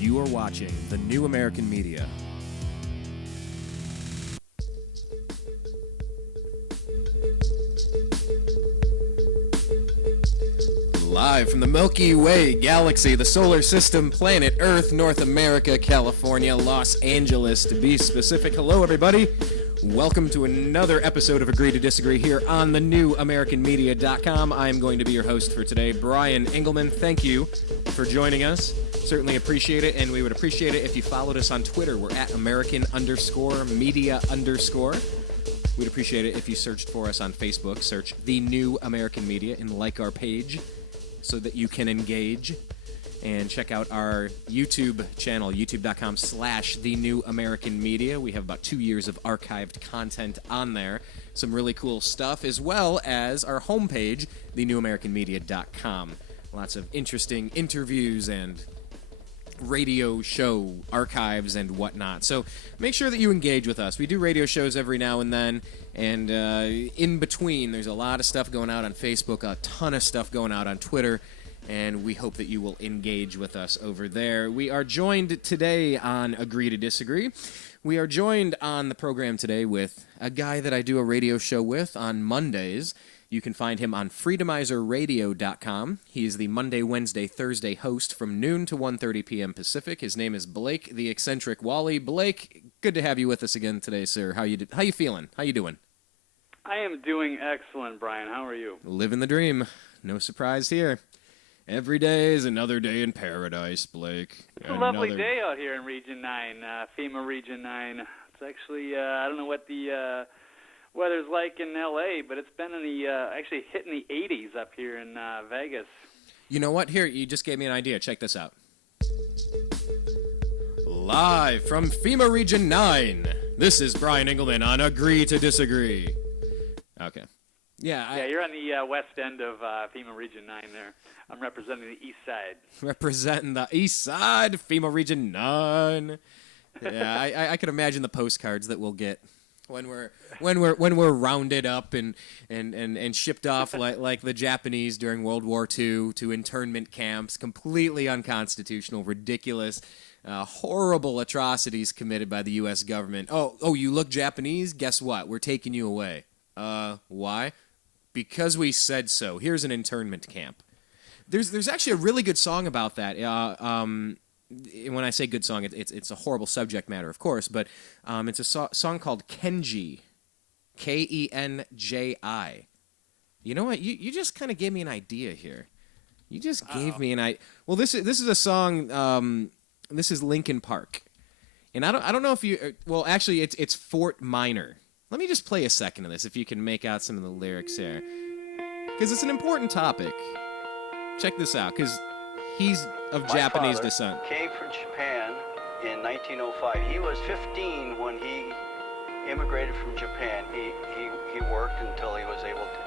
You are watching the New American Media. Live from the Milky Way galaxy, the solar system, planet Earth, North America, California, Los Angeles, to be specific. Hello, everybody. Welcome to another episode of Agree to Disagree here on the newamericanmedia.com. I am going to be your host for today, Brian Engelman. Thank you for joining us. Certainly appreciate it, and we would appreciate it if you followed us on Twitter. We're at American_media_. We'd appreciate it if you searched for us on Facebook. Search The New American Media and like our page so that you can engage. And check out our YouTube channel, youtube.com/The New American Media. We have about 2 years of archived content on there. Some really cool stuff, as well as our homepage, thenewamericanmedia.com. Lots of interesting interviews and radio show archives and whatnot. So make sure that you engage with us. We do radio shows every now and then, and in between, there's a lot of stuff going out on Facebook, a ton of stuff going out on Twitter, and we hope that you will engage with us over there. We are joined today on Agree to Disagree. We are joined on the program today with a guy that I do a radio show with on Mondays. You can find him on freedomizerradio.com. He is the Monday, Wednesday, Thursday host from noon to 1:30 p.m. Pacific. His name is Blake, the Eccentric Walley. Blake, good to have you with us again today, sir. How you feeling? How you doing? I am doing excellent, Brian. How are you? Living the dream. No surprise here. Every day is another day in paradise, Blake. It's a lovely day out here in Region 9, FEMA Region 9. It's actually, I don't know what the weather's like in L.A., but it's been in the actually hitting the 80s up here in Vegas. You know what? Here, you just gave me an idea. Check this out. Live from FEMA Region 9, this is Brian Engelman on Agree to Disagree. Okay. Yeah, you're on the west end of FEMA Region 9 there. I'm representing the east side. Representing the east side, FEMA Region 9. Yeah, I could imagine the postcards that we'll get when we're rounded up and shipped off like the Japanese during World War II to internment camps, completely unconstitutional, ridiculous, horrible atrocities committed by the U.S. government. Oh, you look Japanese? Guess what? We're taking you away. Why? Because we said so. Here's an internment camp. There's actually a really good song about that. When I say good song, it's a horrible subject matter, of course, but it's a song called Kenji, Kenji. You know what? You just kind of gave me an idea here. You just gave me an idea. Well, this is a song. This is Linkin Park, and I don't know if you. Well, actually, it's Fort Minor. Let me just play a second of this, if you can make out some of the lyrics here, because it's an important topic. Check this out, because he's of Japanese descent. Came from Japan in 1905. He was 15 when he immigrated from Japan. He worked until he was able to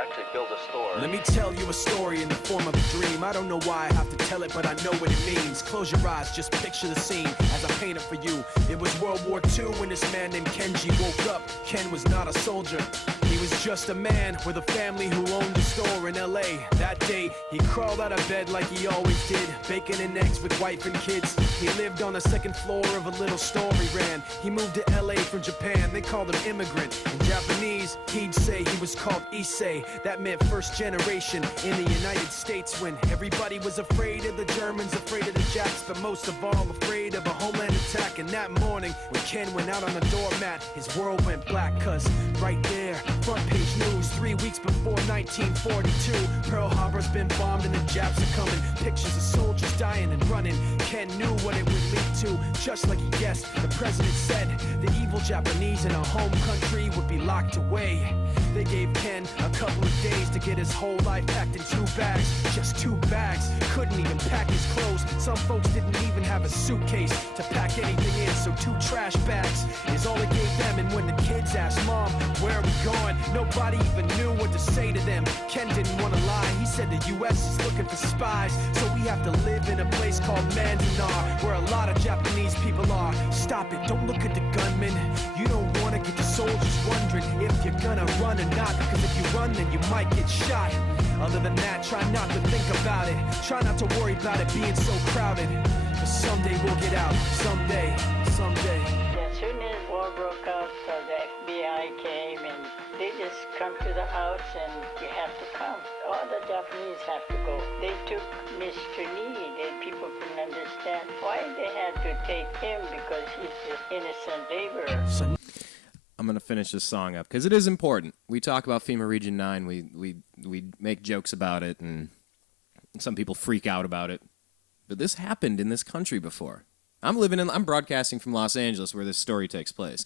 actually build a store. Let me tell you a story in the form of a dream. I don't know why I have to tell it, but I know what it means. Close your eyes, just picture the scene as I paint it for you. It was World War II when this man named Kenji woke up. Ken was not a soldier. He was just a man with a family who owned a store in L.A. That day, he crawled out of bed like he always did, bacon and eggs with wife and kids. He lived on the second floor of a little store he ran. He moved to L.A. from Japan. They called him immigrant. In Japanese, he'd say he was called Issei. That meant first generation in the United States, when everybody was afraid of the Germans, afraid of the Japs, but most of all afraid of a homeland attack. And that morning, when Ken went out on the doormat, his world went black, cause right there, front page news, 3 weeks before 1942, Pearl Harbor's been bombed and the Japs are coming. Pictures of soldiers dying and running. Ken knew what it would lead to, just like he guessed. The president said the evil Japanese in our home country would be locked away. They gave Ken a couple of days to get his whole life packed in 2 bags. Just 2 bags, couldn't even pack his clothes. Some folks didn't even have a suitcase to pack anything in, so 2 trash bags is all they gave them. And when the kids asked Mom, where are we going? Nobody even knew what to say to them. Ken didn't want to lie. He said the U.S. is looking for spies, so we have to live in a place called Manzanar, where a lot of Japanese people are. Stop it, don't look at the gunmen. You don't want to get the soldiers wondering if you're gonna run or not, because if you run then you might get shot. Other than that, try not to think about it. Try not to worry about it being so crowded. The Someday we'll get out. Someday. As soon as war broke out, the FBI came and they just come to the house and you have to come. All the Japanese have to go. They took Mr. Need and people couldn't understand why they had to take him because he's just innocent laborer. I'm going to finish this song up because it is important. We talk about FEMA Region 9. We make jokes about it, and some people freak out about it. But this happened in this country before. I'm broadcasting from Los Angeles where this story takes place.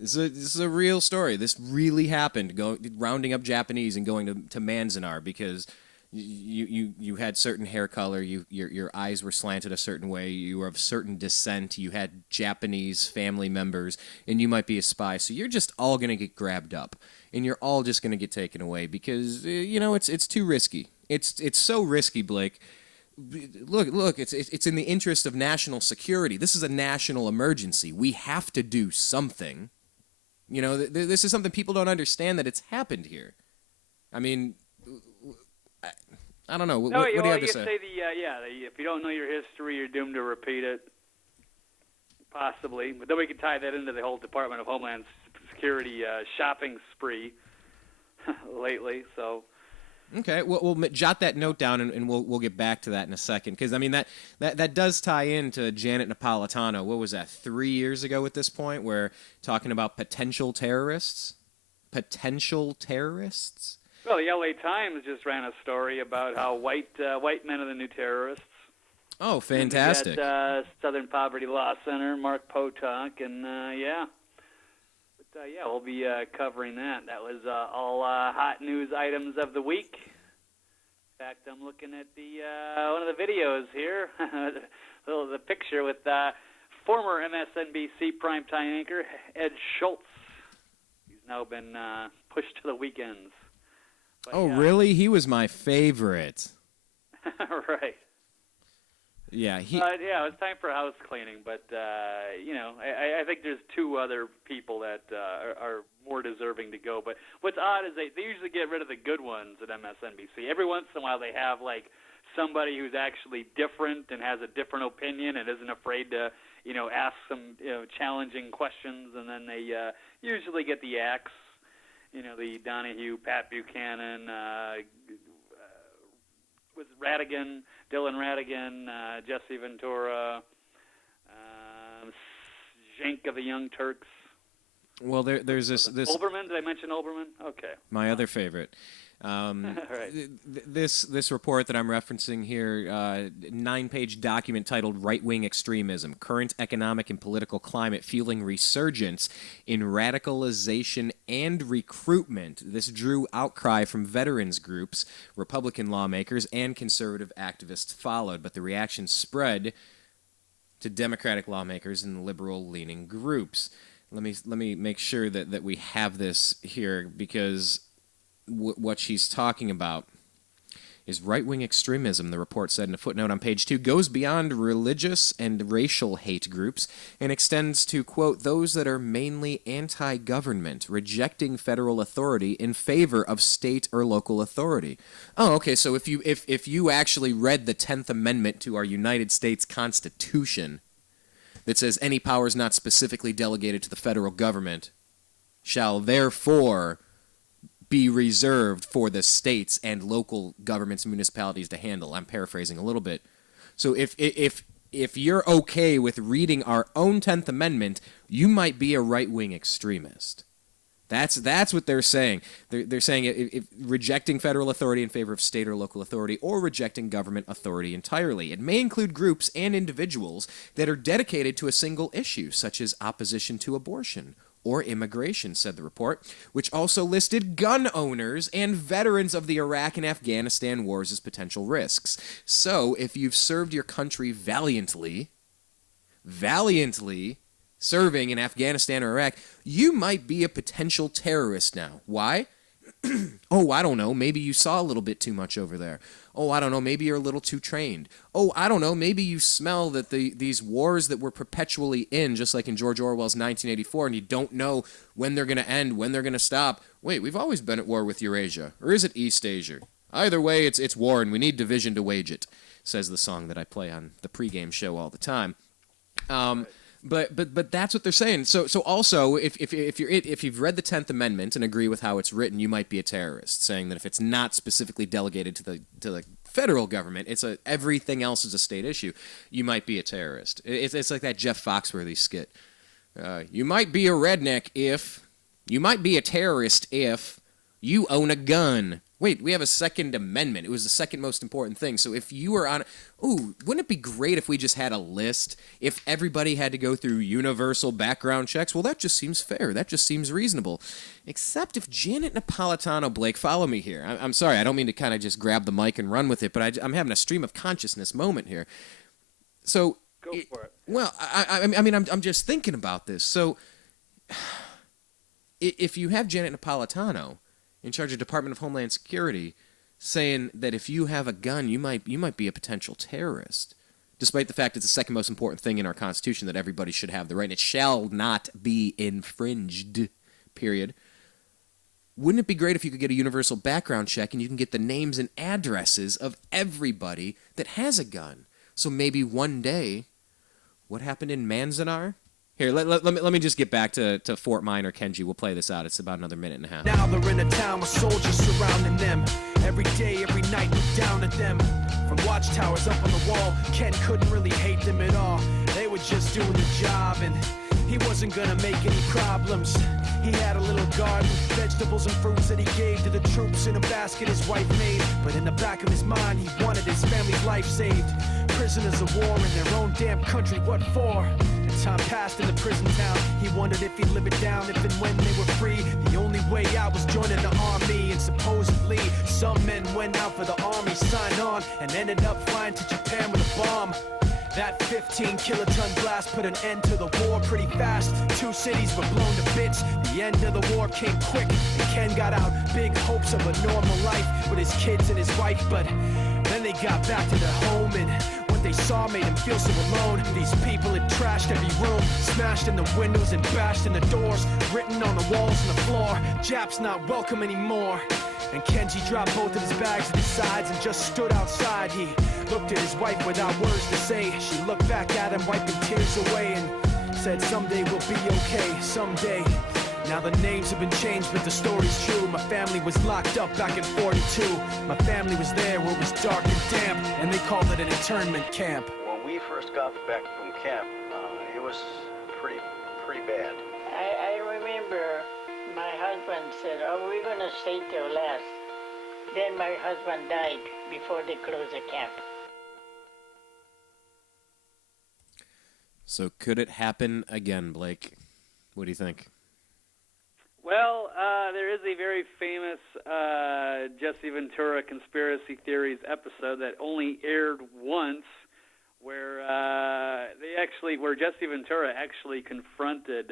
This is a real story. This really happened, rounding up Japanese and going to Manzanar because you had certain hair color, your eyes were slanted a certain way, you were of certain descent, you had Japanese family members, and you might be a spy. So you're just all going to get grabbed up, and you're all just going to get taken away because, it's too risky. It's so risky, Blake. Look, it's in the interest of national security. This is a national emergency. We have to do something. This is something people don't understand that it's happened here. I mean, I don't know. What do you have to say? If you don't know your history, you're doomed to repeat it. Possibly. But then we can tie that into the whole Department of Homeland Security shopping spree lately, so... Okay, we'll jot that note down, and we'll get back to that in a second. Because, I mean, that does tie into Janet Napolitano. What was that, 3 years ago at this point, where talking about potential terrorists? Potential terrorists? Well, the L.A. Times just ran a story about how white men are the new terrorists. Oh, fantastic. Southern Poverty Law Center, Mark Potok, and we'll be covering that. That was all hot news items of the week. In fact, I'm looking at the one of the videos here, the picture with former MSNBC primetime anchor Ed Schultz. He's now been pushed to the weekends. But, really? He was my favorite. Right. Yeah, it's time for house cleaning, but I think there's two other people that are more deserving to go. But what's odd is they usually get rid of the good ones at MSNBC. Every once in a while they have like somebody who's actually different and has a different opinion and isn't afraid to ask some challenging questions, and then they usually get the axe. The Donahue, Pat Buchanan, with Radigan, Dylan Radigan, Jesse Ventura, Zink of the Young Turks. Well, there's this Olbermann. Did I mention Olbermann? Okay. My other favorite. Right. This report that I'm referencing here, 9-page document titled "Right-Wing Extremism: Current Economic and Political Climate Fueling Resurgence in Radicalization and Recruitment." This drew outcry from veterans groups, Republican lawmakers, and conservative activists followed, but the reaction spread to Democratic lawmakers and liberal-leaning groups. Let me make sure that we have this here, because what she's talking about is right-wing extremism, the report said in a footnote on page 2, goes beyond religious and racial hate groups and extends to, quote, those that are mainly anti-government, rejecting federal authority in favor of state or local authority. Oh, okay, so if you actually read the 10th Amendment to our United States Constitution that says any powers not specifically delegated to the federal government shall therefore be reserved for the states and local governments and municipalities to handle. I'm paraphrasing a little bit. So if you're okay with reading our own 10th Amendment, you might be a right-wing extremist. That's what they're saying. They're saying if rejecting federal authority in favor of state or local authority, or rejecting government authority entirely. It may include groups and individuals that are dedicated to a single issue, such as opposition to abortion or immigration, said the report, which also listed gun owners and veterans of the Iraq and Afghanistan wars as potential risks. So, if you've served your country valiantly serving in Afghanistan or Iraq, you might be a potential terrorist now. Why? Oh, I don't know. Maybe you saw a little bit too much over there. Oh, I don't know. Maybe you're a little too trained. Oh, I don't know. Maybe you smell that these wars that we're perpetually in, just like in George Orwell's 1984, and you don't know when they're going to end, when they're going to stop. Wait, we've always been at war with Eurasia. Or is it East Asia? Either way, it's war, and we need division to wage it. says the song that I play on the pregame show all the time. But that's what they're saying. So also, if you've read the 10th Amendment and agree with how it's written, you might be a terrorist, saying that if it's not specifically delegated to the federal government, everything else is a state issue. You might be a terrorist. It's like that Jeff Foxworthy skit. You might be a redneck you might be a terrorist if you own a gun. Wait, we have a Second Amendment. It was the second most important thing. So if you were on... wouldn't it be great if we just had a list? If everybody had to go through universal background checks? Well, that just seems fair. That just seems reasonable. Except if Janet Napolitano, Blake, follow me here. I'm sorry, I don't mean to kind of just grab the mic and run with it, but I'm having a stream of consciousness moment here. So... Go for it. Well, I mean, I'm just thinking about this. So if you have Janet Napolitano in charge of Department of Homeland Security, saying that if you have a gun, you might be a potential terrorist, despite the fact it's the second most important thing in our Constitution that everybody should have the right, and it shall not be infringed, period. Wouldn't it be great if you could get a universal background check and you can get the names and addresses of everybody that has a gun? So maybe one day, what happened in Manzanar? Here, let me just get back to Fort Minor, Kenji. We'll play this out. It's about another minute and a half. Now they're in a town with soldiers surrounding them. Every day, every night, look down at them. From watchtowers up on the wall, Ken couldn't really hate them at all. They were just doing the job, and he wasn't gonna make any problems. He had a little garden, vegetables and fruits that he gave to the troops in a basket his wife made. But in the back of his mind, he wanted his family's life saved. Prisoners of war in their own damn country, what for? The time passed in the prison town. He wondered if he'd live it down if and when they were free. The only way out was joining the army. And supposedly, some men went out for the army, signed on, and ended up flying to Japan with a bomb. That 15-kiloton blast put an end to the war pretty fast. 2 cities were blown to bits. The end of the war came quick, and Ken got out big hopes of a normal life with his kids and his wife. But then they got back to their home, and what they saw made him feel so alone. These people had trashed every room, smashed in the windows and bashed in the doors, written on the walls and the floor, Japs not welcome anymore. And Kenji dropped both of his bags at his sides and just stood outside. He looked at his wife without words to say. She looked back at him, wiping tears away, and said, someday we'll be okay, someday. Now the names have been changed, but the story's true. My family was locked up back in 42. My family was there where it was dark and damp, and they called it an internment camp. When we first got back from camp, it was pretty bad. I remember my husband said, we're going to stay till last. Then my husband died before they closed the camp. So could it happen again, Blake? What do you think? Well, there is a very famous Jesse Ventura Conspiracy Theories episode that only aired once, where Jesse Ventura actually confronted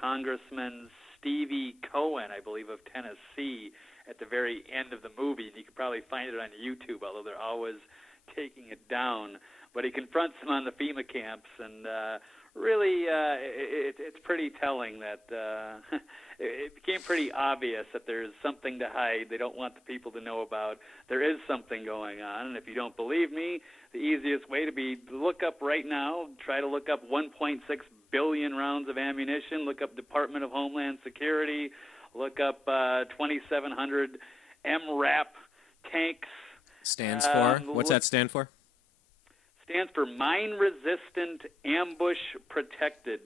Congressman Stevie Cohen, I believe, of Tennessee, at the very end of the movie. And you could probably find it on YouTube, although they're always taking it down. But he confronts him on the FEMA camps, and really, it's pretty telling that it became pretty obvious that there's something to hide they don't want the people to know about. There is something going on, and if you don't believe me, the easiest way to look up right now, try to look up 1.6 billion rounds of ammunition, look up Department of Homeland Security, look up 2,700 MRAP tanks. Stands for? What's that stand for? Stands for Mine Resistant Ambush Protected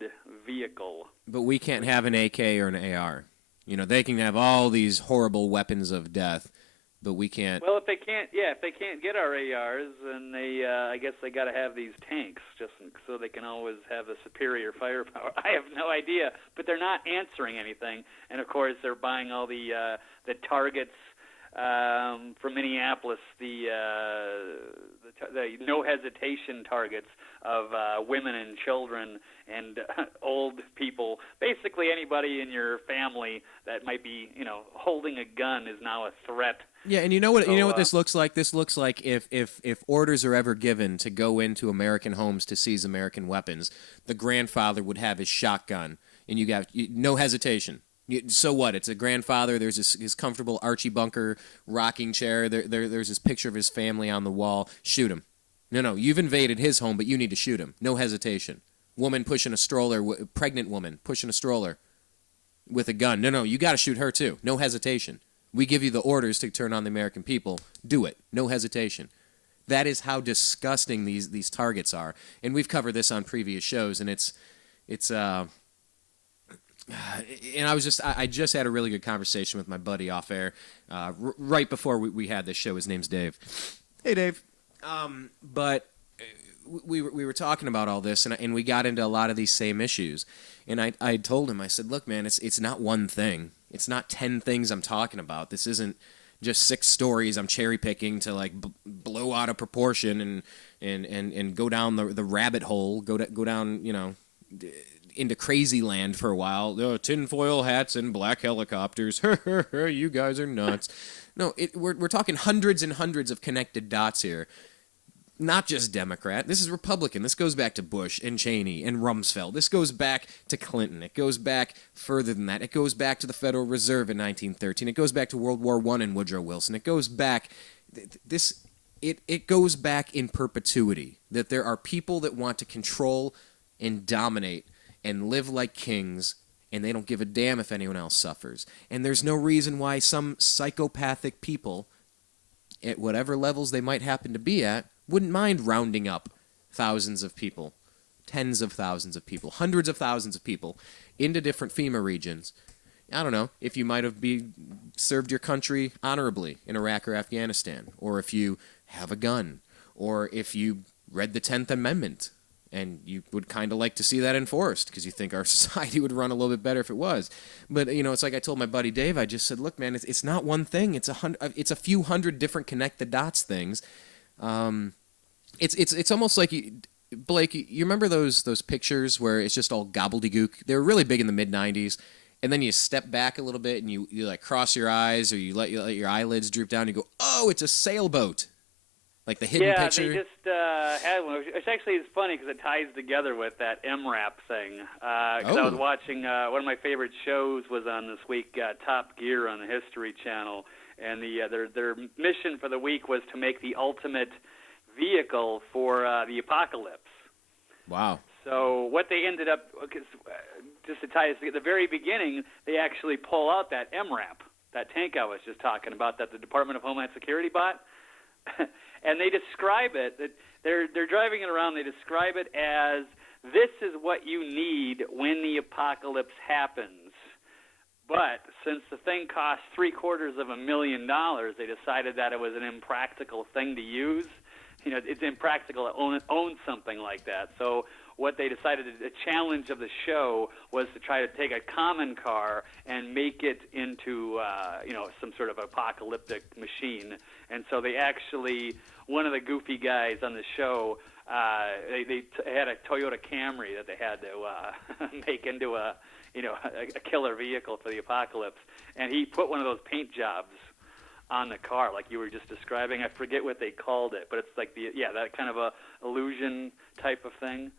Vehicle. But we can't have an AK or an AR. You know, they can have all these horrible weapons of death, but we can't. Well, if they can't get our ARs, then I guess they got to have these tanks just so they can always have a superior firepower. I have no idea, but they're not answering anything, and of course they're buying all the targets from Minneapolis, the no hesitation targets of women and children and old people. Basically, anybody in your family that might be, holding a gun is now a threat. Yeah, and you know what this looks like? This looks like if orders are ever given to go into American homes to seize American weapons, the grandfather would have his shotgun, and you got no hesitation. So what? It's a grandfather. There's his comfortable Archie Bunker rocking chair. There's this picture of his family on the wall. Shoot him. No, you've invaded his home, but you need to shoot him. No hesitation. Woman pushing a stroller, pregnant woman pushing a stroller with a gun. No, you got to shoot her too. No hesitation. We give you the orders to turn on the American people. Do it. No hesitation. That is how disgusting these targets are. And we've covered this on previous shows, and and I just had a really good conversation with my buddy off air right before we had this show. His name's Dave. Hey, Dave. But we were talking about all this, and we got into a lot of these same issues. And I told him, I said, look, man, it's not one thing. It's not 10 things I'm talking about. This isn't just 6 stories I'm cherry picking to like blow out of proportion and go down the rabbit hole, go down, into crazy land for a while. Tinfoil hats and black helicopters. You guys are nuts. No, we're talking hundreds and hundreds of connected dots here. Not just Democrat. This is Republican. This goes back to Bush and Cheney and Rumsfeld. This goes back to Clinton. It goes back further than that. It goes back to the Federal Reserve in 1913. It goes back to World War I and Woodrow Wilson. It goes back. It goes back in perpetuity. That there are people that want to control and dominate and live like kings, and they don't give a damn if anyone else suffers. And there's no reason why some psychopathic people, at whatever levels they might happen to be at, wouldn't mind rounding up thousands of people, tens of thousands of people, hundreds of thousands of people into different FEMA regions. I don't know, if you might have served your country honorably in Iraq or Afghanistan, or if you have a gun, or if you read the 10th Amendment, and you would kind of like to see that enforced because you think our society would run a little bit better if it was. But, it's like I told my buddy Dave, I just said, look, man, it's not one thing. It's a few hundred different connect the dots things. It's almost like, Blake, you remember those pictures where it's just all gobbledygook? They were really big in the mid-'90s. And then you step back a little bit and you like cross your eyes, or you let your eyelids droop down and you go, oh, it's a sailboat. Like the hidden picture? Yeah, they just had one. Which actually is funny because it ties together with that MRAP thing. Because I was watching, one of my favorite shows was on this week, Top Gear on the History Channel. And their mission for the week was to make the ultimate vehicle for the apocalypse. Wow. So what they ended up, just to tie this at the very beginning, they actually pull out that MRAP, that tank I was just talking about, that the Department of Homeland Security bought. And they describe it, that they're driving it around, they describe it as, this is what you need when the apocalypse happens. But since the thing cost $750,000, they decided that it was an impractical thing to use. It's impractical to own something like that. So what they decided, the challenge of the show was to try to take a common car and make it into, some sort of apocalyptic machine. And so they actually, one of the goofy guys on the show, they had a Toyota Camry that they had to make into a killer vehicle for the apocalypse. And he put one of those paint jobs on the car, like you were just describing. I forget what they called it, but it's like that kind of a illusion type of thing.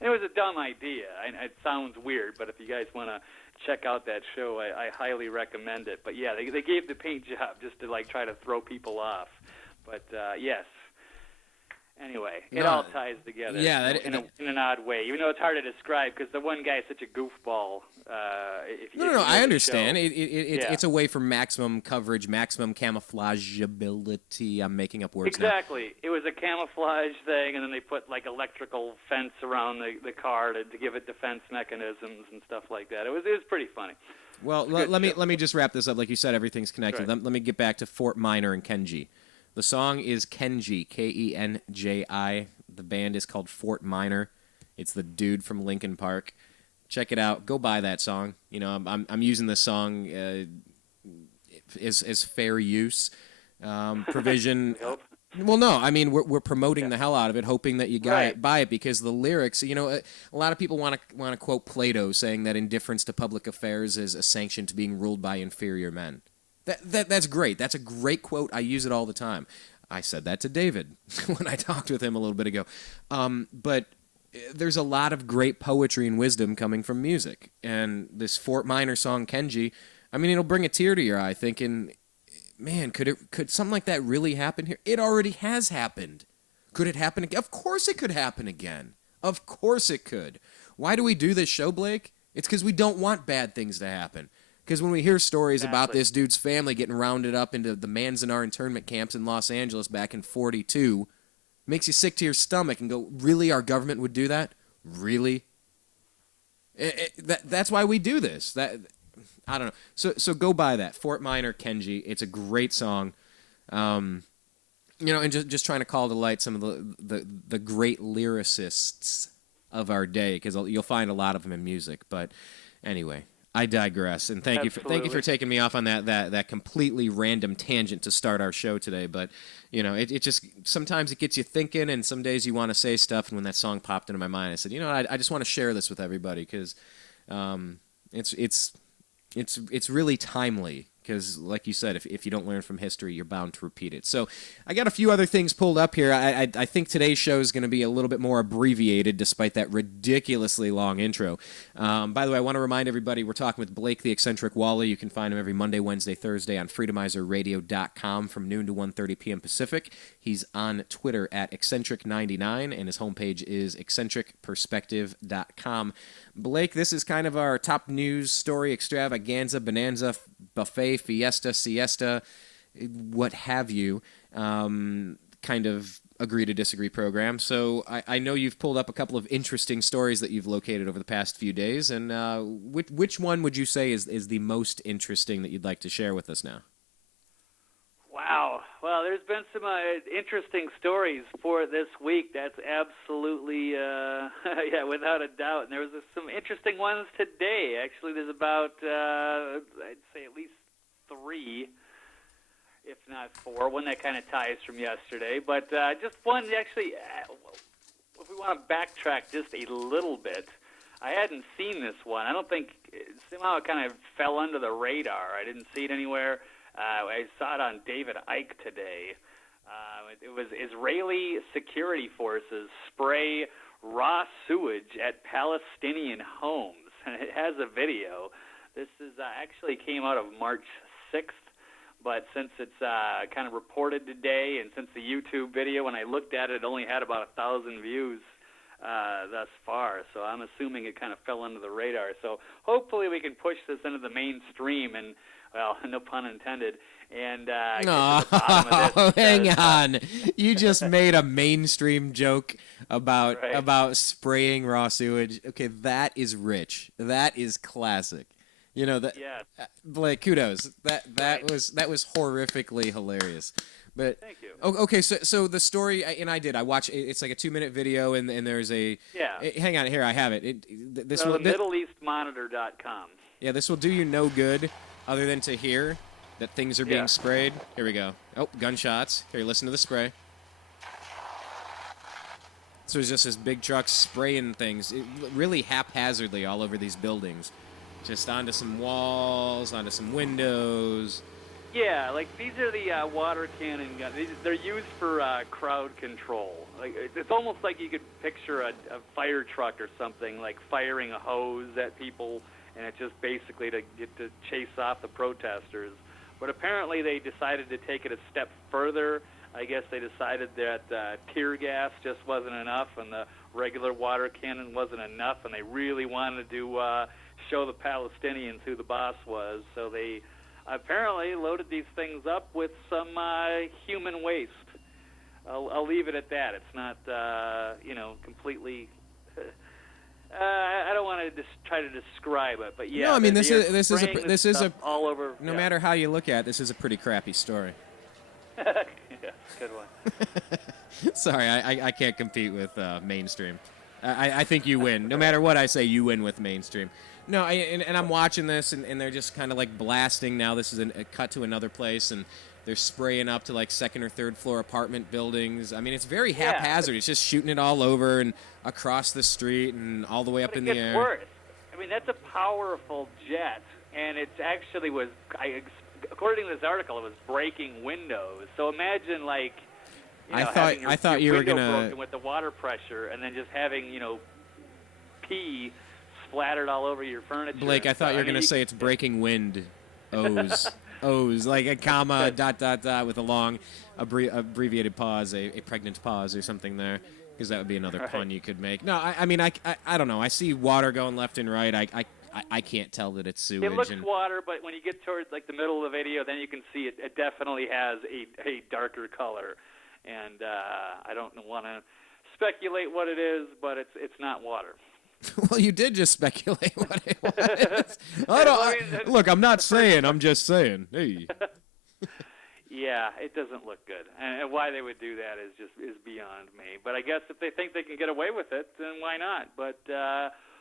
And it was a dumb idea. It sounds weird, but if you guys want to check out that show, I highly recommend it. But yeah, they gave the paint job just to like try to throw people off. But yes. Anyway, it all ties together in an odd way, even though it's hard to describe because the one guy is such a goofball. No, I understand. It's a way for maximum coverage, maximum camouflageability. I'm making up words Exactly. Now. It was a camouflage thing, and then they put like electrical fence around the car to give it defense mechanisms and stuff like that. It was pretty funny. Well, let me just wrap this up. Like you said, everything's connected. Let me get back to Fort Minor and Kenji. The song is Kenji, Kenji. The band is called Fort Minor. It's the dude from Linkin Park. Check it out. Go buy that song. I'm using this song as fair use provision. Well, no, I mean we're promoting the hell out of it, hoping that you buy it because the lyrics. A lot of people want to quote Plato, saying that indifference to public affairs is a sanction to being ruled by inferior men. That's great. That's a great quote. I use it all the time. I said that to David when I talked with him a little bit ago. But there's a lot of great poetry and wisdom coming from music. And this Fort Minor song, Kenji, it'll bring a tear to your eye thinking, man, could something like that really happen here? It already has happened. Could it happen again? Of course it could happen again. Of course it could. Why do we do this show, Blake? It's because we don't want bad things to happen. Because when we hear stories about this dude's family getting rounded up into the Manzanar internment camps in Los Angeles back in 42, it makes you sick to your stomach and go, really, our government would do that? Really? That's why we do this. I don't know. So go buy that. Fort Minor, Kenji. It's a great song. And just trying to call to light some of the great lyricists of our day, because you'll find a lot of them in music. But anyway, I digress, and thank you for taking me off on that completely random tangent to start our show today. But it just sometimes it gets you thinking, and some days you want to say stuff. And when that song popped into my mind, I said, I just want to share this with everybody because it's really timely. Because, like you said, if you don't learn from history, you're bound to repeat it. So I got a few other things pulled up here. I think today's show is going to be a little bit more abbreviated, despite that ridiculously long intro. By the way, I want to remind everybody we're talking with Blake the Eccentric Walley. You can find him every Monday, Wednesday, Thursday on freedomizerradio.com from noon to 1:30 p.m. Pacific. He's on Twitter at Eccentric99, and his homepage is eccentricperspective.com. Blake, this is kind of our top news story extravaganza, bonanza, buffet, fiesta, siesta, what have you, kind of agree to disagree program. So I know you've pulled up a couple of interesting stories that you've located over the past few days, and which one would you say is the most interesting that you'd like to share with us now? Wow. Well, there's been some interesting stories for this week. That's absolutely, without a doubt. And there was some interesting ones today. Actually, there's about, I'd say at least 3, if not 4. One that kind of ties from yesterday. But just one, actually, if we want to backtrack just a little bit, I hadn't seen this one. I don't think, somehow it kind of fell under the radar. I didn't see it anywhere. I saw it on David Icke today. It was Israeli security forces spray raw sewage at Palestinian homes, and it has a video. This is actually came out of March 6th, but since it's kind of reported today, and since the YouTube video, when I looked at it, only had about 1,000 views thus far, so I'm assuming it kind of fell under the radar. So hopefully we can push this into the mainstream and, well, no pun intended, and get to the bottom of this. Hang on. You just made a mainstream joke about spraying raw sewage. Okay, that is rich. That is classic. Blake, kudos. That was horrifically hilarious. But thank you. Okay, so the story, and I watched. It's like a 2-minute video, and there's a. Yeah. Hang on, here I have it. MiddleEastMonitor.com. Yeah, this will do you no good, other than to hear that things are being sprayed. Here we go. Oh, gunshots. Here, listen to the spray. So it's just this big truck spraying things, really haphazardly all over these buildings, just onto some walls, onto some windows. Yeah, like these are the water cannon guns. They're used for crowd control. Like it's almost like you could picture a fire truck or something, like firing a hose at people, and it's just basically to get to chase off the protesters. But apparently they decided to take it a step further. I guess they decided that tear gas just wasn't enough, and the regular water cannon wasn't enough, and they really wanted to show the Palestinians who the boss was. So they apparently loaded these things up with some human waste. I'll leave it at that. It's not, completely. I don't want to just try to describe it, but yeah. No, I mean this is a all over. No matter how you look at it, this is a pretty crappy story. Yeah, good one. Sorry, I can't compete with mainstream. I think you win. No matter what I say, you win with mainstream. No, and I'm watching this, and they're just kind of like blasting. Now this is a cut to another place, and they're spraying up to like 2nd or 3rd floor apartment buildings. I mean, it's very haphazard. It's just shooting it all over and across the street and all the way up in the air. It gets worse. I mean, that's a powerful jet, and it actually was, according to this article, it was breaking windows. So imagine like, I thought you were gonna broken with the water pressure, and then just having pee splattered all over your furniture. Blake, I thought you were gonna say it's breaking wind. O's. O's, like a comma, ... with a long abbreviated pause, a pregnant pause or something there, because that would be another pun you could make. No, I mean, I don't know. I see water going left and right. I can't tell that it's sewage. It looks water, but when you get towards like the middle of the video, then you can see it definitely has a darker color. And I don't want to speculate what it is, but it's not water. Well, you did just speculate what it was. Look, I'm not saying. I'm just saying. Hey. Yeah, it doesn't look good, and why they would do that is beyond me. But I guess if they think they can get away with it, then why not? But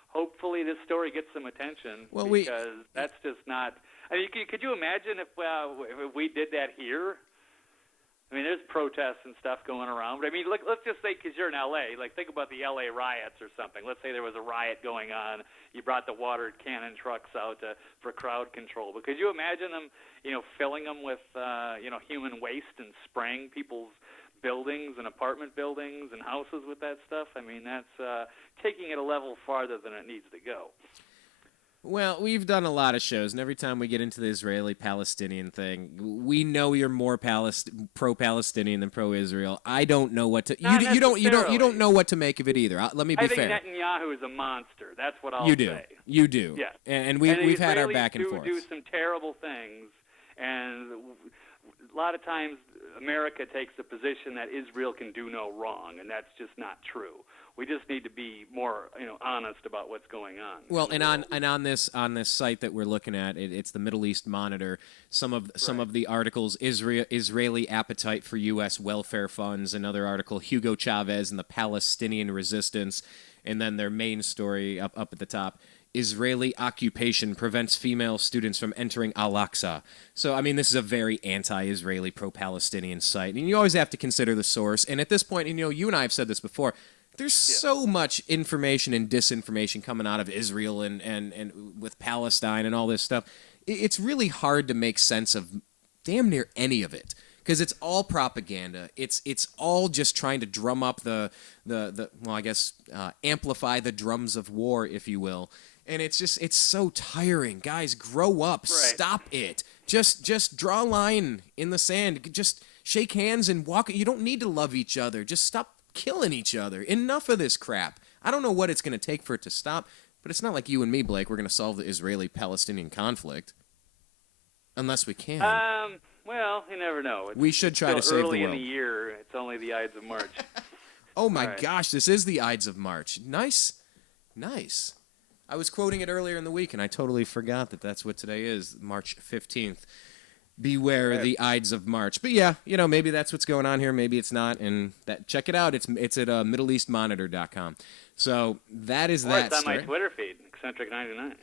hopefully, this story gets some attention because that's just not. I mean, could you imagine if we did that here? I mean, there's protests and stuff going around. But I mean, let's just say, because you're in L.A., like think about the L.A. riots or something. Let's say there was a riot going on. You brought the water cannon trucks out for crowd control. But could you imagine them, filling them with, human waste and spraying people's buildings and apartment buildings and houses with that stuff? I mean, that's taking it a level farther than it needs to go. Well, we've done a lot of shows, and every time we get into the Israeli-Palestinian thing, we know you're more pro-Palestinian than pro-Israel. I don't know what to. You don't know what to make of it either. Let me be fair. I think Netanyahu is a monster. That's what I'll say. You do. Yeah. And we've had our back and forth. Do some terrible things, and a lot of times America takes the position that Israel can do no wrong, and that's just not true. We just need to be more, honest about what's going on. Well, and on this site that we're looking at, it's the Middle East Monitor. Some of the articles: Israeli appetite for U.S. welfare funds. Another article: Hugo Chavez and the Palestinian resistance. And then their main story up at the top: Israeli occupation prevents female students from entering Al-Aqsa. So, I mean, this is a very anti-Israeli, pro-Palestinian site, and you always have to consider the source. And at this point, you and I have said this before. There's so much information and disinformation coming out of Israel and with Palestine and all this stuff. It's really hard to make sense of damn near any of it because it's all propaganda. It's all just trying to drum up amplify the drums of war, if you will. And it's so tiring. Guys, grow up. Right. Stop it. Just draw a line in the sand. Just shake hands and walk. You don't need to love each other. Just stop killing each other. Enough of this crap. I don't know what it's going to take for it to stop, but it's not like you and me, Blake, we're going to solve the Israeli-Palestinian conflict. Unless we can. Well, you never know. We should try to save the world. Early in the year, it's only the Ides of March. Oh my gosh, this is the Ides of March. Nice. I was quoting it earlier in the week, and I totally forgot that that's what today is, March 15th. Beware the Ides of March. But yeah, maybe that's what's going on here. Maybe it's not. And check it out. It's at MiddleEastMonitor.com. So that is that. It's on my Twitter feed, Eccentric99.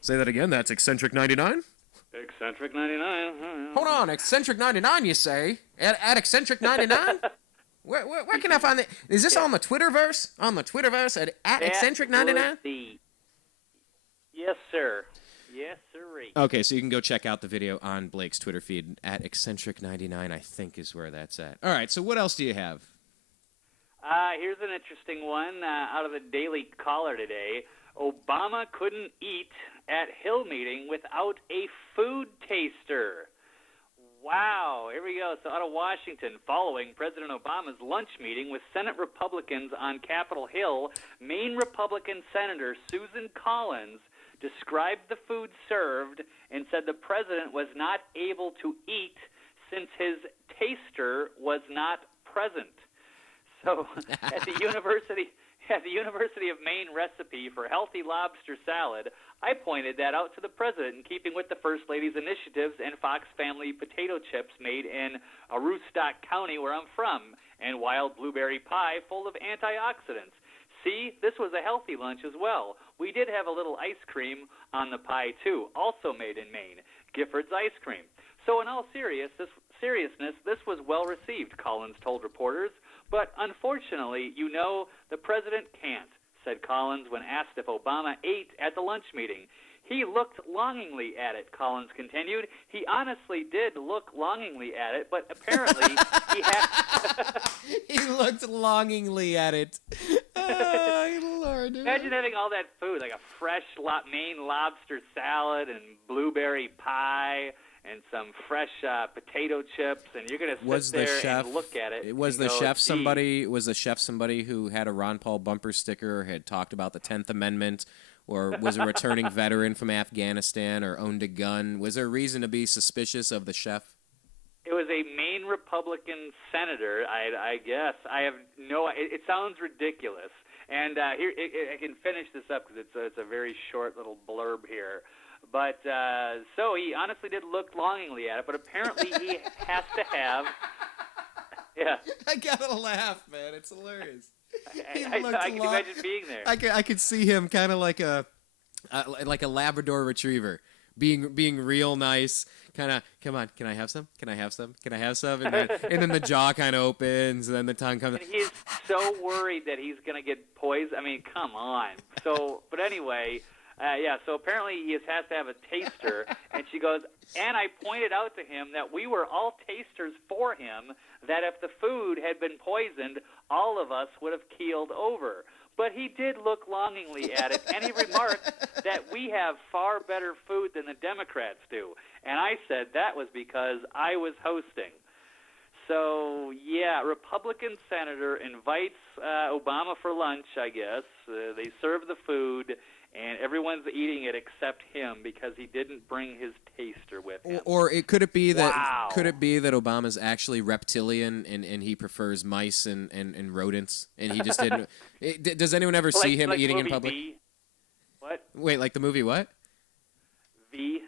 Say that again. That's Eccentric99? Eccentric99. Hold on. Eccentric99, you say? At Eccentric99? Where can I find that? Is this on the Twitterverse? On the Twitterverse at Eccentric99? Yes, sir. Yes, sirree. Okay, so you can go check out the video on Blake's Twitter feed at Eccentric99, I think is where that's at. All right, so what else do you have? Here's an interesting one out of the Daily Caller today. Obama couldn't eat at Hill meeting without a food taster. Wow, here we go. So out of Washington, following President Obama's lunch meeting with Senate Republicans on Capitol Hill, Maine Republican Senator Susan Collins described the food served and said the president was not able to eat since his taster was not present. So at the University of Maine recipe for healthy lobster salad, I pointed that out to the president in keeping with the First Lady's initiatives and Fox Family potato chips made in Aroostook County, where I'm from, and wild blueberry pie full of antioxidants. See, this was a healthy lunch as well. We did have a little ice cream on the pie, too, also made in Maine, Gifford's Ice Cream. So in all seriousness, this was well received, Collins told reporters. But unfortunately, the president can't, said Collins when asked if Obama ate at the lunch meeting. He looked longingly at it, Collins continued. He honestly did look longingly at it, but apparently he had... He looked longingly at it. Oh, Lord. Imagine having all that food, like a fresh Maine lobster salad and blueberry pie and some fresh potato chips, and you're going to sit there and look at it. Was the chef somebody? Was the chef somebody who had a Ron Paul bumper sticker, or had talked about the 10th Amendment, or was a returning veteran from Afghanistan, or owned a gun? Was there a reason to be suspicious of the chef? It was a Maine Republican senator, I guess. I have no. It sounds ridiculous. And here, I can finish this up because it's a very short little blurb here. But so he honestly did look longingly at it, but apparently he has to have. Yeah. I gotta laugh, man. It's hilarious. I can imagine being there. I could see him kind of like a Labrador Retriever, being real nice. Kind of, come on, can I have some? Can I have some? Can I have some? And then the jaw kind of opens, and then the tongue comes. And he's so worried that he's going to get poisoned. I mean, come on. So, but anyway, so apparently he has to have a taster, and she goes, and I pointed out to him that we were all tasters for him, that if the food had been poisoned, all of us would have keeled over. But he did look longingly at it, and he remarked that we have far better food than the Democrats do. And I said that was because I was hosting. So, yeah, Republican senator invites Obama for lunch, I guess. They serve the food, and everyone's eating it except him because he didn't bring his taster with him. Or could it be that Obama's actually reptilian and he prefers mice and rodents, and he just didn't? Does anyone ever see him eating in public? V? What? Wait, like the movie what? V.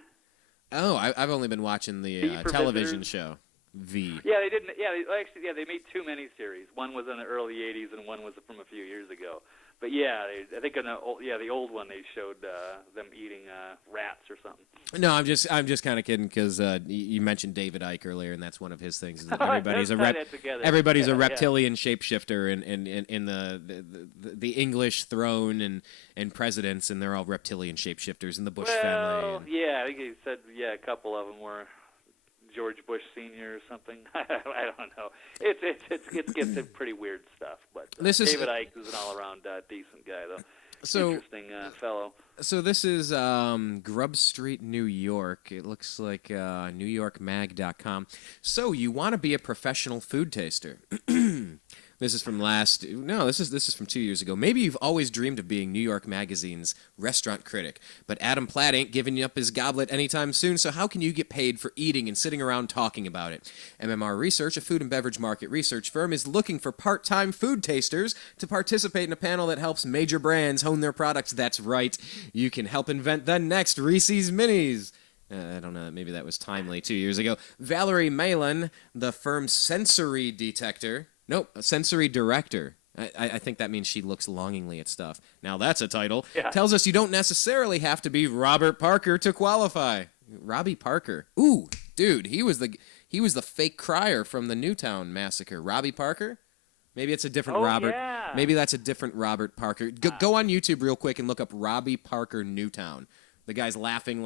Oh, I've only been watching the television show V. Yeah, they didn't. Yeah, they made two miniseries. One was in the early '80s, and one was from a few years ago. But yeah, I think in the old one they showed them eating rats or something. No, I'm just kind of kidding because you mentioned David Icke earlier, and that's one of his things. Is that everybody's a reptilian shapeshifter in the English throne and presidents, and they're all reptilian shapeshifters in the Bush family. Well, yeah, I think he said a couple of them were George Bush Sr. or something. I don't know. It gets to pretty weird stuff. But David Icke is an all-around decent guy, though. Interesting fellow. So this is Grub Street, New York. It looks like NewYorkMag.com. So you want to be a professional food taster. This is from this is from 2 years ago. Maybe you've always dreamed of being New York Magazine's restaurant critic, but Adam Platt ain't giving up his goblet anytime soon, so how can you get paid for eating and sitting around talking about it? MMR Research, a food and beverage market research firm, is looking for part-time food tasters to participate in a panel that helps major brands hone their products. That's right. You can help invent the next Reese's Minis. I don't know, maybe that was timely 2 years ago. Valerie Malin, the firm's sensory director. I think that means she looks longingly at stuff. Now that's a title. Yeah. Tells us you don't necessarily have to be Robert Parker to qualify. Robbie Parker. Ooh, dude, he was the fake crier from the Newtown massacre. Robbie Parker? Maybe it's a different Robert. Yeah. Maybe that's a different Robert Parker. Go on YouTube real quick and look up Robbie Parker Newtown. The guy's laughing,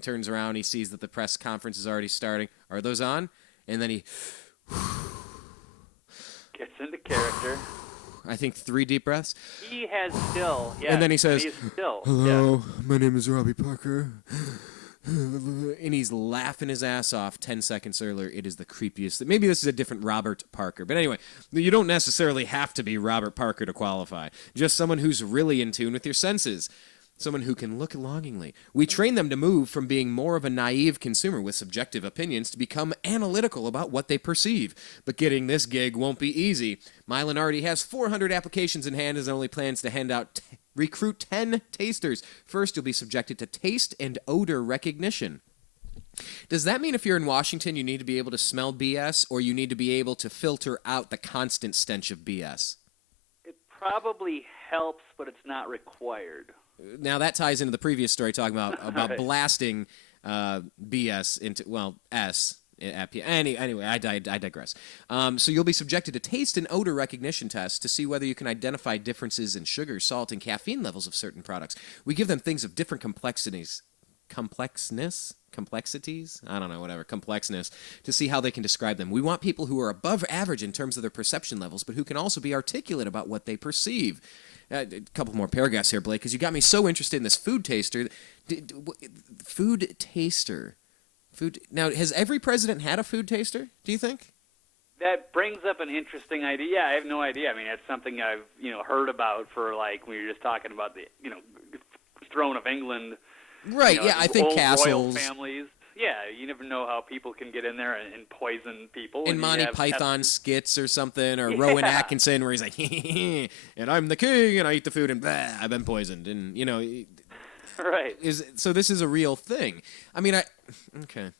turns around, he sees that the press conference is already starting. Are those on? And then he gets into character. I think 3 deep breaths. He has still, yeah. And then he says, "Hello, my name is Robbie Parker." And he's laughing his ass off 10 seconds earlier. It is the creepiest. Maybe this is a different Robert Parker. But anyway, you don't necessarily have to be Robert Parker to qualify. Just someone who's really in tune with your senses. Someone who can look longingly. We train them to move from being more of a naive consumer with subjective opinions to become analytical about what they perceive. But getting this gig won't be easy. Mylan already has 400 applications in hand and only plans to recruit 10 tasters. First, you'll be subjected to taste and odor recognition. Does that mean if you're in Washington, you need to be able to smell BS, or you need to be able to filter out the constant stench of BS? It probably helps, but it's not required. Now, that ties into the previous story talking about blasting BS into, S. Anyway, I digress. So you'll be subjected to taste and odor recognition tests to see whether you can identify differences in sugar, salt, and caffeine levels of certain products. We give them things of different complexness, to see how they can describe them. We want people who are above average in terms of their perception levels, but who can also be articulate about what they perceive. A couple more paragraphs here, Blake, because you got me so interested in this food taster. Food taster. Food. Now, has every president had a food taster, do you think? That brings up an interesting idea. Yeah, I have no idea. I mean, that's something I've heard about for like when you're just talking about the throne of England. Right. Yeah, I think old castles, royal families. Yeah, you never know how people can get in there and poison people. In Monty Python skits or something, or Rowan Atkinson, where he's like, and I'm the king, and I eat the food, and blah, I've been poisoned, and Right. So this is a real thing. I mean,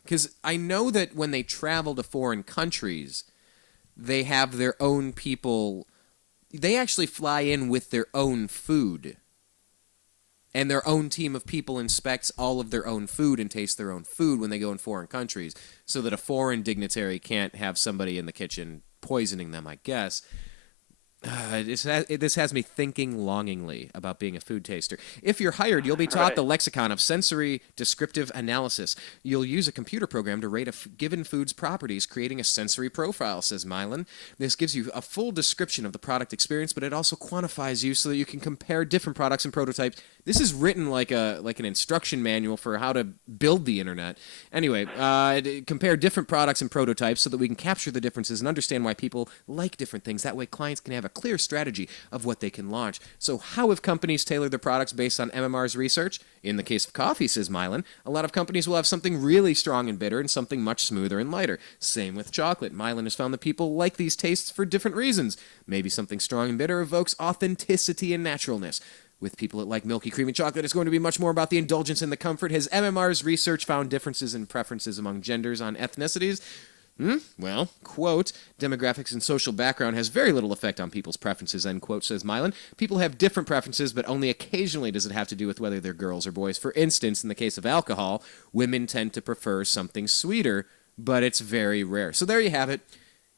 because I know that when they travel to foreign countries, they have their own people. They actually fly in with their own food. And their own team of people inspects all of their own food and tastes their own food when they go in foreign countries, so that a foreign dignitary can't have somebody in the kitchen poisoning them, I guess. This has me thinking longingly about being a food taster. If you're hired, you'll be taught the lexicon of sensory descriptive analysis. You'll use a computer program to rate a given food's properties, creating a sensory profile, says Mylan. This gives you a full description of the product experience, but it also quantifies you so that you can compare different products and prototypes. This is written like an instruction manual for how to build the internet. Anyway, compare different products and prototypes so that we can capture the differences and understand why people like different things. That way clients can have a clear strategy of what they can launch. So how have companies tailored their products based on MMR's research? In the case of coffee, says Mylan, a lot of companies will have something really strong and bitter and something much smoother and lighter. Same with chocolate. Mylan has found that people like these tastes for different reasons. Maybe something strong and bitter evokes authenticity and naturalness. With people that like milky, creamy chocolate, it's going to be much more about the indulgence and the comfort. Has MMR's research found differences in preferences among genders on ethnicities? Well, quote, demographics and social background has very little effect on people's preferences, end quote, says Mylan. People have different preferences, but only occasionally does it have to do with whether they're girls or boys. For instance, in the case of alcohol, women tend to prefer something sweeter, but it's very rare. So there you have it.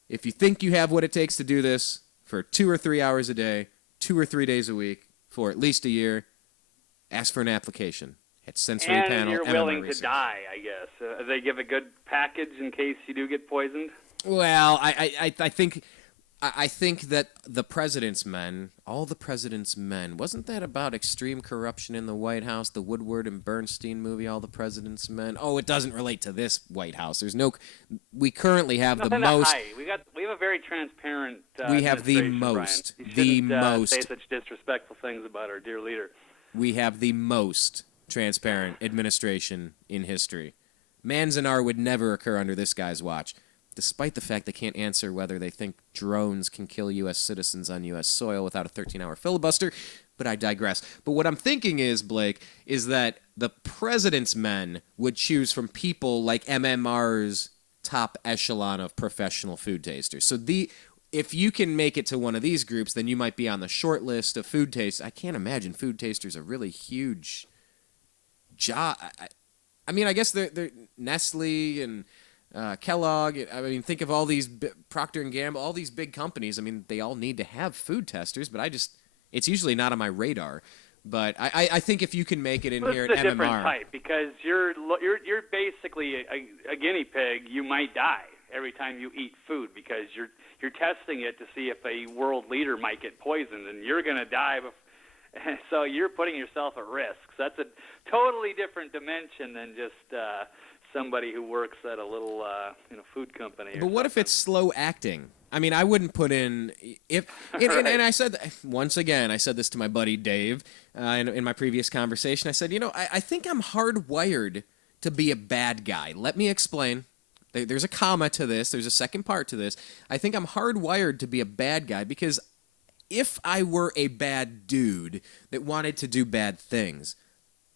If you think you have what it takes to do this for 2 or 3 hours a day, 2 or 3 days a week, for at least a year, ask for an application at Sensory Panel. And you're willing to die, I guess. They give a good package in case you do get poisoned? Well, I think that the President's Men, all the President's Men, wasn't that about extreme corruption in the White House, the Woodward and Bernstein movie, All the President's Men? Oh, it doesn't relate to this White House. We currently have the most. We have a very transparent. We have the most. You shouldn't say such disrespectful things about our dear leader. We have the most transparent administration in history. Manzanar would never occur under this guy's watch, despite the fact they can't answer whether they think drones can kill U.S. citizens on U.S. soil without a 13-hour filibuster, but I digress. But what I'm thinking is, Blake, is that the President's Men would choose from people like MMR's top echelon of professional food tasters. So if you can make it to one of these groups, then you might be on the short list of food tasters. I can't imagine food tasters a really huge job. I mean, I guess they're Nestle and Kellogg. I mean, think of all these Procter & Gamble, all these big companies. I mean, they all need to have food testers, but it's usually not on my radar. But I think if you can make it in here at MMR, it's a different type because you're basically a guinea pig. You might die every time you eat food because you're testing it to see if a world leader might get poisoned, and you're going to die. So you're putting yourself at risk. So that's a totally different dimension than just somebody who works at a little food company. But what if it's slow acting? I mean, I wouldn't put in and I said once again, I said this to my buddy Dave in my previous conversation. I said, I think I'm hardwired to be a bad guy. Let me explain. There's a comma to this. There's a second part to this. I think I'm hardwired to be a bad guy because if I were a bad dude that wanted to do bad things,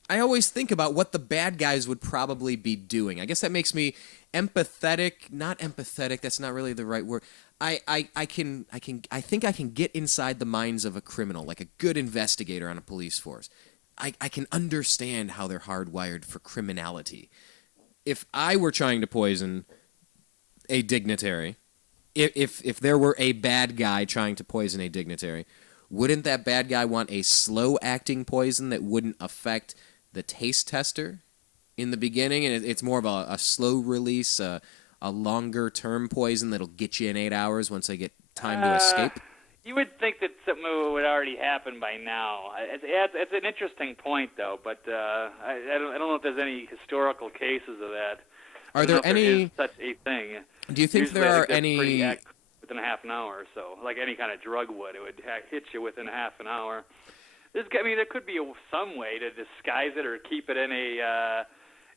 I always think about what the bad guys would probably be doing. I guess that makes me empathetic. Not empathetic. That's not really the right word. I think I can get inside the minds of a criminal, like a good investigator on a police force. I can understand how they're hardwired for criminality. If I were trying to poison a dignitary, if there were a bad guy trying to poison a dignitary, wouldn't that bad guy want a slow-acting poison that wouldn't affect the taste tester in the beginning? And it's more of a slow release, a longer-term poison that'll get you in 8 hours once they get time to escape? You would think that something would already happen by now. It's an interesting point, though, but I don't know if there's any historical cases of that. Are there any such a thing? Do you think Usually, there I are think any? pretty active within a half an hour or so, like any kind of drug would. It would hit you within a half an hour. There could be some way to disguise it or keep it in a.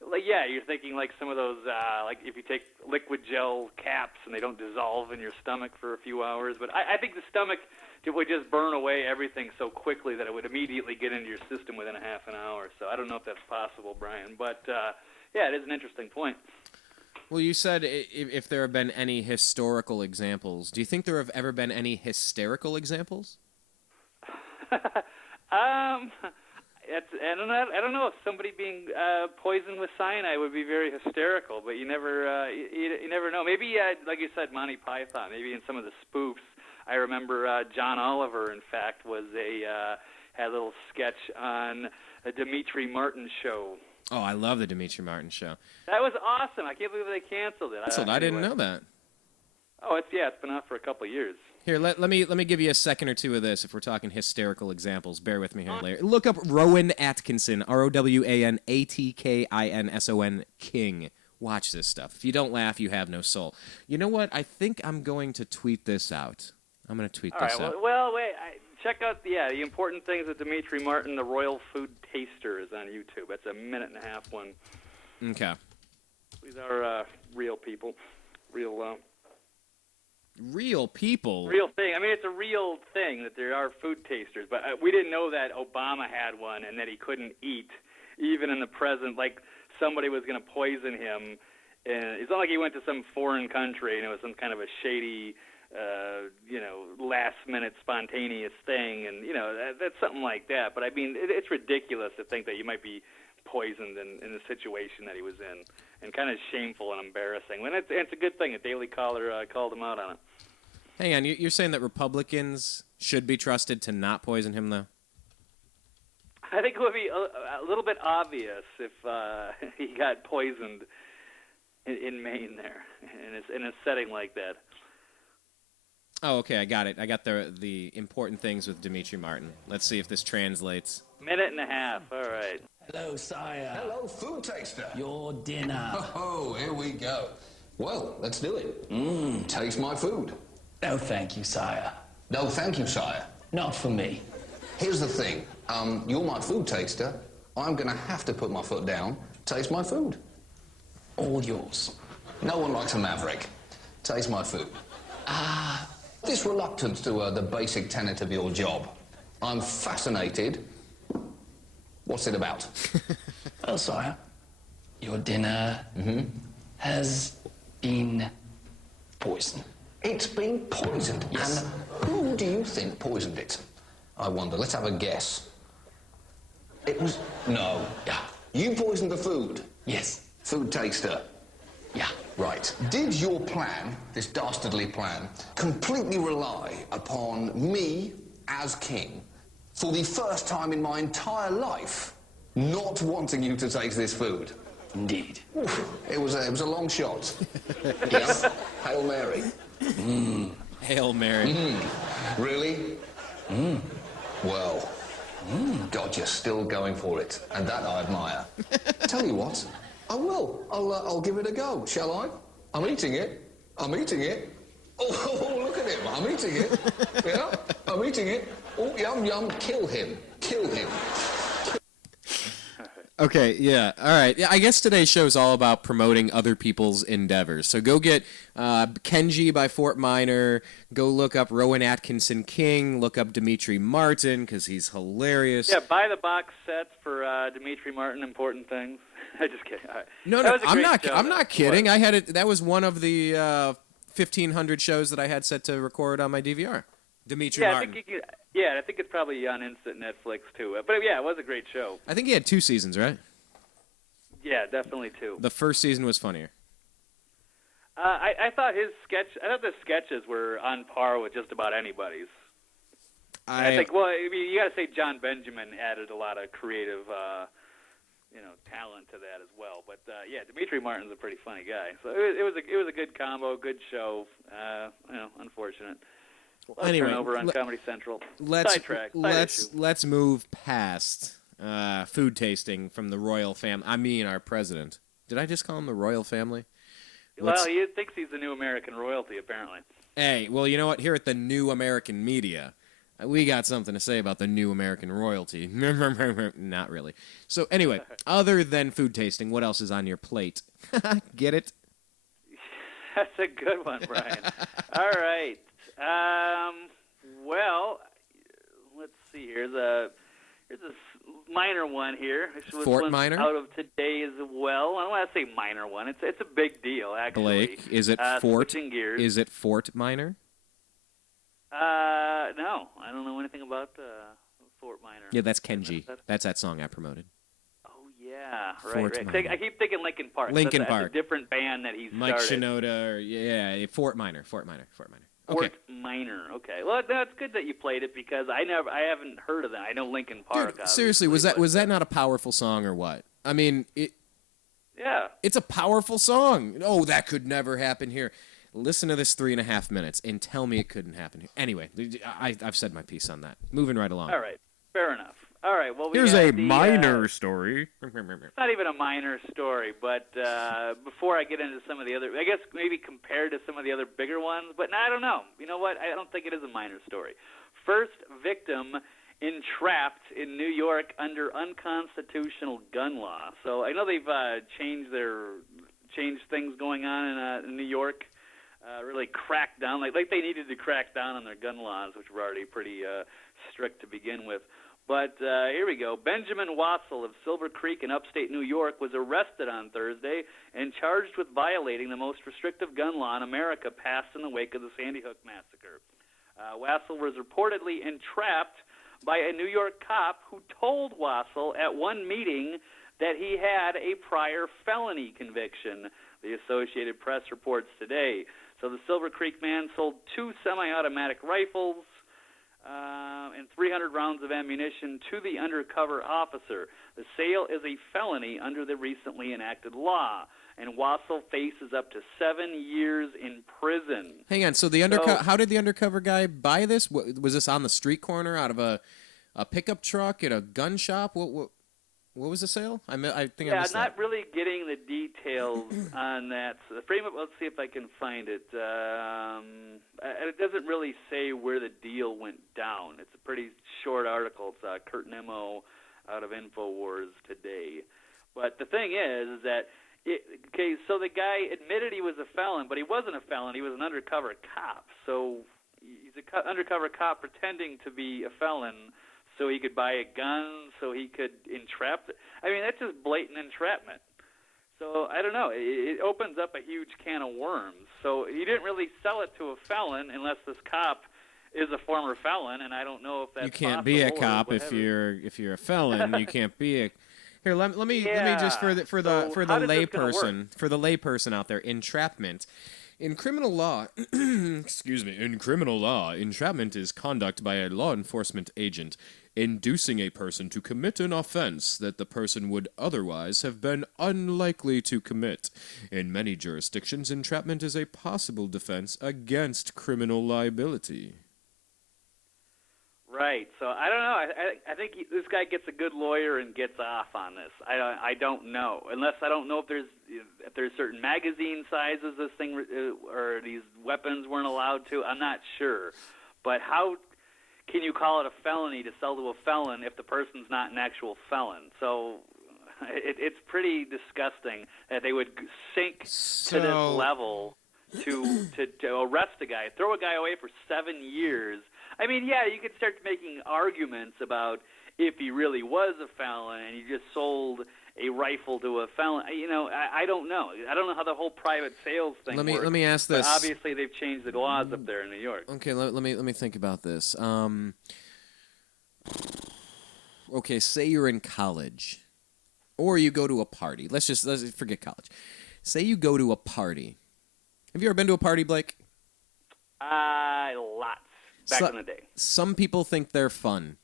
You're thinking like some of those, like if you take liquid gel caps and they don't dissolve in your stomach for a few hours. But I think the stomach would just burn away everything so quickly that it would immediately get into your system within a half an hour. So I don't know if that's possible, Brian. But it is an interesting point. Well, you said if there have been any historical examples. Do you think there have ever been any hysterical examples? I don't know if somebody being poisoned with cyanide would be very hysterical, but you never know. Maybe, like you said, Monty Python. Maybe in some of the spoofs. I remember John Oliver, in fact, had a little sketch on a Dimitri Martin show. Oh, I love the Dimitri Martin show. That was awesome. I can't believe they canceled it. I didn't know that. Oh, it's been out for a couple of years. Here, let me give you a second or two of this if we're talking hysterical examples. Bear with me here later. Look up Rowan Atkinson, Rowan Atkinson, King. Watch this stuff. If you don't laugh, you have no soul. You know what? I think I'm going to tweet this out. I'm going to tweet this out. Well, wait. Check out the important things with Dimitri Martin, the Royal Food Taster, is on YouTube. That's a 1.5-minute one. Okay. These are real people. Real people? Real thing. I mean, it's a real thing that there are food tasters, but we didn't know that Obama had one and that he couldn't eat, even in the present. Like, somebody was going to poison him. And it's not like he went to some foreign country and it was some kind of a shady... last-minute spontaneous thing, and, that's something like that. But, I mean, it's ridiculous to think that you might be poisoned in the situation that he was in, and kind of shameful and embarrassing. When it's a good thing. A Daily Caller called him out on it. Hang on, you're saying that Republicans should be trusted to not poison him, though? I think it would be a little bit obvious if he got poisoned in Maine there, in a setting like that. Oh, okay, I got it. I got the important things with Dimitri Martin. Let's see if this translates. 1.5 minutes. All right. Hello, sire. Hello, food taster. Your dinner. Oh, here we go. Well, let's do it. Taste my food. No, thank you, sire. No, thank you, sire. Not for me. Here's the thing. You're my food taster. I'm going to have to put my foot down. Taste my food. All yours. No one likes a maverick. Taste my food. This reluctance to the basic tenet of your job. I'm fascinated. What's it about? Well, sire, your dinner has been poisoned. It's been poisoned? Yes. And who do you think poisoned it? I wonder. Let's have a guess. It was... No. Yeah. You poisoned the food? Yes. Food taster? Yeah. Right. Did your plan, this dastardly plan, completely rely upon me as king, for the first time in my entire life, not wanting you to taste this food? Indeed. Oof, it was a long shot. Yes. Hail Mary. Hail Mary. Really? Well, God, you're still going for it, and that I admire. Tell you what, I will. I'll give it a go, shall I? I'm eating it. I'm eating it. Oh, look at him. I'm eating it. Yeah, I'm eating it. Oh, yum, yum. Kill him. Kill him. Okay, yeah, all right. Yeah, I guess today's show is all about promoting other people's endeavors. So go get Kenji by Fort Minor. Go look up Rowan Atkinson King. Look up Dimitri Martin because he's hilarious. Yeah, buy the box sets for Dimitri Martin. Important things. I just kidding. All right. No, I'm not kidding. I had it. That was one of the 1,500 shows that I had set to record on my DVR. Dimitri Martin. I think it's probably on Instant Netflix too. But yeah, it was a great show. I think he had 2 seasons, right? Yeah, definitely 2. The first season was funnier. I thought the sketches were on par with just about anybody's. I think. Well, I mean, you got to say John Benjamin added a lot of creative, talent to that as well. But yeah, Dimitri Martin's a pretty funny guy. So it was a good combo, good show. Unfortunate. Anyway, turnover on Comedy Central. Let's move past food tasting from the royal family. I mean, our president, Did I just call him the royal family? Well, he thinks he's the new American royalty, apparently. Hey, well, you know what? Here at the New American Media, we got something to say about the New American royalty. Not really. So anyway, other than food tasting, what else is on your plate? Get it? That's a good one, Brian. All right. Well, let's see. Here's a minor one here. This Fort one's Minor? out of today as well. I don't want to say minor one. It's a big deal, actually. Blake, is it Fort? Switching gears. Is it Fort Minor? No. I don't know anything about Fort Minor. Yeah, that's Kenji. That's that song I promoted. Oh, yeah. Fort Right. Minor. I keep thinking Linkin Park. Linkin That's Park. a different band that he's Mike started. Shinoda. Yeah, Fort Minor. Okay. Fort Minor. Okay. Well, that's good that you played it because I haven't heard of that. I know Linkin Park. Dude, seriously, was that not a powerful song or what? I mean, Yeah. it's a powerful song. Oh, that could never happen here. Listen to this 3.5 minutes and tell me it couldn't happen here. Anyway, I've said my piece on that. Moving right along. All right. Fair enough. All right. Well, Here's a minor story. It's not even a minor story, but before I get into some of the other, I guess maybe compared to some of the other bigger ones, but I don't know. You know what? I don't think it is a minor story. First victim entrapped in New York under unconstitutional gun law. So I know they've changed things going on in New York. Really cracked down, like they needed to crack down on their gun laws, which were already pretty strict to begin with. But here we go. Benjamin Wassel of Silver Creek in upstate New York was arrested on Thursday and charged with violating the most restrictive gun law in America passed in the wake of the Sandy Hook massacre. Wassel was reportedly entrapped by a New York cop who told Wassel at one meeting that he had a prior felony conviction, the Associated Press reports today. So the Silver Creek man sold 2 semi-automatic rifles and 300 rounds of ammunition to the undercover officer. The sale is a felony under the recently enacted law, and Wassel faces up to 7 years in prison. Hang on. So how did the undercover guy buy this? Was this on the street corner out of a pickup truck at a gun shop? What was the sale? I think I missed that. Not really getting the details on that. So the frame up, let's see if I can find it. It doesn't really say where the deal went down. It's a pretty short article. It's Kurt Nemo out of InfoWars today. But the thing is that, so the guy admitted he was a felon, but he wasn't a felon. He was an undercover cop. So he's an undercover cop pretending to be a felon so he could buy a gun, so he could entrap. I mean, that's just blatant entrapment. So I don't know. It opens up a huge can of worms. So he didn't really sell it to a felon unless this cop is a former felon, and I don't know if that's possible. You can't be a cop if you're a felon. You can't be a. Here, let me just for the layperson out there, entrapment. In criminal law, entrapment is conduct by a law enforcement agent inducing a person to commit an offense that the person would otherwise have been unlikely to commit. In many jurisdictions, entrapment is a possible defense against criminal liability. Right. So I don't know. I think this guy gets a good lawyer and gets off on this. I don't know, unless I don't know if there's certain magazine sizes this thing or these weapons weren't allowed to. I'm not sure. But how can you call it a felony to sell to a felon if the person's not an actual felon? So it's pretty disgusting that they would sink to this level to arrest a guy, throw a guy away for 7 years. I mean, yeah, you could start making arguments about if he really was a felon and he just sold a rifle to a felon. You know, I don't know. I don't know how the whole private sales thing works. Let me ask this. But obviously, they've changed the laws up there in New York. Okay, let me think about this. Okay, say you're in college, or you go to a party. Let's forget college. Say you go to a party. Have you ever been to a party, Blake? Lots. Back in the day. Some people think they're fun,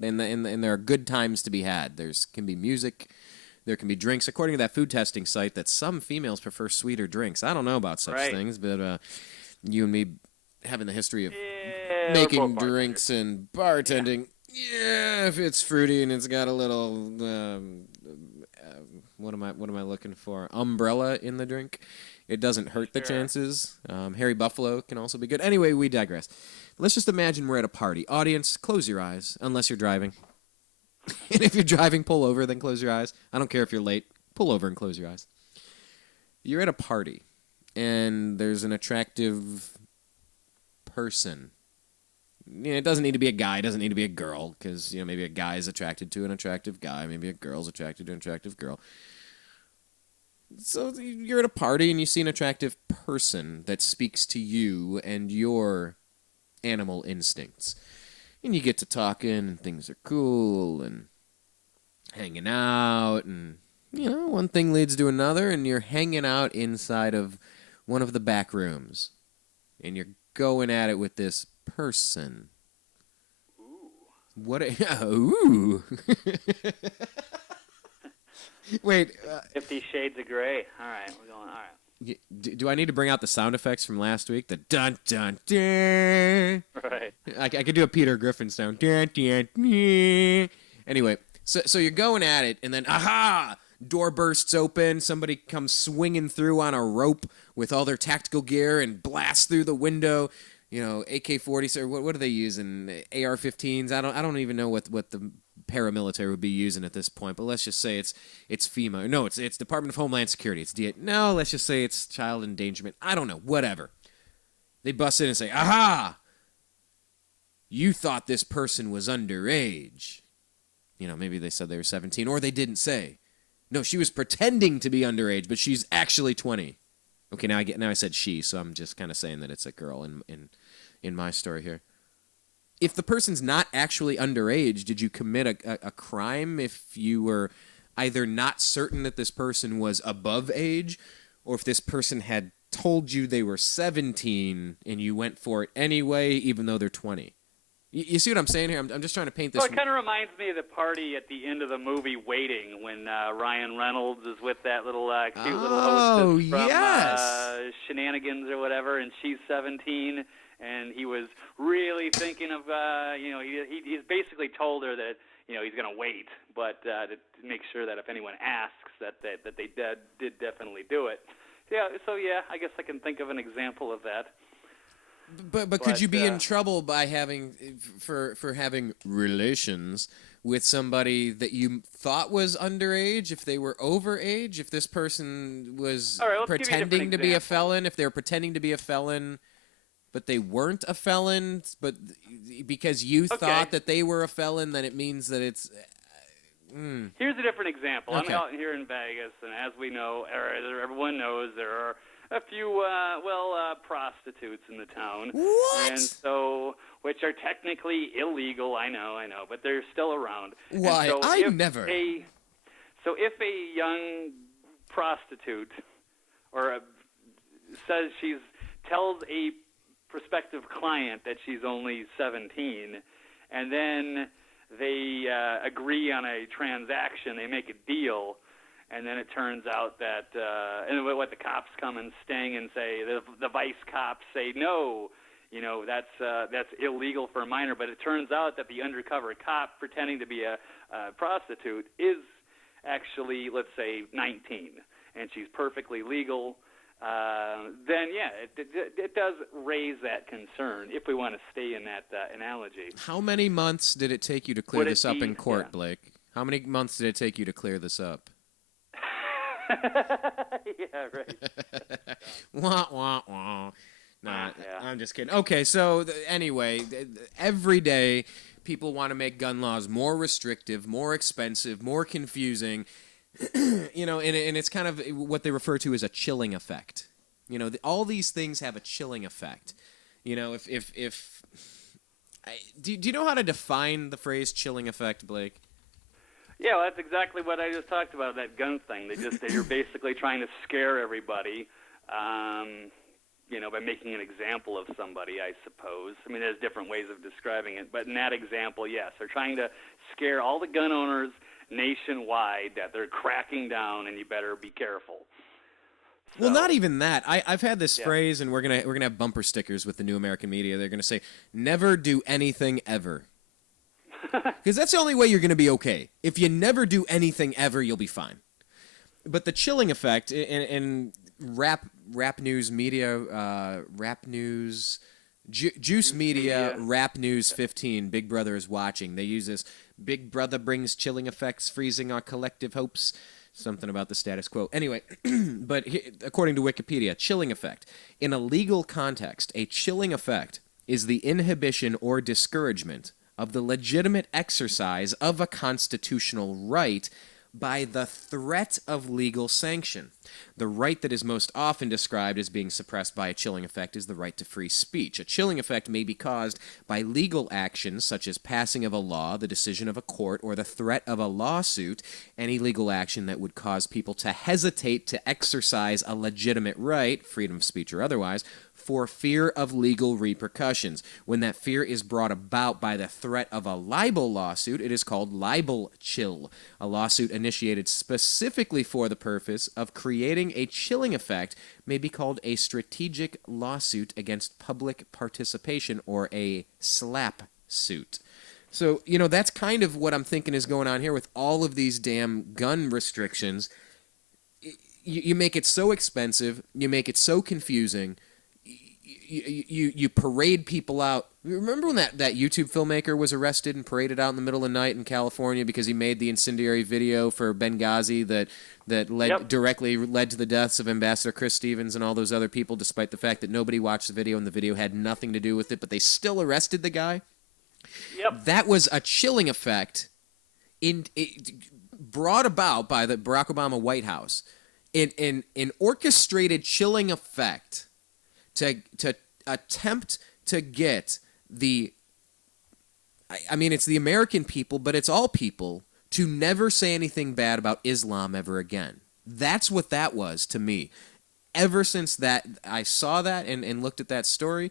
and there are good times to be had. Can be music, there can be drinks. According to that food testing site, that some females prefer sweeter drinks. I don't know about such things, but you and me having the history of making drinks and bartending, if it's fruity and it's got a little what am I looking for? Umbrella in the drink. It doesn't hurt the chances. Harry Buffalo can also be good. Anyway, we digress. Let's just imagine we're at a party. Audience, close your eyes, unless you're driving. And if you're driving, pull over, then close your eyes. I don't care if you're late. Pull over and close your eyes. You're at a party, and there's an attractive person. It doesn't need to be a guy, it doesn't need to be a girl, because maybe a guy is attracted to an attractive guy, maybe a girl's attracted to an attractive girl. So you're at a party and you see an attractive person that speaks to you and your animal instincts. And you get to talking and things are cool and hanging out and, one thing leads to another and you're hanging out inside of one of the back rooms. And you're going at it with this person. Ooh. Ooh. Wait. 50 Shades of Grey. All right, we're going. All right. Do I need to bring out the sound effects from last week? The dun dun dun. Right. I could do a Peter Griffin sound. Dun dun dun. Anyway, so you're going at it, and then aha! Door bursts open. Somebody comes swinging through on a rope with all their tactical gear and blasts through the window. AK-40s or what are they using? AR-15s. I don't even know what the paramilitary would be using at this point. But let's just say it's FEMA. No, it's Department of Homeland Security. No, let's just say it's child endangerment. I don't know. Whatever. They bust in and say, "Aha! You thought this person was underage." Maybe they said they were 17, or they didn't say. No, she was pretending to be underage, but she's actually 20. Okay, now I said she, so I'm just kind of saying that it's a girl in my story here. If the person's not actually underage, did you commit a crime if you were either not certain that this person was above age, or if this person had told you they were 17 and you went for it anyway, even though they're 20? You see what I'm saying here? I'm just trying to paint this. Well, it kind of reminds me of the party at the end of the movie Waiting, when Ryan Reynolds is with that little cute little hostess from Shenanigans or whatever, and she's 17, and he was really thinking of, he's basically told her that, he's going to wait, but to make sure that if anyone asks that they did definitely do it. Yeah, so I guess I can think of an example of that. But could you be in trouble by having having relations with somebody that you thought was underage if they were overage? If this person was pretending to be a felon, if they were pretending to be a felon, but they weren't a felon, but because you thought that they were a felon, then it means that it's. Here's a different example. Okay. I'm out here in Vegas, and as we know, everyone knows, there are a few, prostitutes in the town. What? And so, which are technically illegal, I know, but they're still around. Why? So never. So if a young prostitute tells a prospective client that she's only 17, and then they agree on a transaction, they make a deal, and then it turns out that, and what the cops come and sting and say, the vice cops say, no, that's illegal for a minor. But it turns out that the undercover cop pretending to be a prostitute is actually, let's say, 19, and she's perfectly legal. Then it does raise that concern if we want to stay in that analogy. How many months did it take you to clear this up in court, Blake? How many months did it take you to clear this up? Yeah, right. Wah, wah, wah. Nah, I'm just kidding. Okay, so anyway, every day people want to make gun laws more restrictive, more expensive, more confusing. And it's kind of what they refer to as a chilling effect. All these things have a chilling effect. If do you know how to define the phrase chilling effect, Blake? Yeah, well, that's exactly what I just talked about, that gun thing. You're basically trying to scare everybody, by making an example of somebody, I suppose. I mean, there's different ways of describing it, but in that example, yes, they're trying to scare all the gun owners nationwide that they're cracking down, and you better be careful. Well, not even that. I've had this phrase, and we're gonna have bumper stickers with the New American Media. They're gonna say, "Never do anything ever," because that's the only way you're gonna be okay. If you never do anything ever, you'll be fine. But the chilling effect in rap news media, Juice Media, Rap News 15, Big Brother is watching. They use this, Big Brother brings chilling effects, freezing our collective hopes. Something about the status quo. Anyway, but according to Wikipedia, chilling effect. In a legal context, a chilling effect is the inhibition or discouragement of the legitimate exercise of a constitutional right by the threat of legal sanction. The right that is most often described as being suppressed by a chilling effect is the right to free speech. A chilling effect may be caused by legal actions such as passing of a law, the decision of a court, or the threat of a lawsuit, any legal action that would cause people to hesitate to exercise a legitimate right, freedom of speech or otherwise, for fear of legal repercussions. When that fear is brought about by the threat of a libel lawsuit, it is called libel chill. A lawsuit initiated specifically for the purpose of creating a chilling effect may be called a strategic lawsuit against public participation, or a slap suit. So, that's kind of what I'm thinking is going on here with all of these damn gun restrictions. You make it so expensive, you make it so confusing. You parade people out. Remember when that YouTube filmmaker was arrested and paraded out in the middle of the night in California because he made the incendiary video for Benghazi that directly led to the deaths of Ambassador Chris Stevens and all those other people, despite the fact that nobody watched the video and the video had nothing to do with it, but they still arrested the guy? Yep. That was a chilling effect brought about by the Barack Obama White House. An orchestrated chilling effect to attempt to get it's the American people, but it's all people, to never say anything bad about Islam ever again. That's what that was to me. Ever since that I saw that and looked at that story,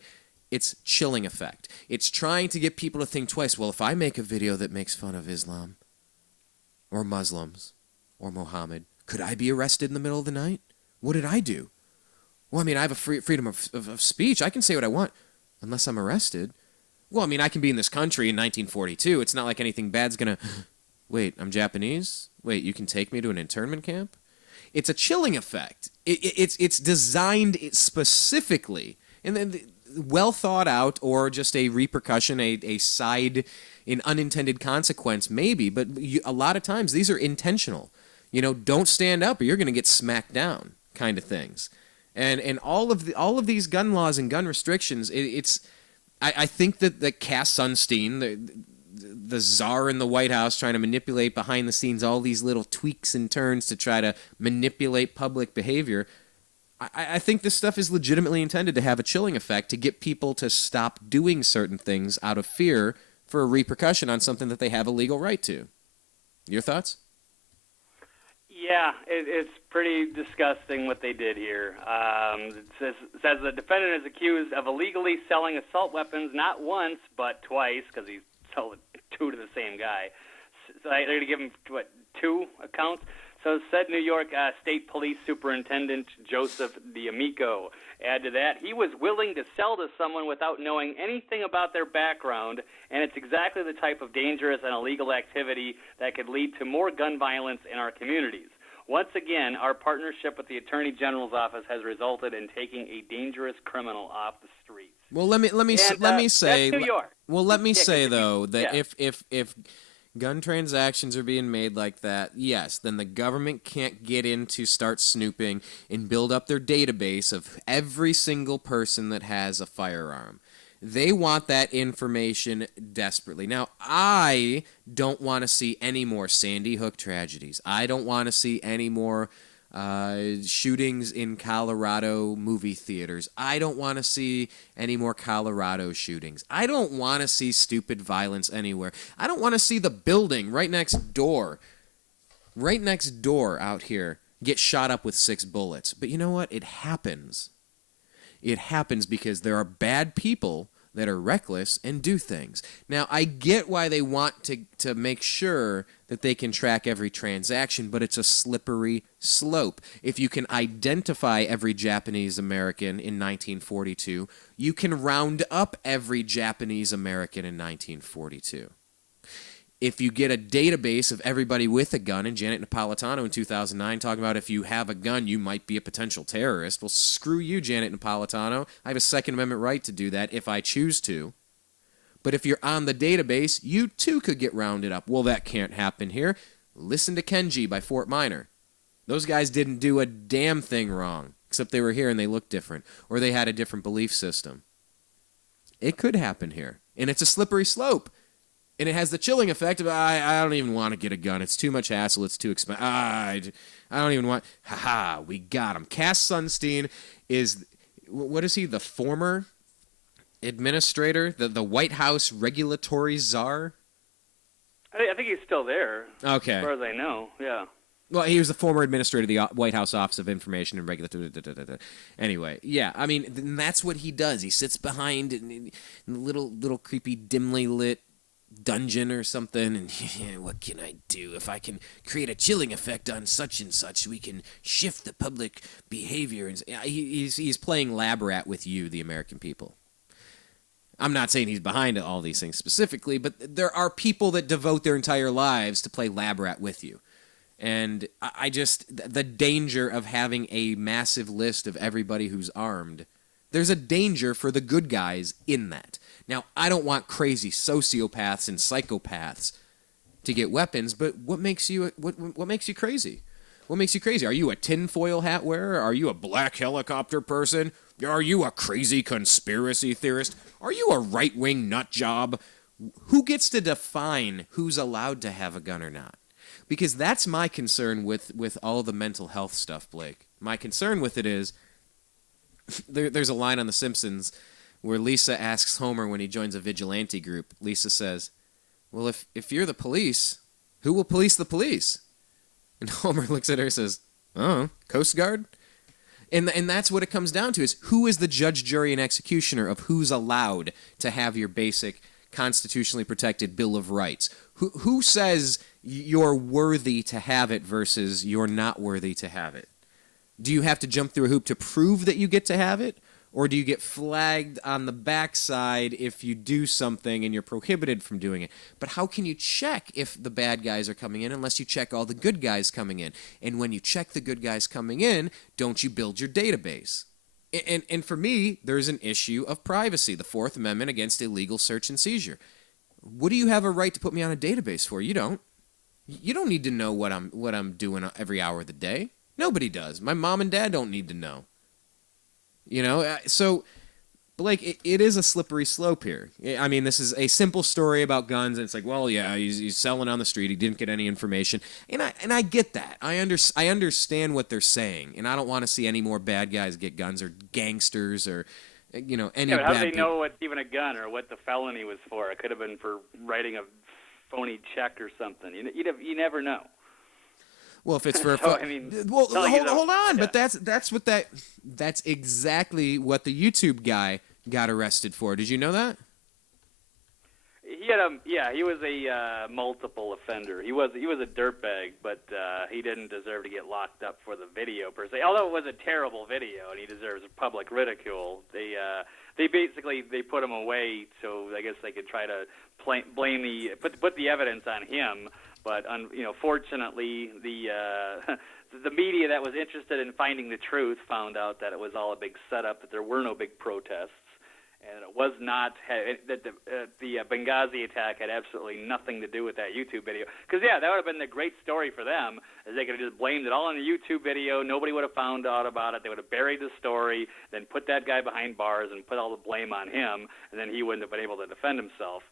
it's chilling effect. It's trying to get people to think twice. Well, if I make a video that makes fun of Islam or Muslims or Muhammad, could I be arrested in the middle of the night? What did I do? Well, I have a freedom of speech. I can say what I want unless I'm arrested. Well, I can be in this country in 1942. It's not like anything bad's going to... Wait, I'm Japanese? Wait, you can take me to an internment camp? It's a chilling effect. It's designed specifically, and then well thought out, or just a repercussion, a side, an unintended consequence maybe, but a lot of times these are intentional. Don't stand up or you're going to get smacked down kind of things. And all of these gun laws and gun restrictions, I think that Cass Sunstein, the czar in the White House, trying to manipulate behind the scenes all these little tweaks and turns to try to manipulate public behavior. I think this stuff is legitimately intended to have a chilling effect to get people to stop doing certain things out of fear for a repercussion on something that they have a legal right to. Your thoughts? Yeah, it's pretty disgusting what they did here. It says the defendant is accused of illegally selling assault weapons not once but twice, because he sold two to the same guy. So they're going to give him, two accounts? So said New York State Police Superintendent Joseph D'Amico. Add to that, he was willing to sell to someone without knowing anything about their background, and it's exactly the type of dangerous and illegal activity that could lead to more gun violence in our communities. Once again, our partnership with the Attorney General's office has resulted in taking a dangerous criminal off the streets. Well, let me say, that's New York. Well, let me say though that if gun transactions are being made like that, yes, then the government can't get in to start snooping and build up their database of every single person that has a firearm. They want that information desperately. Now, I don't want to see any more Sandy Hook tragedies. I don't want to see any more shootings in Colorado movie theaters. I don't want to see any more Colorado shootings. I don't want to see stupid violence anywhere. I don't want to see the building right next door out here get shot up with 6 bullets. But you know what? It happens. It happens because there are bad people that are reckless and do things. Now, I get why they want to make sure that they can track every transaction, but it's a slippery slope. If you can identify every Japanese American in 1942, you can round up every Japanese American in 1942. if you get a database of everybody with a gun, and Janet Napolitano in 2009 talking about if you have a gun, you might be a potential terrorist. Well, screw you, Janet Napolitano. I have a Second Amendment right to do that if I choose to. But if you're on the database, you too could get rounded up. Well, that can't happen here. Listen to Kenji by Fort Minor. Those guys didn't do a damn thing wrong, except they were here and they looked different, or they had a different belief system. It could happen here, and it's a slippery slope. And it has the chilling effect of, I don't even want to get a gun. It's too much hassle. It's too expensive. I don't even want... Ha-ha, we got him. Cass Sunstein is... What is he? The former administrator? The White House regulatory czar? I think he's still there. Okay. As far as I know, yeah. Well, he was the former administrator of the White House Office of Information and Regulatory... Anyway, yeah, I mean, that's what he does. He sits behind in a little creepy, dimly lit dungeon or something, and what can I do? If I can create a chilling effect on such and such, we can shift the public behavior. And he's playing lab rat with you, the American people. I'm not saying he's behind all these things specifically, but there are people that devote their entire lives to play lab rat with you. And I just, the danger of having a massive list of everybody who's armed, there's a danger for the good guys in that. Now, I don't want crazy sociopaths and psychopaths to get weapons, but what makes you what makes you crazy? What makes you crazy? Are you a tinfoil hat wearer? Are you a black helicopter person? Are you a crazy conspiracy theorist? Are you a right-wing nut job? Who gets to define who's allowed to have a gun or not? Because that's my concern with all the mental health stuff, Blake. My concern with it is there's a line on The Simpsons where Lisa asks Homer when he joins a vigilante group. Lisa says, well, if you're the police, who will police the police? And Homer looks at her and says, oh, Coast Guard? And that's what it comes down to, is who is the judge, jury, and executioner of who's allowed to have your basic constitutionally protected Bill of Rights? Who says you're worthy to have it versus you're not worthy to have it? Do you have to jump through a hoop to prove that you get to have it? Or do you get flagged on the backside if you do something and you're prohibited from doing it? But how can you check if the bad guys are coming in unless you check all the good guys coming in? And when you check the good guys coming in, don't you build your database? And for me, there's an issue of privacy, the Fourth Amendment against illegal search and seizure. What do you have a right to put me on a database for? You don't. You don't need to know what I'm doing every hour of the day. Nobody does. My mom and dad don't need to know. You know, so, Blake, it is a slippery slope here. I mean, this is a simple story about guns, and it's like, well, yeah, he's selling on the street. He didn't get any information, and I get that. I understand what they're saying, and I don't want to see any more bad guys get guns or gangsters or, you know, any. Yeah, but how bad do they people. know what's even a gun or what the felony was for? It could have been for writing a phony check or something. You never know. Well, if it's for so, I mean, well, hold on, yeah. but that's exactly what the YouTube guy got arrested for. Did you know that? He was a multiple offender. He was a dirtbag, but he didn't deserve to get locked up for the video per se. Although it was a terrible video, and he deserves public ridicule. They basically put him away, so I guess they could try to blame put the evidence on him. But fortunately, the media that was interested in finding the truth found out that it was all a big setup, that there were no big protests, and it was not that the Benghazi attack had absolutely nothing to do with that YouTube video. Because that would have been the great story for them, as they could have just blamed it all on the YouTube video. Nobody would have found out about it. They would have buried the story, then put that guy behind bars and put all the blame on him, and then he wouldn't have been able to defend himself.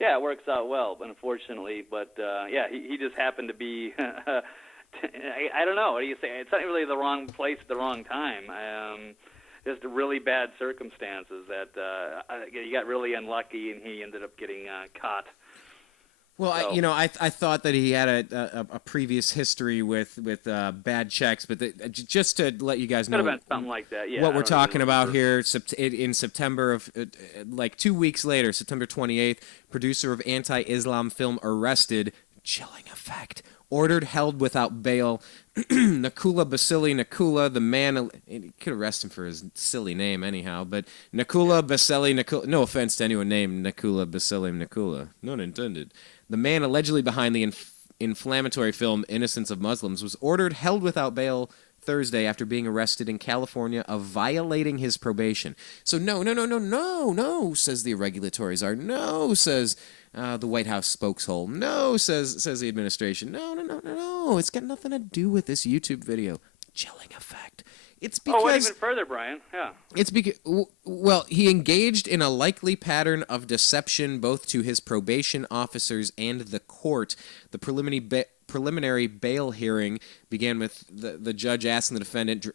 Yeah, it works out well, unfortunately. But, he just happened to be, I don't know, what do you say? It's not really the wrong place at the wrong time. Just really bad circumstances that he got really unlucky, and he ended up getting caught. Well, so. I thought that he had a previous history with bad checks, but just to let you guys know, could have been something like that. Yeah, what we're talking about here in September of like 2 weeks later, September 28th, producer of anti-Islam film arrested, chilling effect, ordered held without bail. Nakula Basili Nakula, the man, you could arrest him for his silly name anyhow, but Nakula Basili Nakula, no offense to anyone named Nakula Basili Nakula, none intended. The man allegedly behind the inflammatory film Innocence of Muslims was ordered held without bail Thursday after being arrested in California of violating his probation. So no, says the regulatory czar. No, says the White House spokeshole. No, says the administration. No. It's got nothing to do with this YouTube video. Chilling effect. It's because... Oh, went even further, Brian. Yeah. It's because... Well, he engaged in a likely pattern of deception both to his probation officers and the court. The preliminary bail hearing began with the judge asking the defendant...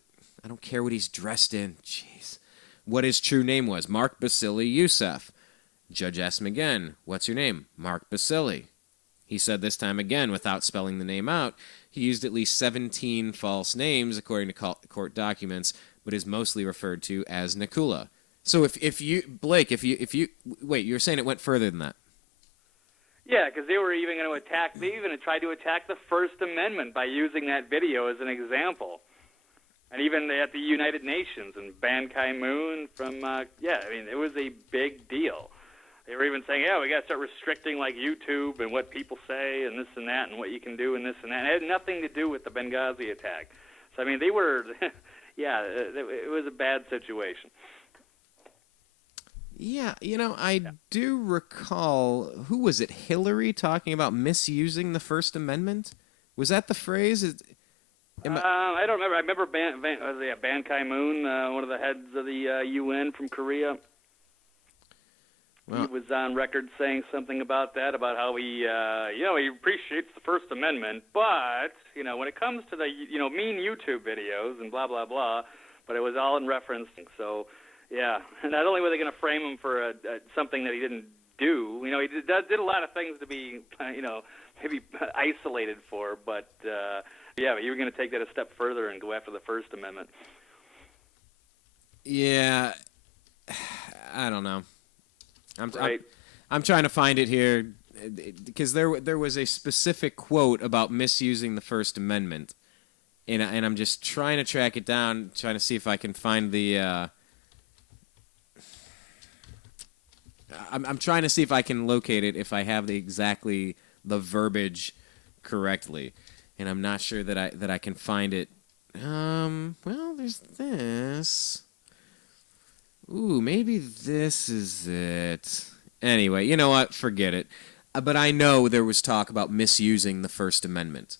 I don't care what he's dressed in. Jeez. What his true name was. Mark Basili Youssef. Judge asked him again, what's your name? Mark Basili. He said this time again, without spelling the name out, he used at least 17 false names, according to court documents, but is mostly referred to as Nakula. So if you, Blake, wait, you were saying it went further than that. Yeah, because they were even going to attack, they even tried to attack the First Amendment by using that video as an example. And even at the United Nations, and Ban Ki-moon from, it was a big deal. They were even saying, we got to start restricting like YouTube and what people say and this and that and what you can do and this and that. And it had nothing to do with the Benghazi attack. So, I mean, they were, it was a bad situation. Yeah, I do recall, who was it, Hillary talking about misusing the First Amendment? Was that the phrase? I don't remember. I remember Ban Ki-moon, one of the heads of the UN from Korea. Well, he was on record saying something about that, about how he appreciates the First Amendment, but, when it comes to the, mean YouTube videos and blah, blah, blah, but it was all in reference. So, yeah, not only were they going to frame him for something that he didn't do, he did a lot of things to be, maybe isolated for, but, but you were going to take that a step further and go after the First Amendment. Yeah, I don't know. Right. I'm trying to find it here because there was a specific quote about misusing the First Amendment, and I'm just trying to track it down, trying to see if I can find the. I'm trying to see if I can locate it, if I have the verbiage correctly, and I'm not sure that I can find it. Well, there's this. Ooh, maybe this is it. Anyway, you know what? Forget it. But I know there was talk about misusing the First Amendment.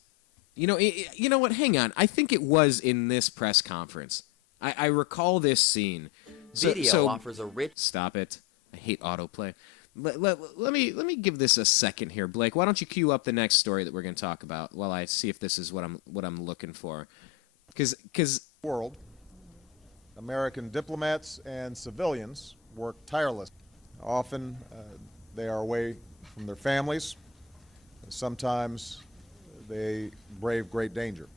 You know what? Hang on. I think it was in this press conference. I recall this scene. Video offers a rich... Stop it. I hate autoplay. Let me give this a second here, Blake. Why don't you cue up the next story that we're going to talk about while I see if this is what I'm looking for? Because world. American diplomats and civilians work tirelessly. Often they are away from their families. Sometimes they brave great danger.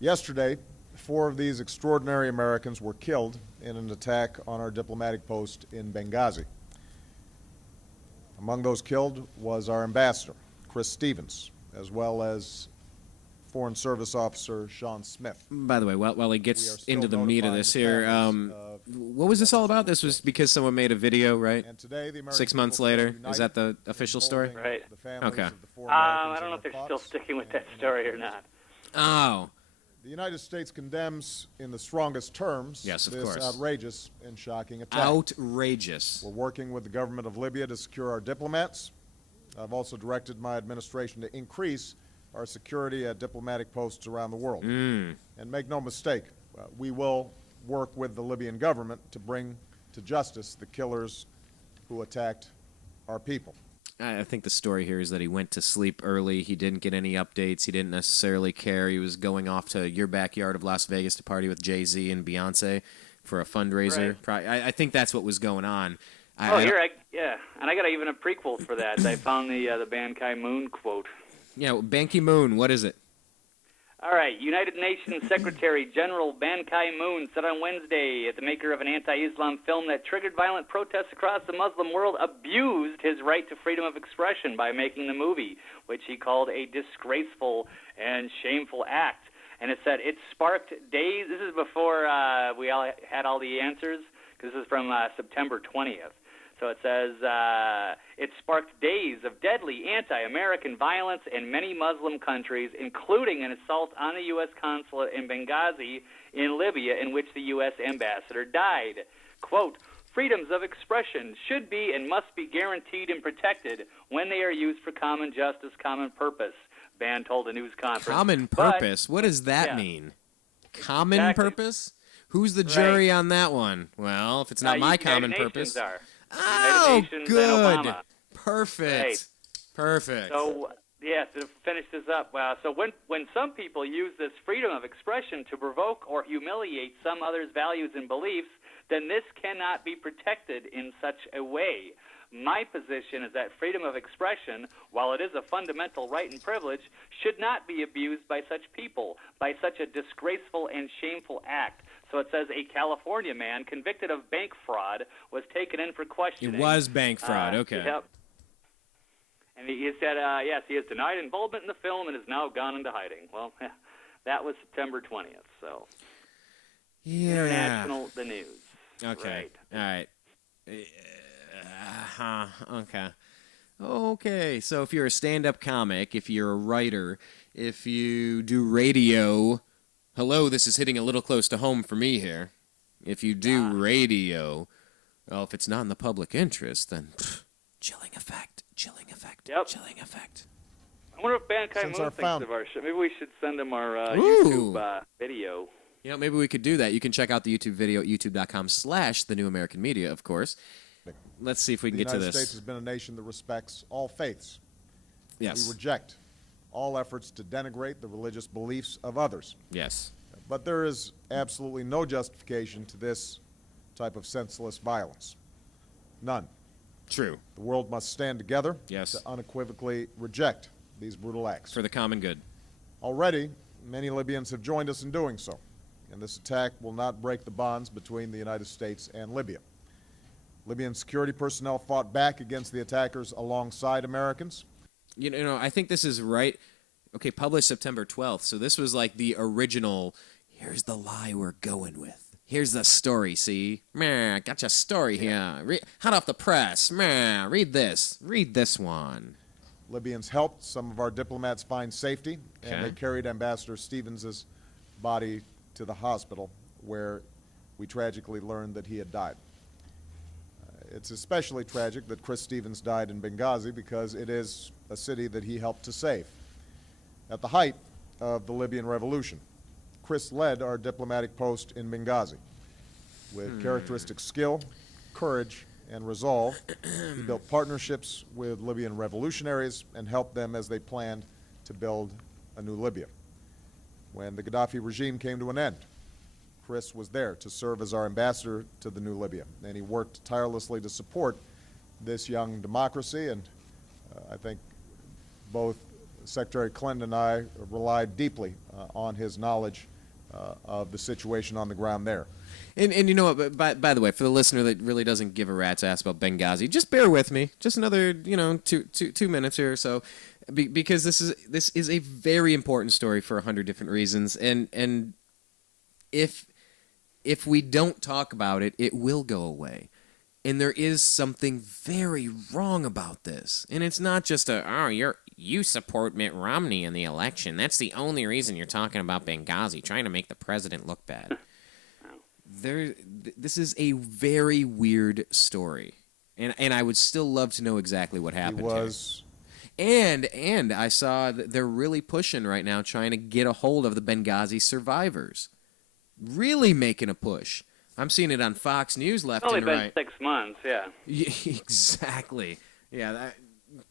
Yesterday, 4 of these extraordinary Americans were killed in an attack on our diplomatic post in Benghazi. Among those killed was our ambassador, Chris Stevens, as well as Foreign Service Officer Sean Smith. By the way, while he gets into the meat of this here, what was this all about? This was because someone made a video, right? And today, the 6 months later, is that the official story? Right. Okay. I don't know if they're still sticking with that story or not. Oh. The United States condemns in the strongest terms this course. Outrageous and shocking attack. Outrageous. We're working with the government of Libya to secure our diplomats. I've also directed my administration to increase our security at diplomatic posts around the world. And make no mistake, we will work with the Libyan government to bring to justice the killers who attacked our people. I think the story here is that he went to sleep early. He didn't get any updates. He didn't necessarily care. He was going off to your backyard of Las Vegas to party with Jay-Z and Beyonce for a fundraiser. Right. I think that's what was going on. And I got even a prequel for that. I found the Ban Ki-moon quote. Yeah, Ban Ki-moon, what is it? All right, United Nations Secretary General Ban Ki-moon said on Wednesday that the maker of an anti-Islam film that triggered violent protests across the Muslim world abused his right to freedom of expression by making the movie, which he called a disgraceful and shameful act. And it said it sparked days. This is before we all had all the answers, because this is from September 20th. So it says, it sparked days of deadly anti-American violence in many Muslim countries, including an assault on the U.S. consulate in Benghazi in Libya in which the U.S. ambassador died. Quote, freedoms of expression should be and must be guaranteed and protected when they are used for common justice, common purpose, Ban told a news conference. Common purpose? What does that mean? Common purpose? Who's the jury on that one? Well, if it's not my common purpose. Oh, good. Perfect. Right. Perfect. So, yeah, to finish this up, so when some people use this freedom of expression to provoke or humiliate some others' values and beliefs, then this cannot be protected in such a way. My position is that freedom of expression, while it is a fundamental right and privilege, should not be abused by such people, by such a disgraceful and shameful act. So it says a California man convicted of bank fraud was taken in for questioning. It was bank fraud, okay. Yep. And he said, yes, he has denied involvement in the film and has now gone into hiding. Well, that was September 20th, so. Yeah. International, the news. Okay. Right. All right. Okay. Okay, so if you're a stand-up comic, if you're a writer, if you do radio, hello, this is hitting a little close to home for me here. If you do radio, well, if it's not in the public interest, then chilling effect, chilling effect, chilling effect. I wonder if Mankind Moon thinks of our show. Maybe we should send him our YouTube video. You know, maybe we could do that. You can check out the YouTube video at youtube.com/thenewamericanmedia, of course. Let's see if we can get to this. The United States has been a nation that respects all faiths. Yes. We reject all efforts to denigrate the religious beliefs of others. Yes. But there is absolutely no justification to this type of senseless violence. None. True. The world must stand together to unequivocally reject these brutal acts. For the common good. Already, many Libyans have joined us in doing so, and this attack will not break the bonds between the United States and Libya. Libyan security personnel fought back against the attackers alongside Americans. You know, I think this is right. Okay, published September 12th, so this was like the original, here's the lie we're going with. Here's the story, see? Meh, got your story here. Hot off the press. Meh, read this. Read this one. Libyans helped some of our diplomats find safety, and they carried Ambassador Stevens' body to the hospital, where we tragically learned that he had died. It's especially tragic that Chris Stevens died in Benghazi because it is a city that he helped to save. At the height of the Libyan revolution, Chris led our diplomatic post in Benghazi. With characteristic skill, courage, and resolve, he built partnerships with Libyan revolutionaries and helped them as they planned to build a new Libya. When the Gaddafi regime came to an end, Chris was there to serve as our ambassador to the new Libya, and he worked tirelessly to support this young democracy, and I think both Secretary Clinton and I relied deeply on his knowledge of the situation on the ground there. And you know what, by the way, for the listener that really doesn't give a rat's ass about Benghazi, just bear with me. Just another, 2 minutes here or so, because this is a very important story for 100 different reasons, and if we don't talk about it, it will go away. And there is something very wrong about this. And it's not just you support Mitt Romney in the election. That's the only reason you're talking about Benghazi, trying to make the president look bad. This is a very weird story. And I would still love to know exactly what happened. He was. And I saw that they're really pushing right now, trying to get a hold of the Benghazi survivors. Really making a push. I'm seeing it on Fox News left and right. It's only been 6 months, yeah. Exactly. Yeah,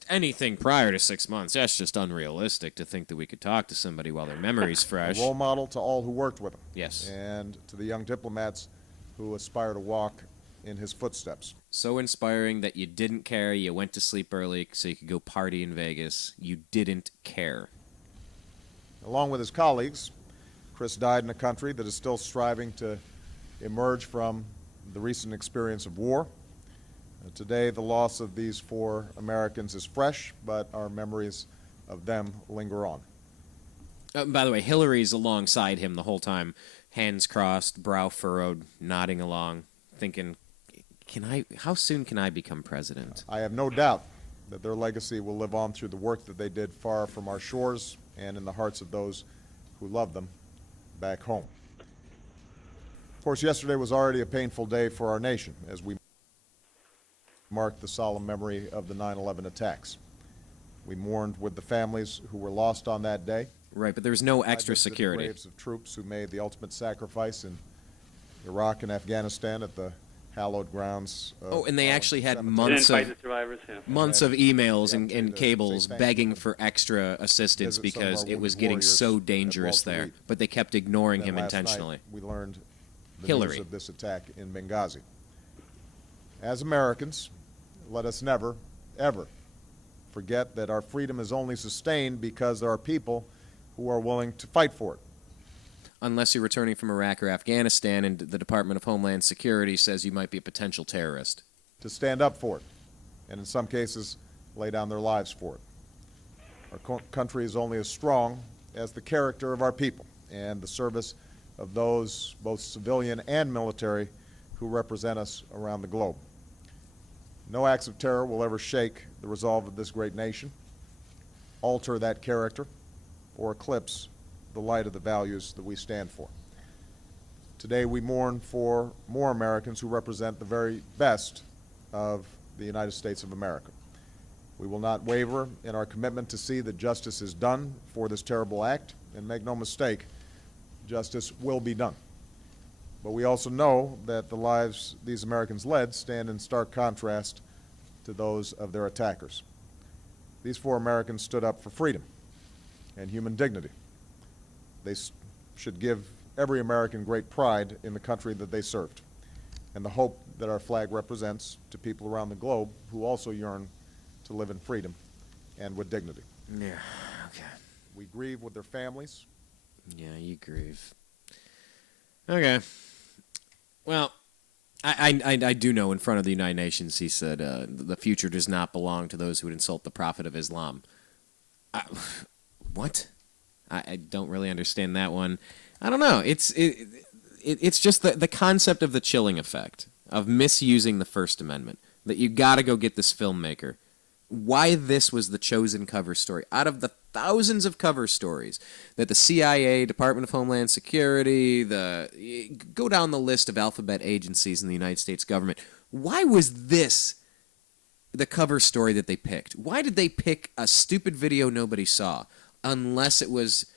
anything prior to 6 months, that's just unrealistic to think that we could talk to somebody while their memory's fresh. A role model to all who worked with him. Yes. And to the young diplomats who aspire to walk in his footsteps. So inspiring that you didn't care, you went to sleep early so you could go party in Vegas. You didn't care. Along with his colleagues, Chris died in a country that is still striving to emerge from the recent experience of war. Today, the loss of these 4 Americans is fresh, but our memories of them linger on. By the way, Hillary's alongside him the whole time, hands crossed, brow furrowed, nodding along, thinking, How soon can I become president? I have no doubt that their legacy will live on through the work that they did far from our shores and in the hearts of those who love them back home. Of course, yesterday was already a painful day for our nation as we marked the solemn memory of the 9/11 attacks. We mourned with the families who were lost on that day. Right, but there was no extra I visited security. The graves of troops who made the ultimate sacrifice in Iraq and Afghanistan at the hallowed grounds of and they actually had cemetery. months of Months of emails and cables begging for extra assistance because it was getting so dangerous there. But they kept ignoring him intentionally. We learned the Hillary. news of this attack in Benghazi. As Americans, let us never, ever forget that our freedom is only sustained because there are people who are willing to fight for it. Unless you're returning from Iraq or Afghanistan and the Department of Homeland Security says you might be a potential terrorist. To stand up for it, and in some cases, lay down their lives for it. Our country is only as strong as the character of our people and the service of those, both civilian and military, who represent us around the globe. No acts of terror will ever shake the resolve of this great nation, alter that character, or eclipse the light of the values that we stand for. Today we mourn for more Americans who represent the very best of the United States of America. We will not waver in our commitment to see that justice is done for this terrible act, and make no mistake, justice will be done. But we also know that the lives these Americans led stand in stark contrast to those of their attackers. These 4 Americans stood up for freedom and human dignity. They should give every American great pride in the country that they served, and the hope that our flag represents to people around the globe who also yearn to live in freedom and with dignity. Yeah, okay. We grieve with their families. Yeah, you grieve. Okay. Well, I do know in front of the United Nations he said the future does not belong to those who would insult the Prophet of Islam. What? I don't really understand that one. I don't know. It's just the concept of the chilling effect, of misusing the First Amendment, that you got to go get this filmmaker. Why this was the chosen cover story. Out of the thousands of cover stories that the CIA, Department of Homeland Security, go down the list of alphabet agencies in the United States government, why was this the cover story that they picked? Why did they pick a stupid video nobody saw? Unless it was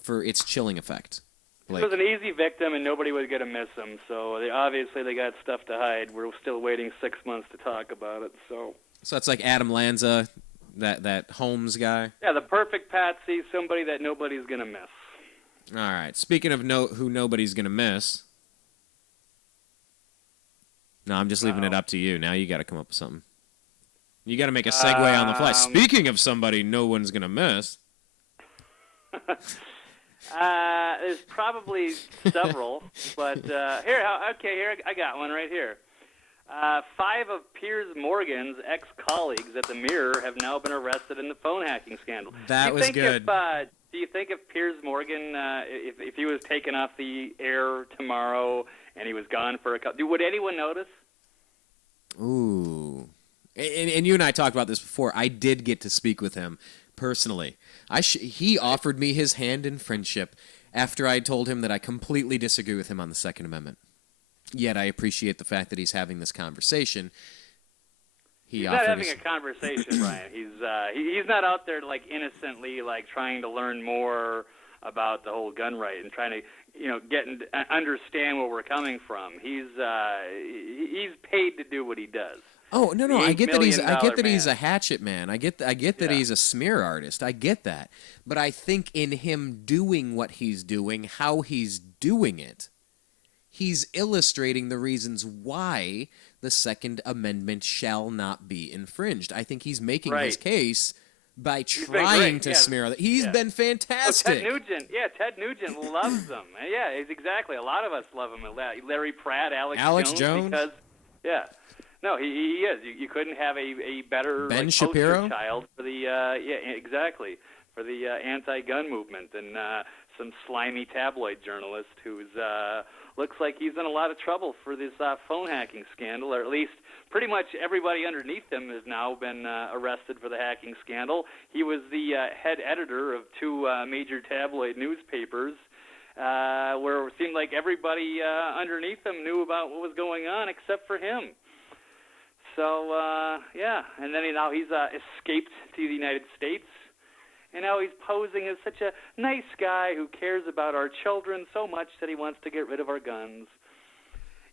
for its chilling effect. It was an easy victim, and nobody was going to miss him. So they got stuff to hide. We're still waiting 6 months to talk about it. So it's like Adam Lanza, that Holmes guy. Yeah, the perfect patsy, somebody that nobody's going to miss. All right. Speaking of who nobody's going to miss. No, I'm just leaving it up to you. Now you got to come up with something. You got to make a segue on the fly. Speaking of somebody no one's going to miss. There's probably several, but here I got one right here. 5 of Piers Morgan's ex-colleagues at the Mirror have now been arrested in the phone hacking scandal. That was good. Do you think if Piers Morgan, if he was taken off the air tomorrow and he was gone for a couple, would anyone notice? Ooh. And you and I talked about this before. I did get to speak with him personally. He offered me his hand in friendship after I told him that I completely disagree with him on the Second Amendment. Yet I appreciate the fact that he's having this conversation. He's not having a conversation, Brian. He's not out there like innocently like trying to learn more about the whole gun right and trying to get and understand where we're coming from. He's paid to do what he does. Oh no! I get that he's a hatchet man. I get that he's a smear artist. I get that, but I think in him doing what he's doing, how he's doing it, he's illustrating the reasons why the Second Amendment shall not be infringed. I think he's making his case by trying to smear. He's been fantastic. Ted Nugent loves him. Yeah, exactly. A lot of us love him. Larry Pratt, Alex Jones. Because, no, he is. You couldn't have a better Ben Shapiro child for the for the anti-gun movement than some slimy tabloid journalist who's looks like he's in a lot of trouble for this phone hacking scandal, or at least pretty much everybody underneath him has now been arrested for the hacking scandal. He was the head editor of two major tabloid newspapers, where it seemed like everybody underneath him knew about what was going on except for him. So, yeah, and then now he's escaped to the United States, and now he's posing as such a nice guy who cares about our children so much that he wants to get rid of our guns.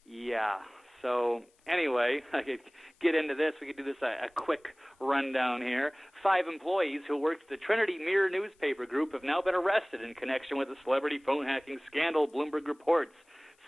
Yeah, so anyway, I could get into this. We could do this a quick rundown here. 5 employees who worked at the Trinity Mirror newspaper group have now been arrested in connection with the celebrity phone hacking scandal, Bloomberg reports.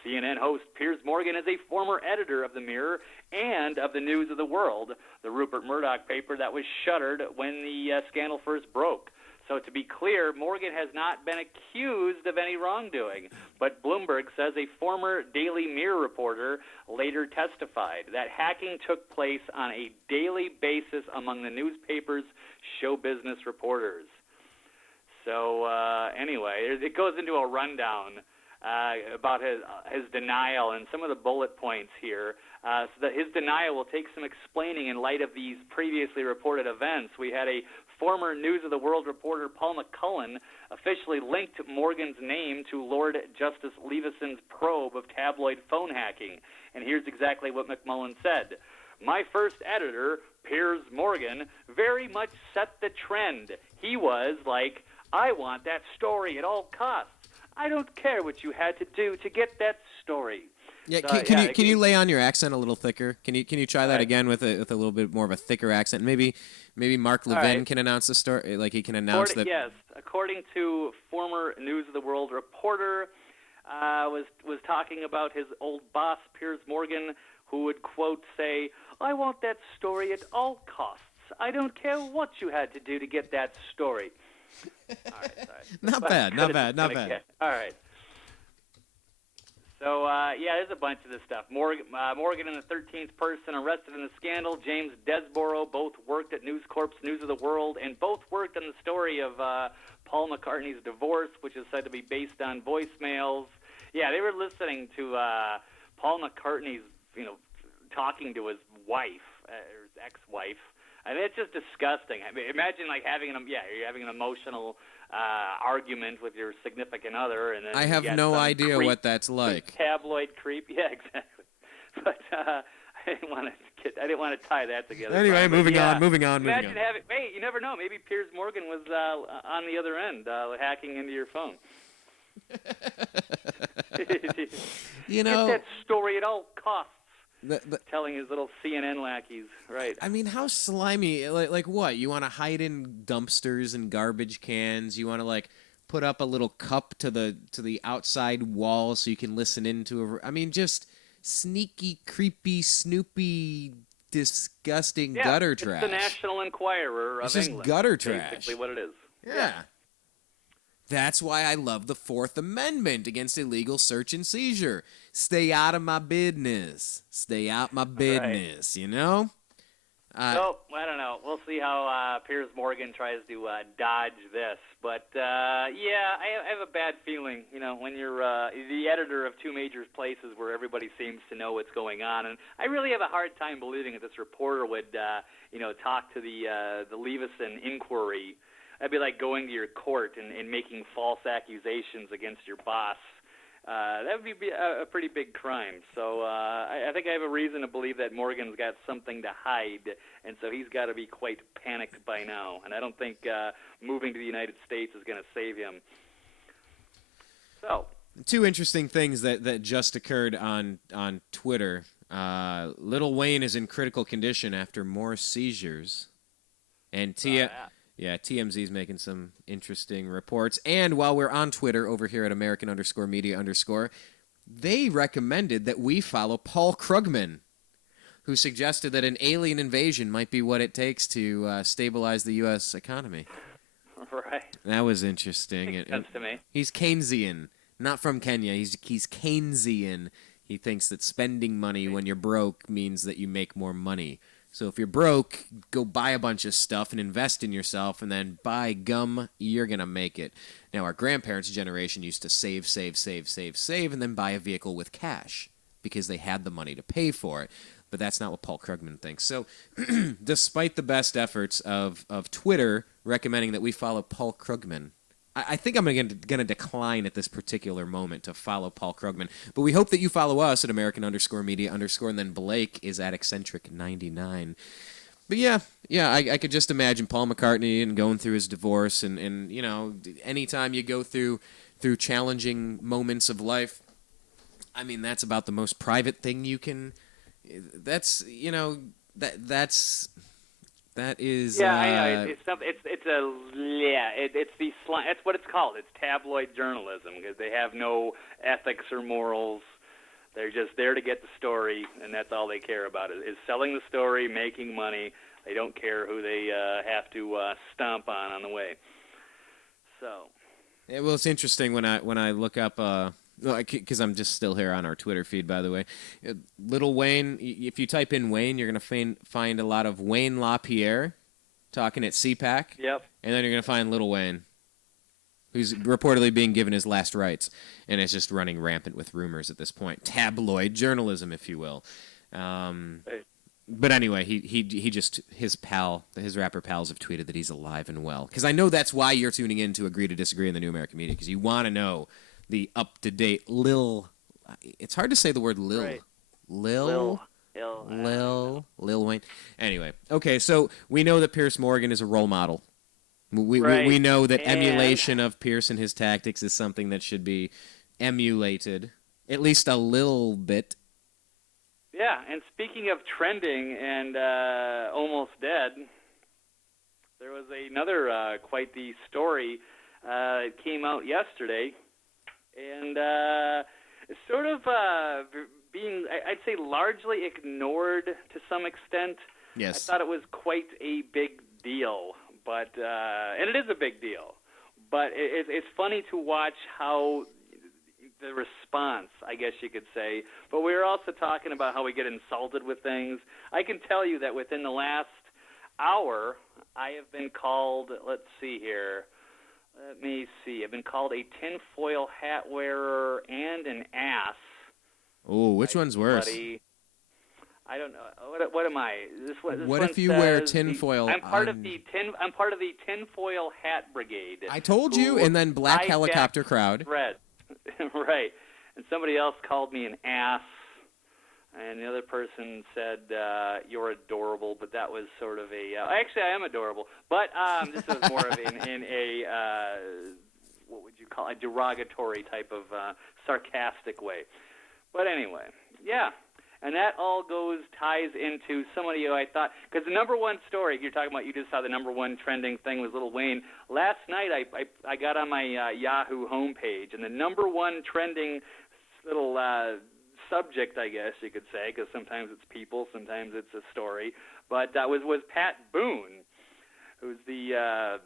CNN host Piers Morgan is a former editor of the Mirror and of the News of the World, the Rupert Murdoch paper that was shuttered when the scandal first broke. So to be clear, Morgan has not been accused of any wrongdoing, but Bloomberg says a former Daily Mirror reporter later testified that hacking took place on a daily basis among the newspaper's show business reporters. So anyway, it goes into a rundown about his denial and some of the bullet points here. So that his denial will take some explaining in light of these previously reported events. We had a former News of the World reporter, Paul McCullen, officially linked Morgan's name to Lord Justice Leveson's probe of tabloid phone hacking. And here's exactly what McMullen said. My first editor, Piers Morgan, very much set the trend. He was like, I want that story at all costs. I don't care what you had to do to get that story. Yeah, can you lay on your accent a little thicker? Can you try that again with a little bit more of a thicker accent? Maybe Mark Levin can announce the story, like he can announce that. Yes, according to former News of the World reporter, was talking about his old boss Piers Morgan, who would quote say, "I want that story at all costs. I don't care what you had to do to get that story." All right, sorry. Not bad. All right. So, yeah, there's a bunch of this stuff. Morgan and the 13th person arrested in the scandal, James Desborough, both worked at News Corp's News of the World, and both worked on the story of Paul McCartney's divorce, which is said to be based on voicemails. Yeah, they were listening to Paul McCartney's, talking to his wife, or his ex-wife. I mean, it's just disgusting. I mean, imagine like you're having an emotional argument with your significant other, and then I have no idea what that's like. Tabloid creep, yeah, exactly. But I didn't want to tie that together. Anyway, moving on. Imagine having. Hey, you never know. Maybe Piers Morgan was on the other end, hacking into your phone. Get that story at all costs. Telling his little CNN lackeys, right? I mean, how slimy? Like what? You want to hide in dumpsters and garbage cans? You want to put up a little cup to the outside wall so you can listen into I mean, just sneaky, creepy, snoopy, disgusting gutter trash. It's the National Enquirer of England. It's just gutter trash. Basically, what it is. Yeah. That's why I love the Fourth Amendment against illegal search and seizure. Stay out of my business. Stay out my business, So, I don't know. We'll see how Piers Morgan tries to dodge this. But, I have a bad feeling, when you're the editor of two major places where everybody seems to know what's going on. And I really have a hard time believing that this reporter would, talk to the Leveson inquiry. That'd be like going to your court and making false accusations against your boss. That would be a pretty big crime. So I think I have a reason to believe that Morgan's got something to hide, and so he's got to be quite panicked by now. And I don't think moving to the United States is going to save him. So, two interesting things that just occurred on Twitter. Lil Wayne is in critical condition after more seizures, and TMZ's making some interesting reports. And while we're on Twitter over here at American_media_, they recommended that we follow Paul Krugman, who suggested that an alien invasion might be what it takes to stabilize the U.S. economy. Right. That was interesting. Makes sense to me. He's Keynesian, not from Kenya. He's Keynesian. He thinks that spending money when you're broke means that you make more money. So if you're broke, go buy a bunch of stuff and invest in yourself, and then by gum, you're going to make it. Now, our grandparents' generation used to save, and then buy a vehicle with cash because they had the money to pay for it. But that's not what Paul Krugman thinks. So despite the best efforts of Twitter recommending that we follow Paul Krugman, I think I'm going to decline at this particular moment to follow Paul Krugman. But we hope that you follow us at American_media_, and then Blake is at Eccentric99. But yeah, I could just imagine Paul McCartney and going through his divorce, and you know, anytime you go through challenging moments of life, I mean, that's about the most private thing you can. That's, you know, that's. That is. Yeah, I know. That's what it's called. It's tabloid journalism because they have no ethics or morals. They're just there to get the story, and that's all they care about is selling the story, making money. They don't care who they have to stomp on the way. So. Yeah, well, it's interesting when I look up. Because I'm just still here on our Twitter feed, by the way. Little Wayne, if you type in Wayne, you're going to find a lot of Wayne LaPierre talking at CPAC. Yep. And then you're going to find Little Wayne, who's reportedly being given his last rites. And it's just running rampant with rumors at this point. Tabloid journalism, if you will. But anyway, he just, his rapper pals have tweeted that he's alive and well. Because I know that's why you're tuning in to Agree to Disagree in the New American Media, because you want to know the up-to-date Lil. It's hard to say the word Lil. Right. Lil Wayne. Anyway, okay, so we know that Piers Morgan is a role model. We know that emulation of Piers and his tactics is something that should be emulated, at least a little bit. Yeah, and speaking of trending and almost dead, there was another quite the story. It came out yesterday. And it's sort of being, I'd say, largely ignored to some extent. Yes. I thought it was quite a big deal, but and it is a big deal. But it's funny to watch how the response, I guess you could say. But we were also talking about how we get insulted with things. I can tell you that within the last hour, I have been called, let's see here, let me see. I've been called a tinfoil hat wearer and an ass. Oh, which one's worse? I don't know. What am I? This what if you wear tinfoil? I'm part of the tinfoil hat brigade. I told you, and then black helicopter crowd. Red, right? And somebody else called me an ass. And the other person said, you're adorable, but that was sort of a... actually, I am adorable, but this was more of in a what would you call it, a derogatory type of sarcastic way. But anyway, yeah. And that all ties into somebody who I thought... Because the number one story, you're talking about, you just saw the number one trending thing was Lil Wayne. Last night, I got on my Yahoo homepage, and the number one trending little... subject, I guess you could say, because sometimes it's people, sometimes it's a story. But that was Pat Boone, who's the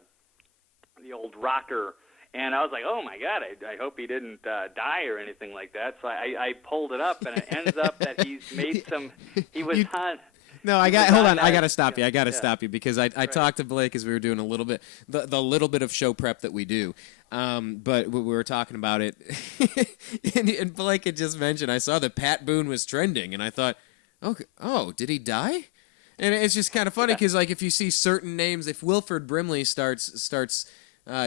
old rocker. And I was like, oh my God, I hope he didn't die or anything like that. So I pulled it up, and it ends up that he's made some. He was on. No, hold on. I got to stop you. I got to stop you because I talked to Blake as we were doing a little bit, the little bit of show prep that we do. But we were talking about it, and Blake had just mentioned, I saw that Pat Boone was trending, and I thought, oh, did he die? And it's just kind of funny because, like, if you see certain names, if Wilford Brimley starts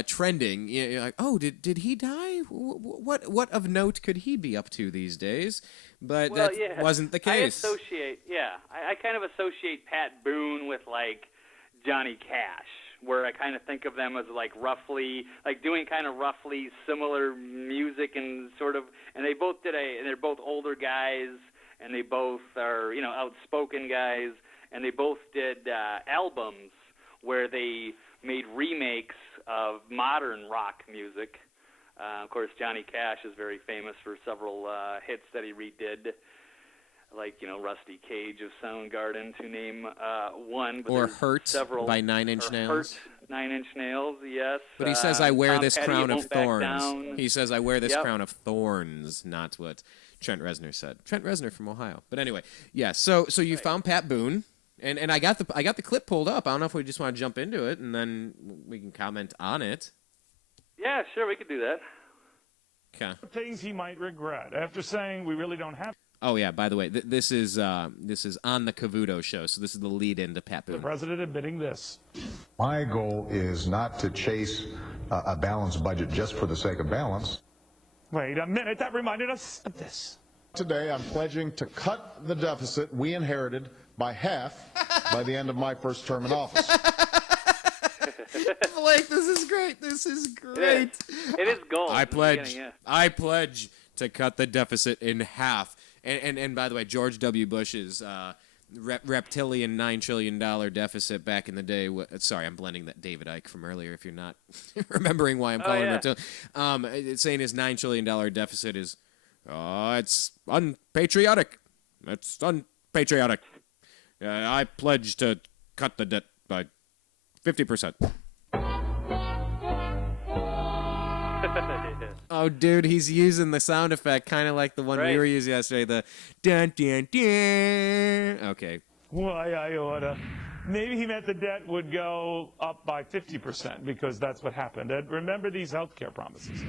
trending, you're like, oh, did he die? What of note could he be up to these days? But wasn't the case. I kind of associate Pat Boone with, like, Johnny Cash, where I kind of think of them as doing kind of roughly similar music and sort of, and they both and they're both older guys, and they both are, outspoken guys, and they both did albums where they made remakes of modern rock music. Of course, Johnny Cash is very famous for several hits that he redid, like, Rusty Cage of Soundgarden, to name one. But or Hurt several, by Nine Inch Nails. Hurt, 9 Inch Nails, yes. But he says, I wear this Petty, crown of thorns. He says, I wear this crown of thorns, not what Trent Reznor said. Trent Reznor from Ohio. But anyway, yeah, so you found Pat Boone. And I got the clip pulled up. I don't know if we just want to jump into it and then we can comment on it. Yeah, sure, we could do that. Okay. Things he might regret after saying we really don't have. Oh yeah. By the way, this is on the Cavuto show, so this is the lead-in to Pat Boone. The president admitting this. My goal is not to chase a balanced budget just for the sake of balance. Wait a minute. That reminded us of this. Today, I'm pledging to cut the deficit we inherited by half by the end of my first term in office. Blake, this is great. This is great. It is gold. I pledge to cut the deficit in half. And by the way, George W. Bush's reptilian $9 trillion deficit back in the day. Sorry, I'm blending that David Icke from earlier. If you're not remembering why I'm calling him reptilian, it's saying his $9 trillion deficit is. It's unpatriotic. It's unpatriotic. I pledge to cut the debt by 50%. Oh, dude, he's using the sound effect kind of like the one we were using yesterday. The dun dun dun. Okay. Why I oughta. Maybe he meant the debt would go up by 50% because that's what happened. And remember these health care promises.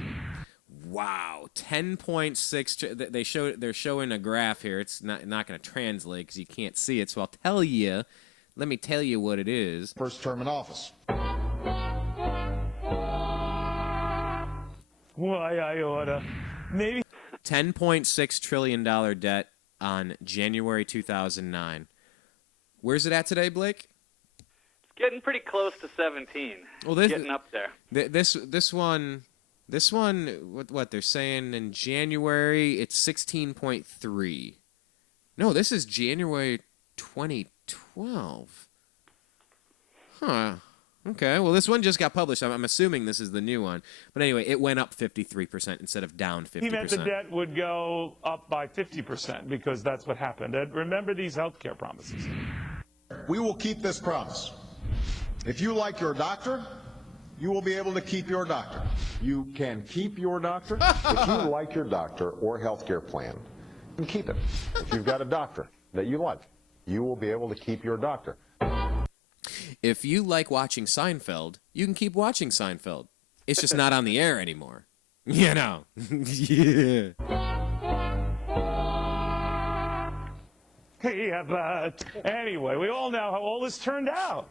Wow, 10.6. They're showing a graph here. It's not going to translate because you can't see it. So I'll tell you. Let me tell you what it is. First term in office. Why I oughta. Maybe. $10.6 trillion debt on January 2009. Where's it at today, Blake? It's getting pretty close to 17. Well, getting up there. This one, what they're saying in January, it's 16.3. No, this is January 2012. Huh. Okay, well, this one just got published. I'm assuming this is the new one. But anyway, it went up 53% instead of down 50%. He meant the debt would go up by 50% because that's what happened. And remember these health care promises. We will keep this promise. If you like your doctor, you will be able to keep your doctor. You can keep your doctor. If you like your doctor or healthcare plan, you can keep it. If you've got a doctor that you like, you will be able to keep your doctor. If you like watching Seinfeld, you can keep watching Seinfeld. It's just not on the air anymore. You know. Yeah. Yeah, but anyway, we all know how all this turned out.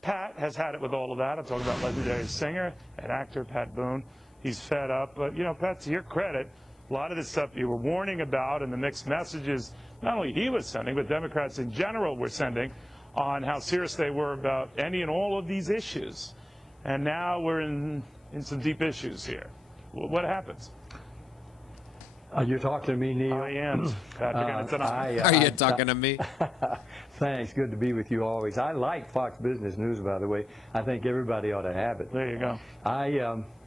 Pat has had it with all of that. I'm talking about legendary singer and actor Pat Boone. He's fed up. But, you know, Pat, to your credit, a lot of this stuff you were warning about and the mixed messages not only he was sending, but Democrats in general were sending on how serious they were about any and all of these issues. And now we're in some deep issues here. What happens? You're talking to me, Neil? I am, Patrick. Are you talking to me? Thanks. Good to be with you always. I like Fox Business News, by the way. I think everybody ought to have it. There you go.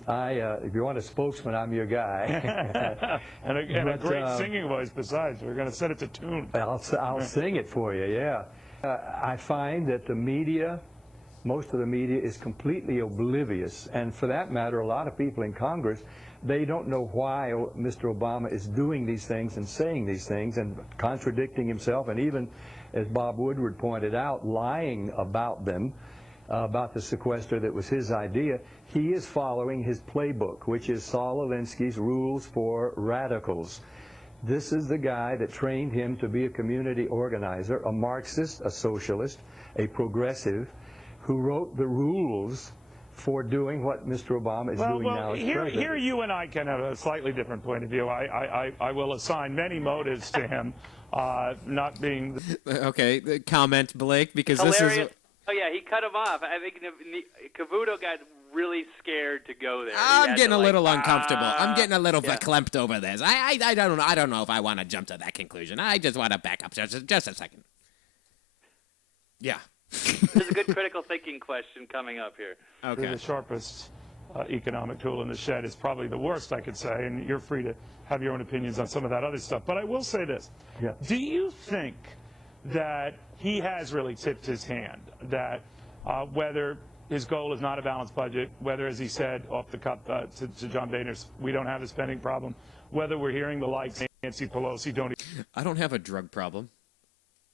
If you want a spokesman, I'm your guy. and a great singing voice besides. We're going to set it to tune. I'll sing it for you, yeah. I find that the media, most of the media, is completely oblivious. And for that matter, a lot of people in Congress, they don't know why Mr. Obama is doing these things and saying these things and contradicting himself and even, as Bob Woodward pointed out, lying about them, about the sequester that was his idea. He is following his playbook, which is Saul Alinsky's Rules for Radicals. This is the guy that trained him to be a community organizer, a Marxist, a socialist, a progressive, who wrote the rules for doing what Mr. Obama is doing now as president. Here you and I can have a slightly different point of view. I will assign many motives to him not being... Okay, comment, Blake, because Hilarious. this is... Oh, yeah, he cut him off. I think Cavuto got really scared to go there. I'm getting a little uncomfortable. I'm getting a little verklempt over this. I don't know if I want to jump to that conclusion. I just want to back up just a second. Yeah. There's a good critical thinking question coming up here. Okay. The sharpest economic tool in the shed is probably the worst, I could say, and you're free to have your own opinions on some of that other stuff. But I will say this. Yeah. Do you think that he has really tipped his hand, that whether his goal is not a balanced budget, whether, as he said off the cup to John Boehner, we don't have a spending problem, whether we're hearing the likes of Nancy Pelosi don't... I don't have a drug problem.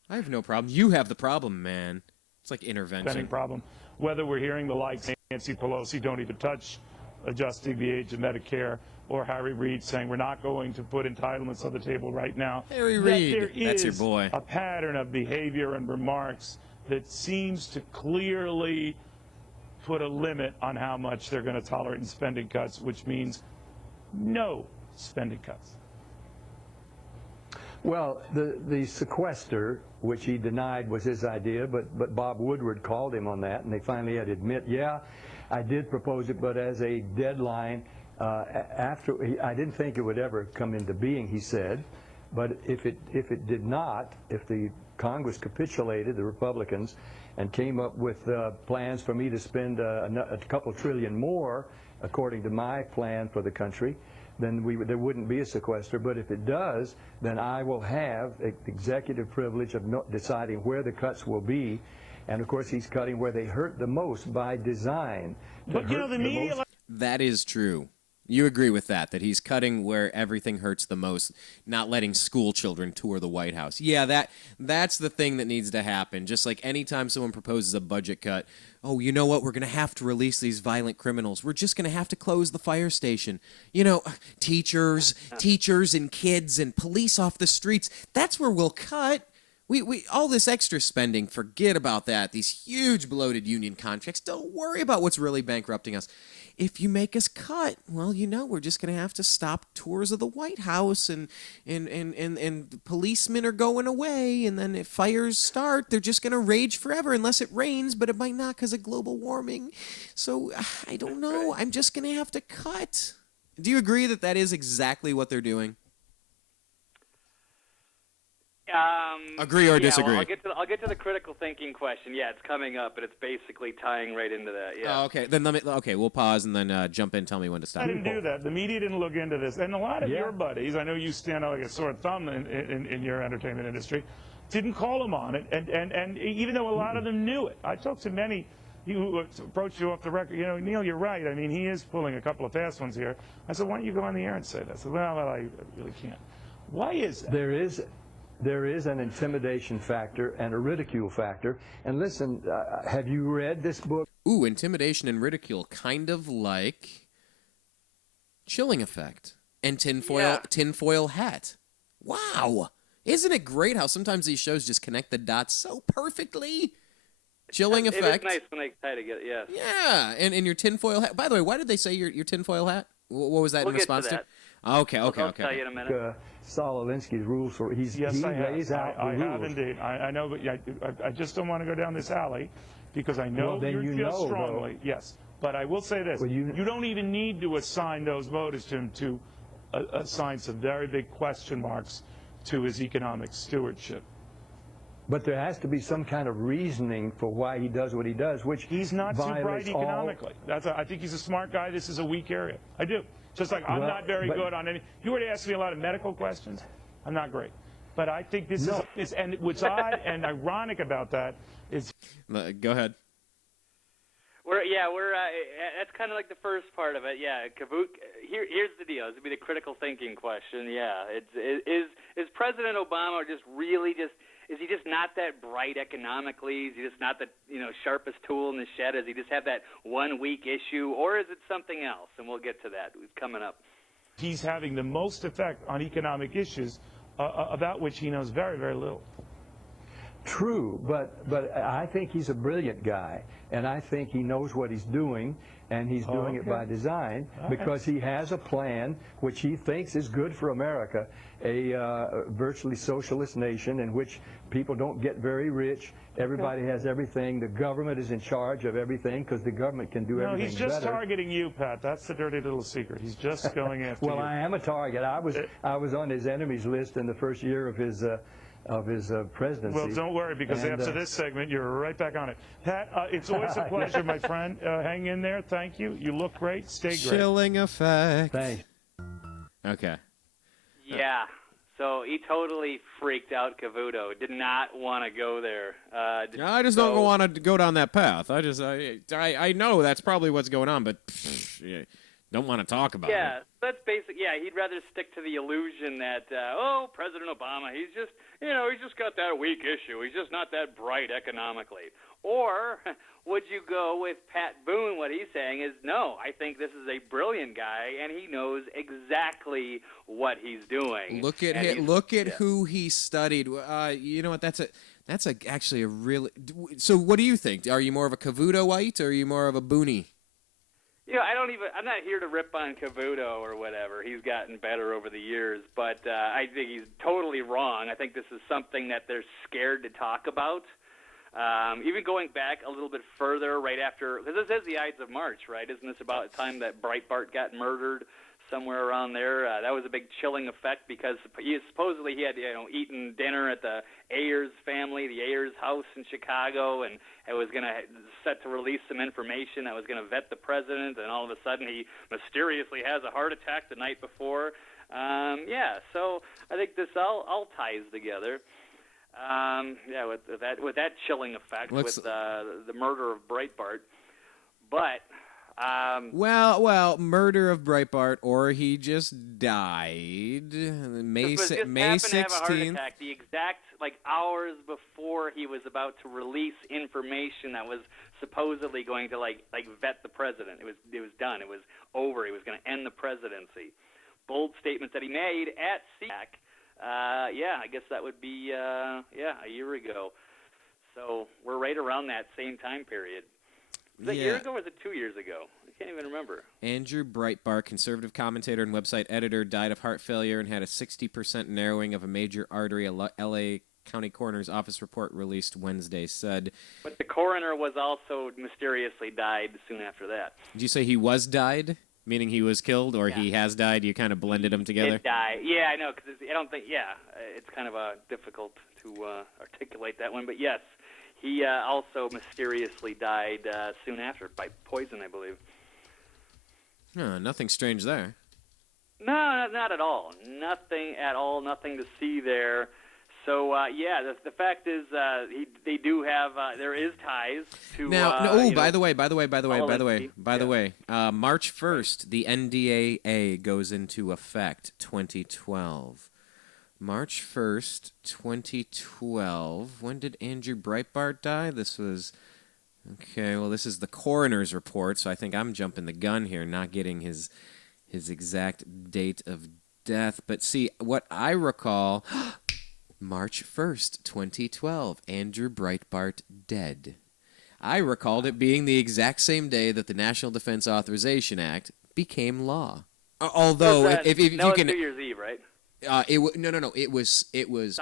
I have no problem. You have the problem, man. It's like intervention. Spending problem. Whether we're hearing the likes of Nancy Pelosi don't even touch adjusting the age of Medicare, or Harry Reid saying we're not going to put entitlements on the table right now. Harry Reid, that's your boy. A pattern of behavior and remarks that seems to clearly put a limit on how much they're going to tolerate in spending cuts, which means no spending cuts. Well, the sequester, which he denied was his idea, but Bob Woodward called him on that, and they finally had to admit, yeah, I did propose it, but as a deadline I didn't think it would ever come into being, he said, but if it did not, if the Congress capitulated, the Republicans, and came up with plans for me to spend a couple trillion more, according to my plan for the country, then there wouldn't be a sequester. But if it does, then I will have executive privilege of deciding where the cuts will be. And of course, he's cutting where they hurt the most by design. But you know, the media... That is true. You agree with that he's cutting where everything hurts the most, not letting school children tour the White House. Yeah, that's the thing that needs to happen. Just like anytime someone proposes a budget cut, oh, you know what, we're going to have to release these violent criminals. We're just going to have to close the fire station. You know, teachers and kids and police off the streets, that's where we'll cut. We all this extra spending, forget about that. These huge bloated union contracts, don't worry about what's really bankrupting us. If you make us cut, well, you know, we're just going to have to stop tours of the White House, and policemen are going away, and then if fires start, they're just going to rage forever unless it rains, but it might not because of global warming. So, I don't know. I'm just going to have to cut. Do you agree that is exactly what they're doing? Agree or disagree? Well, I'll get to the critical thinking question. Yeah, it's coming up, but it's basically tying right into that. Yeah. Oh, okay. Then we'll pause and then jump in. Tell me when to stop. I didn't do that. The media didn't look into this, and a lot of your buddies, I know you stand out like a sore thumb in your entertainment industry, didn't call them on it, and even though a lot of them knew it. I talked to many who approached you off the record. You know, Neil, you're right. I mean, he is pulling a couple of fast ones here. I said, why don't you go on the air and say that? I said, well, I really can't. Why is that? There is an intimidation factor and a ridicule factor. And listen, have you read this book? Ooh, intimidation and ridicule, kind of like Chilling Effect and tinfoil hat. Wow. Isn't it great how sometimes these shows just connect the dots so perfectly? Chilling Effect. It is nice when they tie together, yeah. Yeah, and your tinfoil hat. By the way, why did they say your tinfoil hat? What was that in response to? Okay. I'll tell you in a minute. Saul Alinsky's rules for he lays out the rules. I have indeed. I know, but I just don't want to go down this alley because I know you feel strongly. Though. Yes, but I will say this: you don't even need to assign those voters to assign some very big question marks to his economic stewardship. But there has to be some kind of reasoning for why he does what he does, which he's not too bright economically. I think he's a smart guy. This is a weak area. I do. Just like I'm not very good on any. You were to ask me a lot of medical questions. I'm not great. But I think this is. And what's odd and ironic about that is. Go ahead. We're that's kind of like the first part of it. Yeah, here's the deal. This would be the critical thinking question. Yeah, is President Obama is he just not that bright economically? Is he just not the sharpest tool in the shed? Does he just have that one weak issue, or is it something else? And we'll get to that. It's coming up. He's having the most effect on economic issues about which he knows very, very little. True, but I think he's a brilliant guy, and I think he knows what he's doing, and he's doing it by design because he has a plan which he thinks is good for America, a virtually socialist nation in which people don't get very rich, everybody has everything, the government is in charge of everything because the government can do everything he's just better. Targeting you, Pat. That's the dirty little secret. He's just going after you. Well, I am a target. I was on his enemies list in the first year of his presidency. Well, don't worry, because after this segment, you're right back on it. Pat, it's always a pleasure, my friend. Hang in there. Thank you. You look great. Stay great. Chilling Effect. Thanks. Okay. Yeah. So he totally freaked out Cavuto. Did not want to go there. I just don't want to go down that path. I know that's probably what's going on, but don't want to talk about Yeah, it. that's basic. Yeah, he'd rather stick to the illusion that, President Obama, he's just got that weak issue. He's just not that bright economically. Or would you go with Pat Boone? What he's saying is, no, I think this is a brilliant guy, and he knows exactly what he's doing. Look at him, who he studied. You know what? That's actually a really. So, what do you think? Are you more of a Cavutoite or are you more of a Boonie? I'm not here to rip on Cavuto or whatever. He's gotten better over the years, but I think he's totally wrong. I think this is something that they're scared to talk about. Even going back a little bit further, right after, because this is the Ides of March, right? Isn't this about the time that Breitbart got murdered? Somewhere around there, that was a big chilling effect because supposedly he had eaten dinner at the Ayers family, the Ayers house in Chicago, and it was going to set to release some information that was going to vet the president, and all of a sudden he mysteriously has a heart attack the night before. So I think this all ties together. With that chilling effect with the murder of Breitbart, but. Murder of Breitbart, or he just died. May 16th. The exact hours before he was about to release information that was supposedly going to vet the president. It was done. It was over. He was going to end the presidency. Bold statements that he made at SEAC. I guess that would be a year ago. So we're right around that same time period. Was it a year ago or was it 2 years ago? I can't even remember. Andrew Breitbart, conservative commentator and website editor, died of heart failure and had a 60% narrowing of a major artery, a L.A. County Coroner's Office report released Wednesday said. But the coroner was also mysteriously died soon after that. Did you say he was died? Meaning he was killed or he has died? You kind of blended them together? He did die. Yeah, I know, because I don't think, it's kind of difficult to articulate that one. But yes. He also mysteriously died soon after by poison, I believe. Nothing strange there. No, not at all. Nothing at all. Nothing to see there. So the fact is, they do have. There is ties to. Now, by the way, March 1st, the NDAA goes into effect. 2012. March 1st, 2012. When did Andrew Breitbart die? This was... Okay, well, this is the coroner's report, so I think I'm jumping the gun here, not getting his exact date of death. But see, what I recall... March 1st, 2012. Andrew Breitbart dead. I recalled it being the exact same day that the National Defense Authorization Act became law. Although, if you can... New Year's Eve, right? It was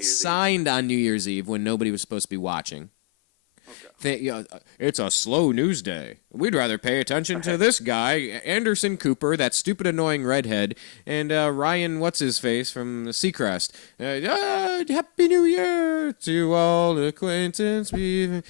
signed on New Year's Eve when nobody was supposed to be watching. Okay. It's a slow news day. We'd rather pay attention to this guy, Anderson Cooper, that stupid, annoying redhead, and Ryan, what's-his-face from Sequest. Happy New Year to all acquaintance. NDAA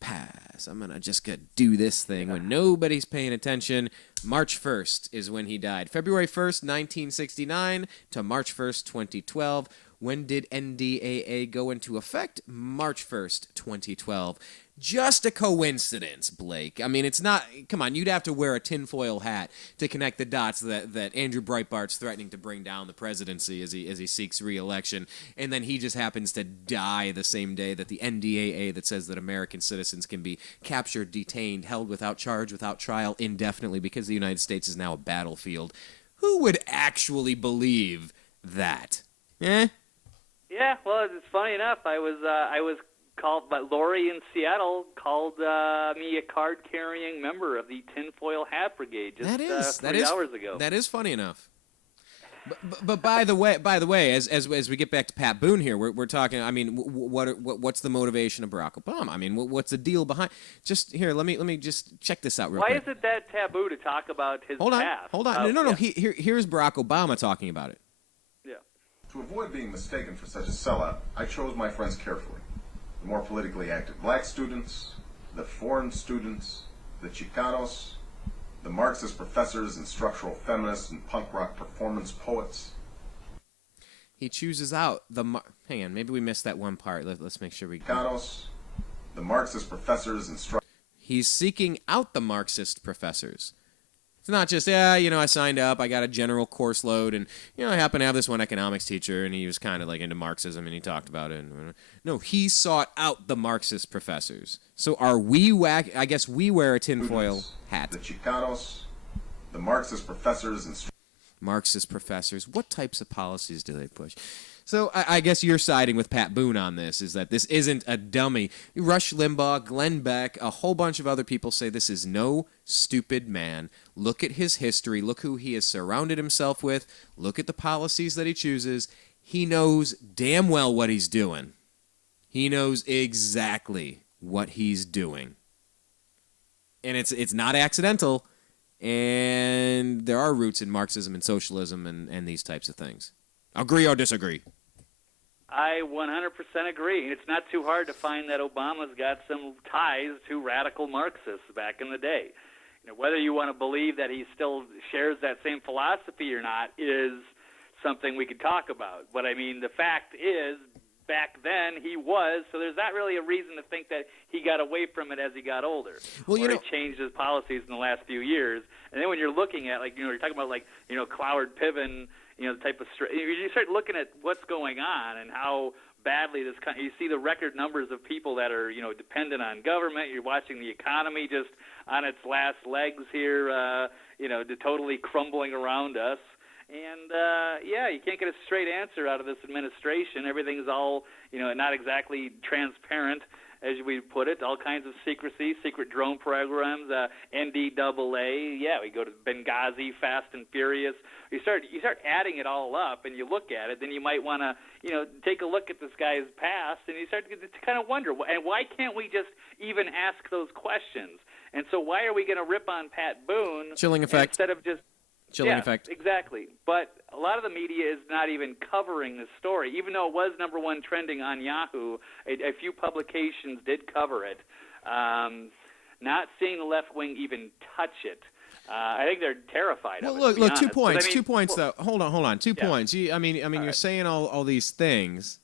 pass. I'm going to just do this thing when nobody's paying attention. March 1st is when he died. February 1st, 1969 to March 1st, 2012. When did NDAA go into effect? March 1st, 2012. Just a coincidence, Blake. I mean, it's not... Come on, you'd have to wear a tinfoil hat to connect the dots that Andrew Breitbart's threatening to bring down the presidency as he seeks re-election, and then he just happens to die the same day that the NDAA that says that American citizens can be captured, detained, held without charge, without trial, indefinitely, because the United States is now a battlefield. Who would actually believe that? Eh? Yeah, well, it's funny enough. I was called by Lori in Seattle called me a card-carrying member of the Tinfoil Hat Brigade just 3 hours ago. That is funny enough. But by the way, as we get back to Pat Boone here, we're talking. I mean, what's the motivation of Barack Obama? I mean, what's the deal behind? Just here, let me just check this out real quick. Why is it that taboo to talk about his past? Hold on. No. Here's Barack Obama talking about it. Yeah. To avoid being mistaken for such a sellout, I chose my friends carefully. The more politically active black students, the foreign students, the Chicanos, the Marxist professors and structural feminists and punk rock performance poets. He chooses out the... Hang on, maybe we missed that one part. Let's make sure we... Chicanos, the Marxist professors and... He's seeking out the Marxist professors. It's not just, I signed up, I got a general course load, and, I happen to have this one economics teacher, and he was kind of like into Marxism, and he talked about it. No, he sought out the Marxist professors. So I guess we wear a tinfoil hat. The Chicanos, the Marxist professors, and Marxist professors. What types of policies do they push? So I guess you're siding with Pat Boone on this, is that this isn't a dummy. Rush Limbaugh, Glenn Beck, a whole bunch of other people say this is no stupid man. Look at his history. Look who he has surrounded himself with. Look at the policies that he chooses. He knows damn well what he's doing. He knows exactly what he's doing. And it's not accidental. And there are roots in Marxism and socialism and these types of things. Agree or disagree? I 100% agree. It's not too hard to find that Obama's got some ties to radical Marxists back in the day. Whether you want to believe that he still shares that same philosophy or not is something we could talk about. But, the fact is, back then he was, so there's not really a reason to think that he got away from it as he got older. Well, he changed his policies in the last few years. And then when you're looking at, you're talking about, Cloward Piven, the type of you start looking at what's going on and how badly you see the record numbers of people that are dependent on government. You're watching the economy just on its last legs here, totally crumbling around us. And you can't get a straight answer out of this administration. Everything's all not exactly transparent, as we put it. All kinds of secrecy, secret drone programs, NDAA. Yeah, we go to Benghazi, Fast and Furious. You start adding it all up, and you look at it. Then you might want to take a look at this guy's past, and you start to kind of wonder, and why can't we just even ask those questions? And so why are we going to rip on Pat Boone Chilling effect. Instead of just Chilling effect. Exactly. But a lot of the media is not even covering this story, even though it was #1 trending on Yahoo. A few publications did cover it. Not seeing the left wing even touch it. I think they're terrified of it. Look, honest. 2 points. But 2 points, though. Hold on. 2 points. You're saying all these things.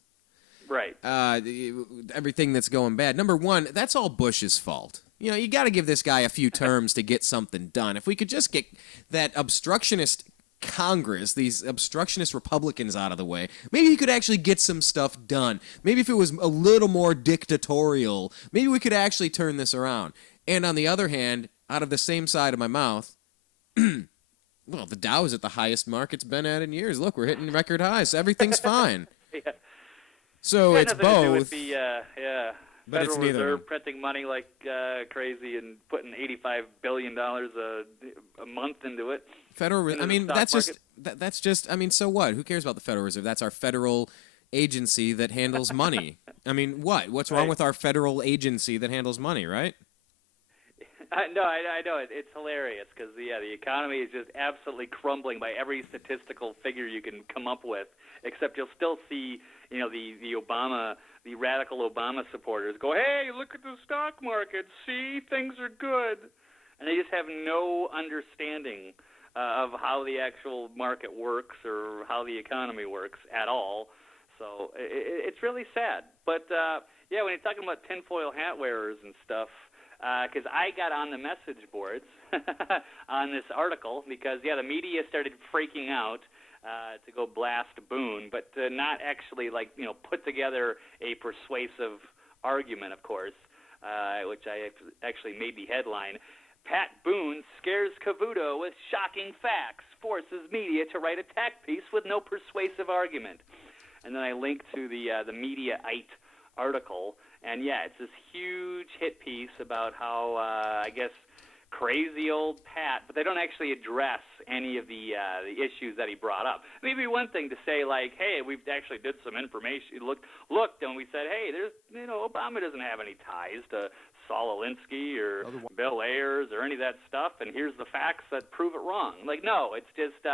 Right. Everything that's going bad. Number one, that's all Bush's fault. You got to give this guy a few terms to get something done. If we could just get that obstructionist Congress, these obstructionist Republicans out of the way, maybe he could actually get some stuff done. Maybe if it was a little more dictatorial, maybe we could actually turn this around. And on the other hand, out of the same side of my mouth, well, the Dow is at the highest mark it's been at in years. Look, we're hitting record highs. Everything's fine. Yeah. So it's nothing to do with both. The But Federal it's neither. Reserve printing money like crazy and putting $85 billion a month into it. That's just. So what? Who cares about the Federal Reserve? That's our federal agency that handles money. What? What's wrong with our federal agency that handles money, right? No, I know it. It's hilarious because the economy is just absolutely crumbling by every statistical figure you can come up with. Except you'll still see, the radical Obama supporters go, "Hey, look at the stock market. See, things are good," and they just have no understanding of how the actual market works or how the economy works at all. So it's really sad. But when you're talking about tinfoil hat wearers and stuff. Because I got on the message boards on this article because, the media started freaking out to go blast Boone, but to not actually, put together a persuasive argument, of course, which I actually made the headline. Pat Boone scares Cavuto with shocking facts, forces media to write attack piece with no persuasive argument. And then I linked to the Mediaite article. And, it's this huge hit piece about how, crazy old Pat, but they don't actually address any of the issues that he brought up. Maybe one thing to say, hey, we actually did some information, looked, and we said, hey, there's, Obama doesn't have any ties to Saul Alinsky or Bill Ayers or any of that stuff, and here's the facts that prove it wrong. No, it's just,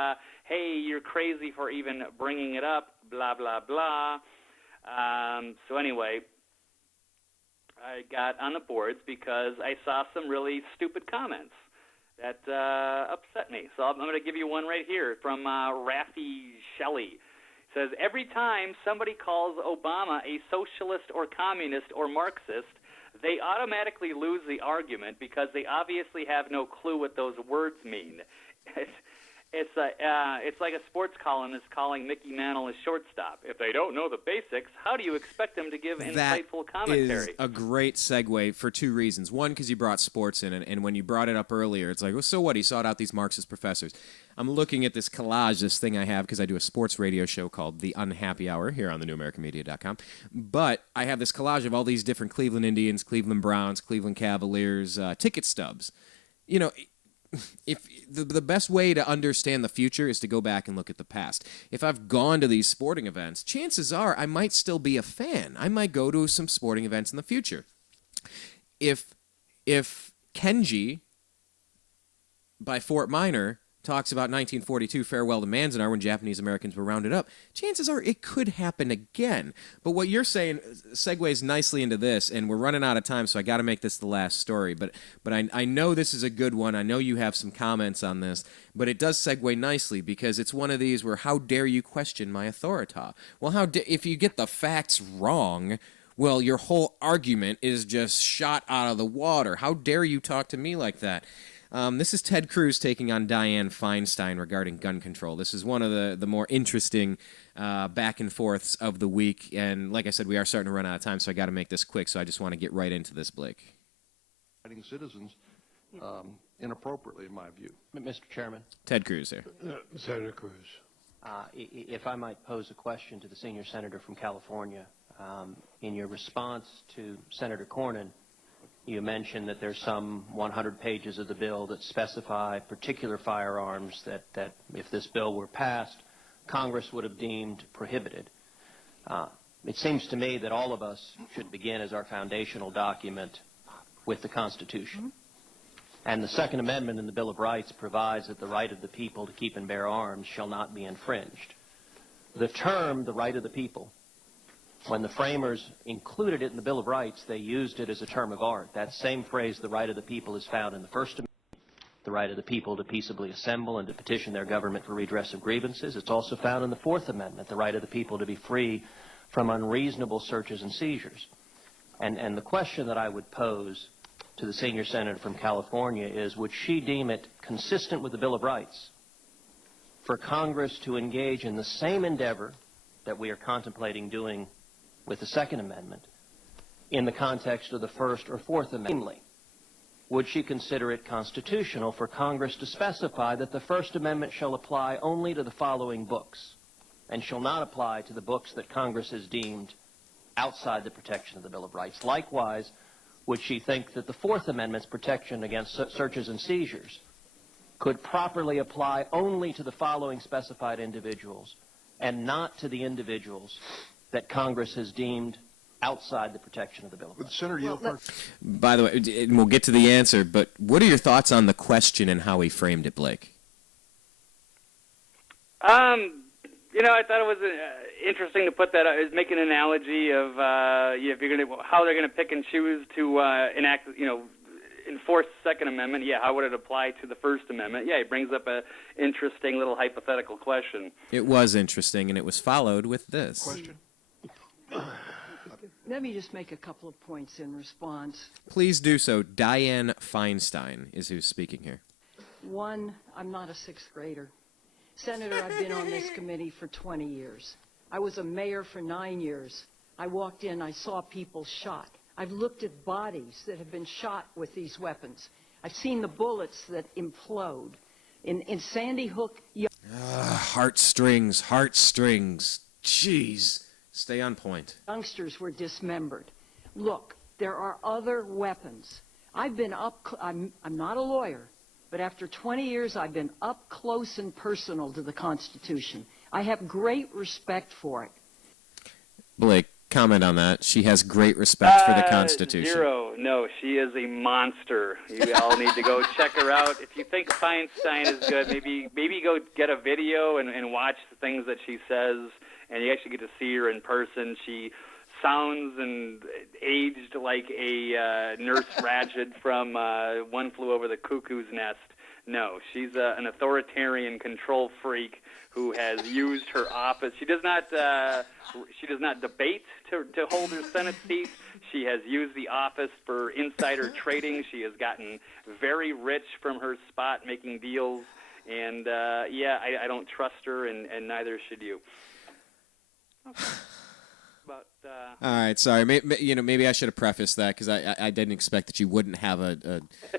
hey, you're crazy for even bringing it up, blah, blah, blah. So anyway, I got on the boards because I saw some really stupid comments that upset me. So I'm going to give you one right here from Rafi Shelley. It says, every time somebody calls Obama a socialist or communist or Marxist, they automatically lose the argument because they obviously have no clue what those words mean. It's like a sports columnist calling Mickey Mantle a shortstop. If they don't know the basics, how do you expect them to give insightful commentary? That is a great segue for two reasons. One, because you brought sports in, and when you brought it up earlier, it's like, well, so what? He sought out these Marxist professors. I'm looking at this collage, this thing I have, because I do a sports radio show called The Unhappy Hour here on thenewamericanmedia.com. But I have this collage of all these different Cleveland Indians, Cleveland Browns, Cleveland Cavaliers ticket stubs. You know, if the best way to understand the future is to go back and look at the past. If I've gone to these sporting events, chances are I might still be a fan. I might go to some sporting events in the future. If Kenji by Fort Minor talks about 1942 farewell to Manzanar when Japanese Americans were rounded up, chances are it could happen again. But what you're saying segues nicely into this, and we're running out of time, so I got to make this the last story. But I know this is a good one. I know you have some comments on this, but it does segue nicely because it's one of these where how dare you question my authority? Well, if you get the facts wrong, well, your whole argument is just shot out of the water. How dare you talk to me like that? This is Ted Cruz taking on Dianne Feinstein regarding gun control. This is one of the more interesting back and forths of the week. And like I said, we are starting to run out of time, so I got to make this quick. So I just want to get right into this, Blake. Citizens inappropriately, in my view. Mr. Chairman. Ted Cruz here. Senator Cruz. If I might pose a question to the senior senator from California. In your response to Senator Cornyn, you mentioned that there's some 100 pages of the bill that specify particular firearms that if this bill were passed, Congress would have deemed prohibited. It seems to me that all of us should begin as our foundational document with the Constitution. And the Second Amendment in the Bill of Rights provides that the right of the people to keep and bear arms shall not be infringed. The term, the right of the people, when the framers included it in the Bill of Rights, they used it as a term of art. That same phrase, the right of the people, is found in the First Amendment, the right of the people to peaceably assemble and to petition their government for redress of grievances. It's also found in the Fourth Amendment, the right of the people to be free from unreasonable searches and seizures. And the question that I would pose to the senior senator from California is, would she deem it consistent with the Bill of Rights for Congress to engage in the same endeavor that we are contemplating doing with the Second Amendment in the context of the First or Fourth Amendment? Would she consider it constitutional for Congress to specify that the First Amendment shall apply only to the following books and shall not apply to the books that Congress has deemed outside the protection of the Bill of Rights? Likewise, would she think that the Fourth Amendment's protection against searches and seizures could properly apply only to the following specified individuals and not to the individuals that Congress has deemed outside the protection of the Bill of Rights? Senator, by the way, and we'll get to the answer, but what are your thoughts on the question and how he framed it, Blake? I thought it was interesting to put that out, make an analogy of if you're going to how they're going to pick and choose to enact, enforce the Second Amendment. Yeah, how would it apply to the First Amendment? Yeah, he brings up a interesting little hypothetical question. It was interesting, and it was followed with this question. Let me just make a couple of points in response. Please do so. Dianne Feinstein is who's speaking here. One, I'm not a sixth grader. Senator, I've been on this committee for 20 years. I was a mayor for 9 years. I walked in, I saw people shot. I've looked at bodies that have been shot with these weapons. I've seen the bullets that implode. In Sandy Hook... Heartstrings. Jeez. Stay on point. Youngsters were dismembered. Look, there are other weapons. I've been I'm not a lawyer, but after 20 years, I've been up close and personal to the Constitution. I have great respect for it. Blake, comment on that. She has great respect for the Constitution. Zero. No, she is a monster. You all need to go check her out. If you think Feinstein is good, maybe go get a video and watch the things that she says, and you actually get to see her in person. She sounds and aged like a Nurse Ratched from One Flew Over the Cuckoo's Nest. No, she's an authoritarian control freak who has used her office. She does not debate to hold her Senate seat. She has used the office for insider trading. She has gotten very rich from her spot making deals. And, I don't trust her, and neither should you. Okay. But, all right, sorry. Maybe I should have prefaced that because I didn't expect that you wouldn't have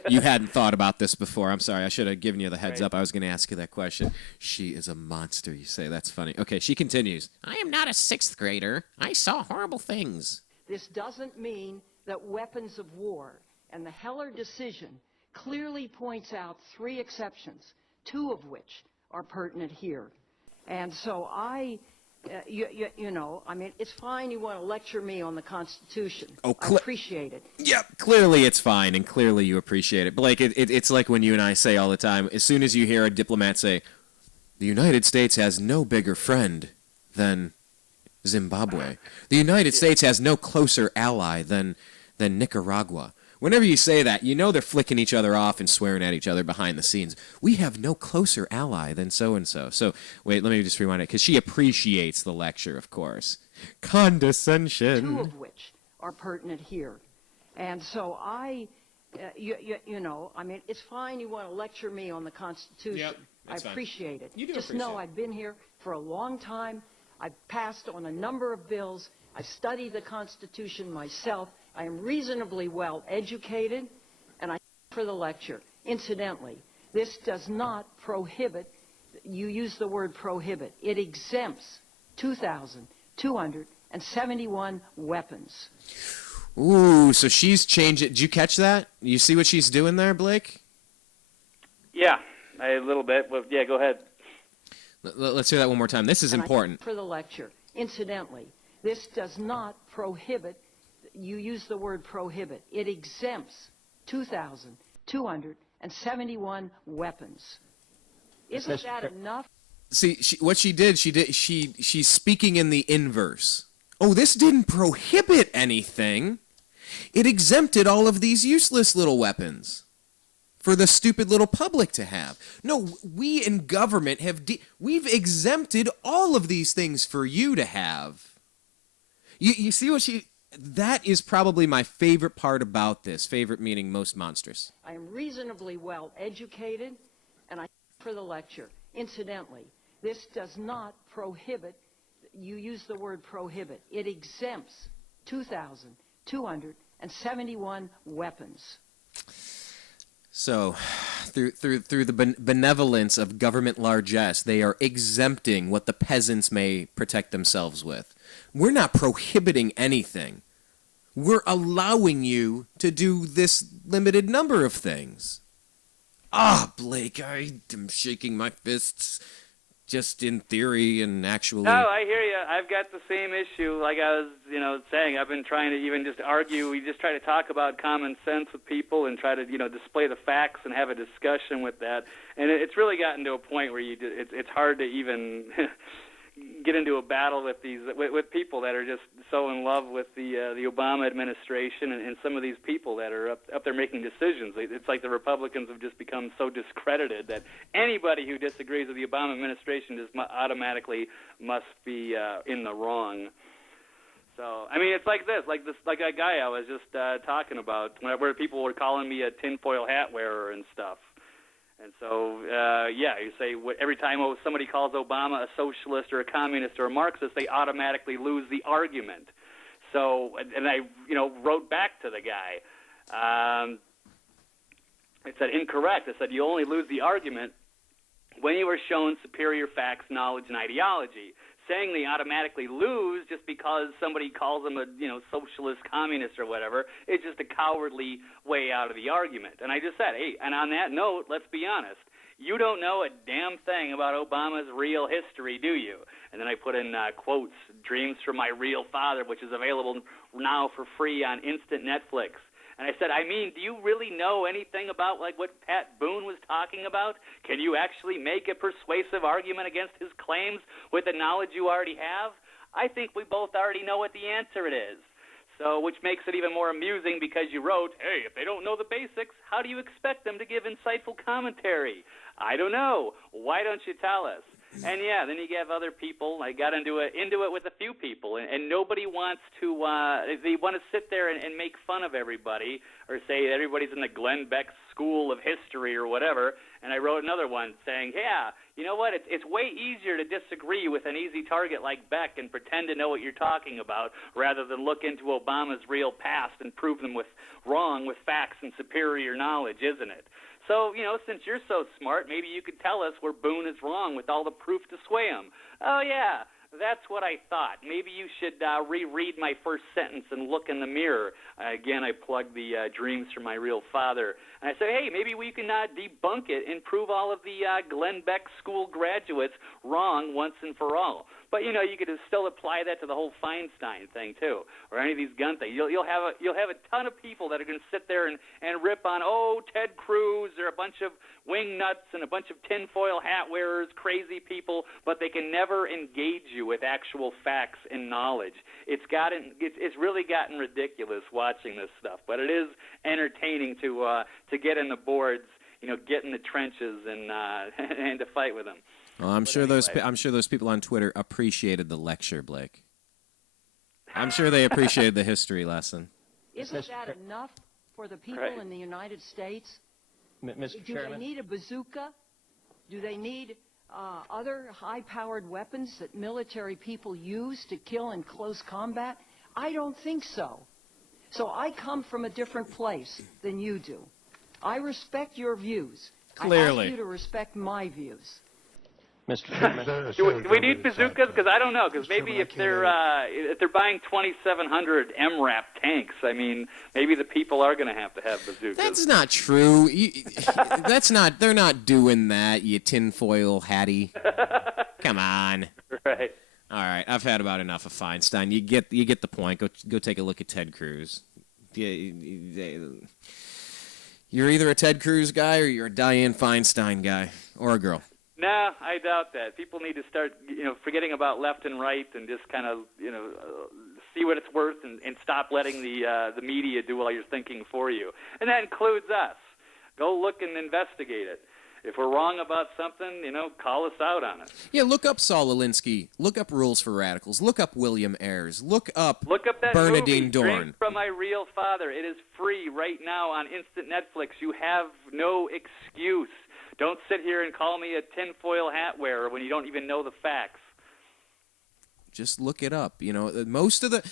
you hadn't thought about this before. I'm sorry. I should have given you the heads up. I was going to ask you that question. She is a monster, you say. That's funny. Okay, she continues. I am not a sixth grader. I saw horrible things. This doesn't mean that weapons of war and the Heller decision clearly points out 3 exceptions, 2 of which are pertinent here. And so it's fine you want to lecture me on the Constitution. I appreciate it. Yep, clearly it's fine, and clearly you appreciate it. Blake, it's like when you and I say all the time, as soon as you hear a diplomat say, the United States has no bigger friend than Zimbabwe. The United States has no closer ally than Nicaragua. Whenever you say that, you know they're flicking each other off and swearing at each other behind the scenes. We have no closer ally than so-and-so. So, wait, let me just rewind it, because she appreciates the lecture, of course. Condescension. 2 of which are pertinent here. And so it's fine you want to lecture me on the Constitution. Yep, I appreciate it. You do Just appreciate know it. I've been here for a long time. I've passed on a number of bills. I've studied the Constitution myself. I am reasonably well educated, and I for the lecture. Incidentally, this does not prohibit, you use the word prohibit, it exempts 2,271 weapons. Ooh, so she's changed it. Did you catch that? You see what she's doing there, Blake? Yeah, a little bit. Well, yeah, go ahead. Let's hear that one more time. This is important. For the lecture. Incidentally, this does not prohibit, you use the word prohibit, it exempts 2,271 weapons. Isn't that enough? See, she's speaking in the inverse. Oh, this didn't prohibit anything. It exempted all of these useless little weapons for the stupid little public to have. No, we in government we've exempted all of these things for you to have. You see what that is probably my favorite part about this. Favorite meaning most monstrous. I am reasonably well educated, and I for the lecture. Incidentally, this does not prohibit, you use the word prohibit, it exempts 2,271 weapons. So, through the benevolence of government largesse, they are exempting what the peasants may protect themselves with. We're not prohibiting anything. We're allowing you to do this limited number of things. Blake, I am shaking my fists just in theory and actually. No, I hear you. I've got the same issue. Like I was, saying, I've been trying to even just argue. We just try to talk about common sense with people and try to, display the facts and have a discussion with that. And it's really gotten to a point where it's hard to even get into a battle with with people that are just so in love with the Obama administration and some of these people that are up there making decisions. It's like the Republicans have just become so discredited that anybody who disagrees with the Obama administration just automatically must be in the wrong. So, I mean, it's like that guy I was just talking about, where people were calling me a tinfoil hat wearer and stuff. And so, you say every time somebody calls Obama a socialist or a communist or a Marxist, they automatically lose the argument. So, and I, wrote back to the guy. I said, incorrect. I said, you only lose the argument when you are shown superior facts, knowledge, and ideology. Saying they automatically lose just because somebody calls them a socialist, communist, or whatever, it's just a cowardly way out of the argument. And I just said, hey, and on that note, let's be honest. You don't know a damn thing about Obama's real history, do you? And then I put in quotes, Dreams from My Real Father, which is available now for free on instant Netflix. And I said, do you really know anything about what Pat Boone was talking about? Can you actually make a persuasive argument against his claims with the knowledge you already have? I think we both already know what the answer it is. So, which makes it even more amusing because you wrote, hey, if they don't know the basics, how do you expect them to give insightful commentary? I don't know. Why don't you tell us? And yeah, then you have other people. I got into it with a few people, and nobody wants to. They want to sit there and make fun of everybody, or say everybody's in the Glenn Beck School of History or whatever. And I wrote another one saying, yeah, you know what? It's way easier to disagree with an easy target like Beck and pretend to know what you're talking about, rather than look into Obama's real past and prove them wrong with facts and superior knowledge, isn't it? So, since you're so smart, maybe you could tell us where Boone is wrong with all the proof to sway him. Oh, yeah, that's what I thought. Maybe you should reread my first sentence and look in the mirror. Again, I plugged the Dreams from My Real Father. And I said, hey, maybe we can debunk it and prove all of the Glenn Beck School graduates wrong once and for all. But, you could still apply that to the whole Feinstein thing, too, or any of these gun things. You'll have a ton of people that are going to sit there and rip on, Ted Cruz, or a bunch of wing nuts and a bunch of tinfoil hat wearers, crazy people, but they can never engage you with actual facts and knowledge. It's really gotten ridiculous watching this stuff, but it is entertaining to get in the boards, get in the trenches and to fight with them. Well, I'm sure those people on Twitter appreciated the lecture, Blake. I'm sure they appreciated the history lesson. Isn't that enough for the people in the United States? Mr. Do Chairman? they need a bazooka? Do they need other high-powered weapons that military people use to kill in close combat? I don't think so. So I come from a different place than you do. I respect your views. Clearly. I ask you to respect my views. Mr. Chairman. Do we need bazookas? Because I don't know. Because maybe if they're buying 2,700 MRAP tanks, I mean, maybe the people are going to have bazookas. That's not true. They're not doing that, you tinfoil hattie. Come on. Right. All right, I've had about enough of Feinstein. You get the point. Go take a look at Ted Cruz. You're either a Ted Cruz guy or you're a Dianne Feinstein guy, or a girl. No, I doubt that. People need to start, forgetting about left and right and just kind of, see what it's worth and stop letting the media do all your thinking for you. And that includes us. Go look and investigate it. If we're wrong about something, call us out on it. Yeah, look up Saul Alinsky. Look up Rules for Radicals. Look up William Ayers. Look up that Bernadine movie, Dorn. Dreams from My Real Father. It is free right now on instant Netflix. You have no excuse. Don't sit here and call me a tinfoil hat wearer when you don't even know the facts. Just look it up. Most of the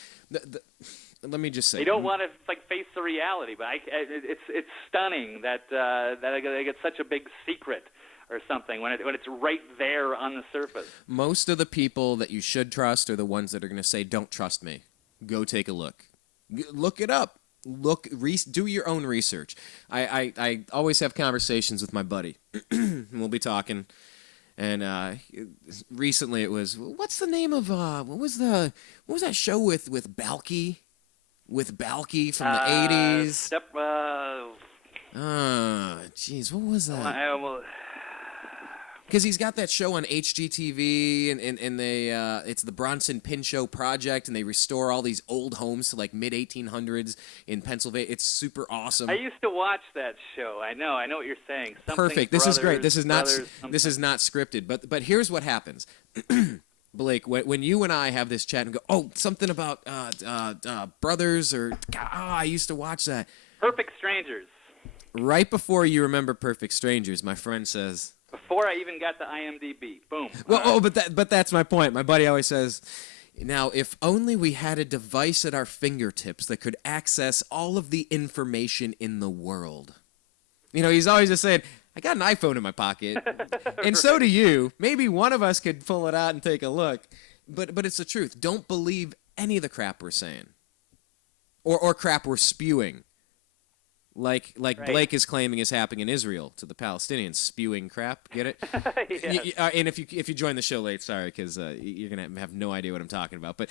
let me just say. They don't want to face the reality, but it's stunning that they get such a big secret or something when it's right there on the surface. Most of the people that you should trust are the ones that are going to say, "Don't trust me." Go take a look. Look it up. Do your own research. I always have conversations with my buddy. We'll be talking, and recently it was, what's the name of what was that show with Balky? With Balky from the 80s. Jeez, what was that? Because he's got that show on HGTV, and they it's the Bronson Pinchot Project, and they restore all these old homes to mid-1800s in Pennsylvania. It's super awesome. I used to watch that show. I know what you're saying. Perfect. This is great. This is not scripted. But here's what happens. Blake, when you and I have this chat and go, something about Brothers, or I used to watch that. Perfect Strangers. Right before you remember Perfect Strangers, my friend says. Before I even got to IMDb. Boom. Well, but that's my point. My buddy always says, now, if only we had a device at our fingertips that could access all of the information in the world. He's always just saying, I got an iPhone in my pocket, and so do you. Maybe one of us could pull it out and take a look. But it's the truth. Don't believe any of the crap we're saying, or crap we're spewing. Like right. Blake is claiming is happening in Israel to the Palestinians, spewing crap. Get it? Yes. And if you join the show late, sorry, because you're gonna have no idea what I'm talking about. But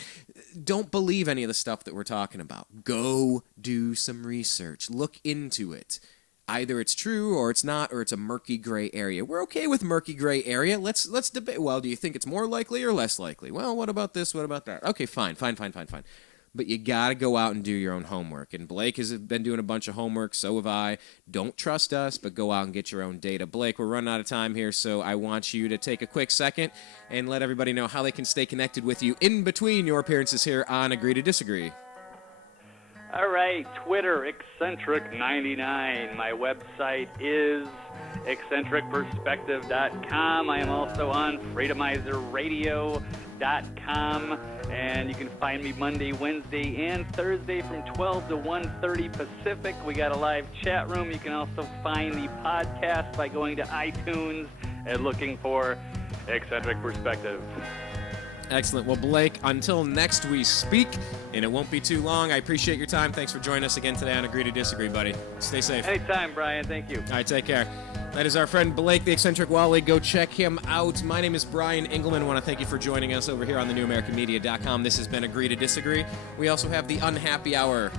don't believe any of the stuff that we're talking about. Go do some research. Look into it. Either it's true or it's not, or it's a murky gray area. We're okay with murky gray area. Let's debate. Well, do you think it's more likely or less likely? Well, what about this? What about that? Okay, fine. but you got to go out and do your own homework. And Blake has been doing a bunch of homework, so have I. Don't trust us, but go out and get your own data. Blake, we're running out of time here, so I want you to take a quick second and let everybody know how they can stay connected with you in between your appearances here on Agree to Disagree. All right, Twitter, Eccentric99. My website is eccentricperspective.com. I am also on freedomizerradio.com, and you can find me Monday, Wednesday, and Thursday from 12 to 1:30 Pacific. We got a live chat room. You can also find the podcast by going to iTunes and looking for Eccentric Perspective. Excellent. Well, Blake, until next we speak, and it won't be too long, I appreciate your time. Thanks for joining us again today on Agree to Disagree, buddy. Stay safe. Anytime, Brian. Thank you. All right, take care. That is our friend Blake, the Eccentric Walley. Go check him out. My name is Brian Engelman. I want to thank you for joining us over here on thenewamericanmedia.com. This has been Agree to Disagree. We also have the Unhappy Hour.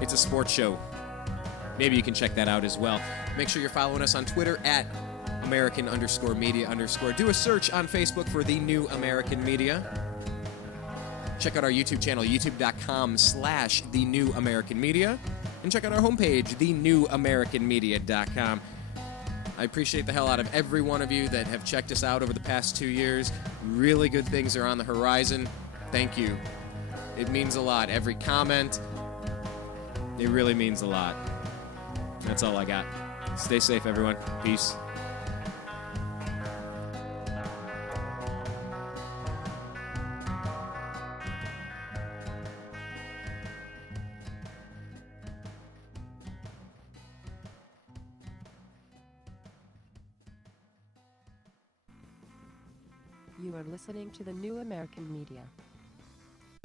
It's a sports show. Maybe you can check that out as well. Make sure you're following us on Twitter at American_media_. Do a search on Facebook for The New American Media. Check out our YouTube channel, youtube.com/The New American Media. And check out our homepage, thenewamericanmedia.com. I appreciate the hell out of every one of you that have checked us out over the past 2 years. Really good things are on the horizon. Thank you. It means a lot. Every comment, it really means a lot. That's all I got. Stay safe, everyone. Peace. You are listening to The New American Media.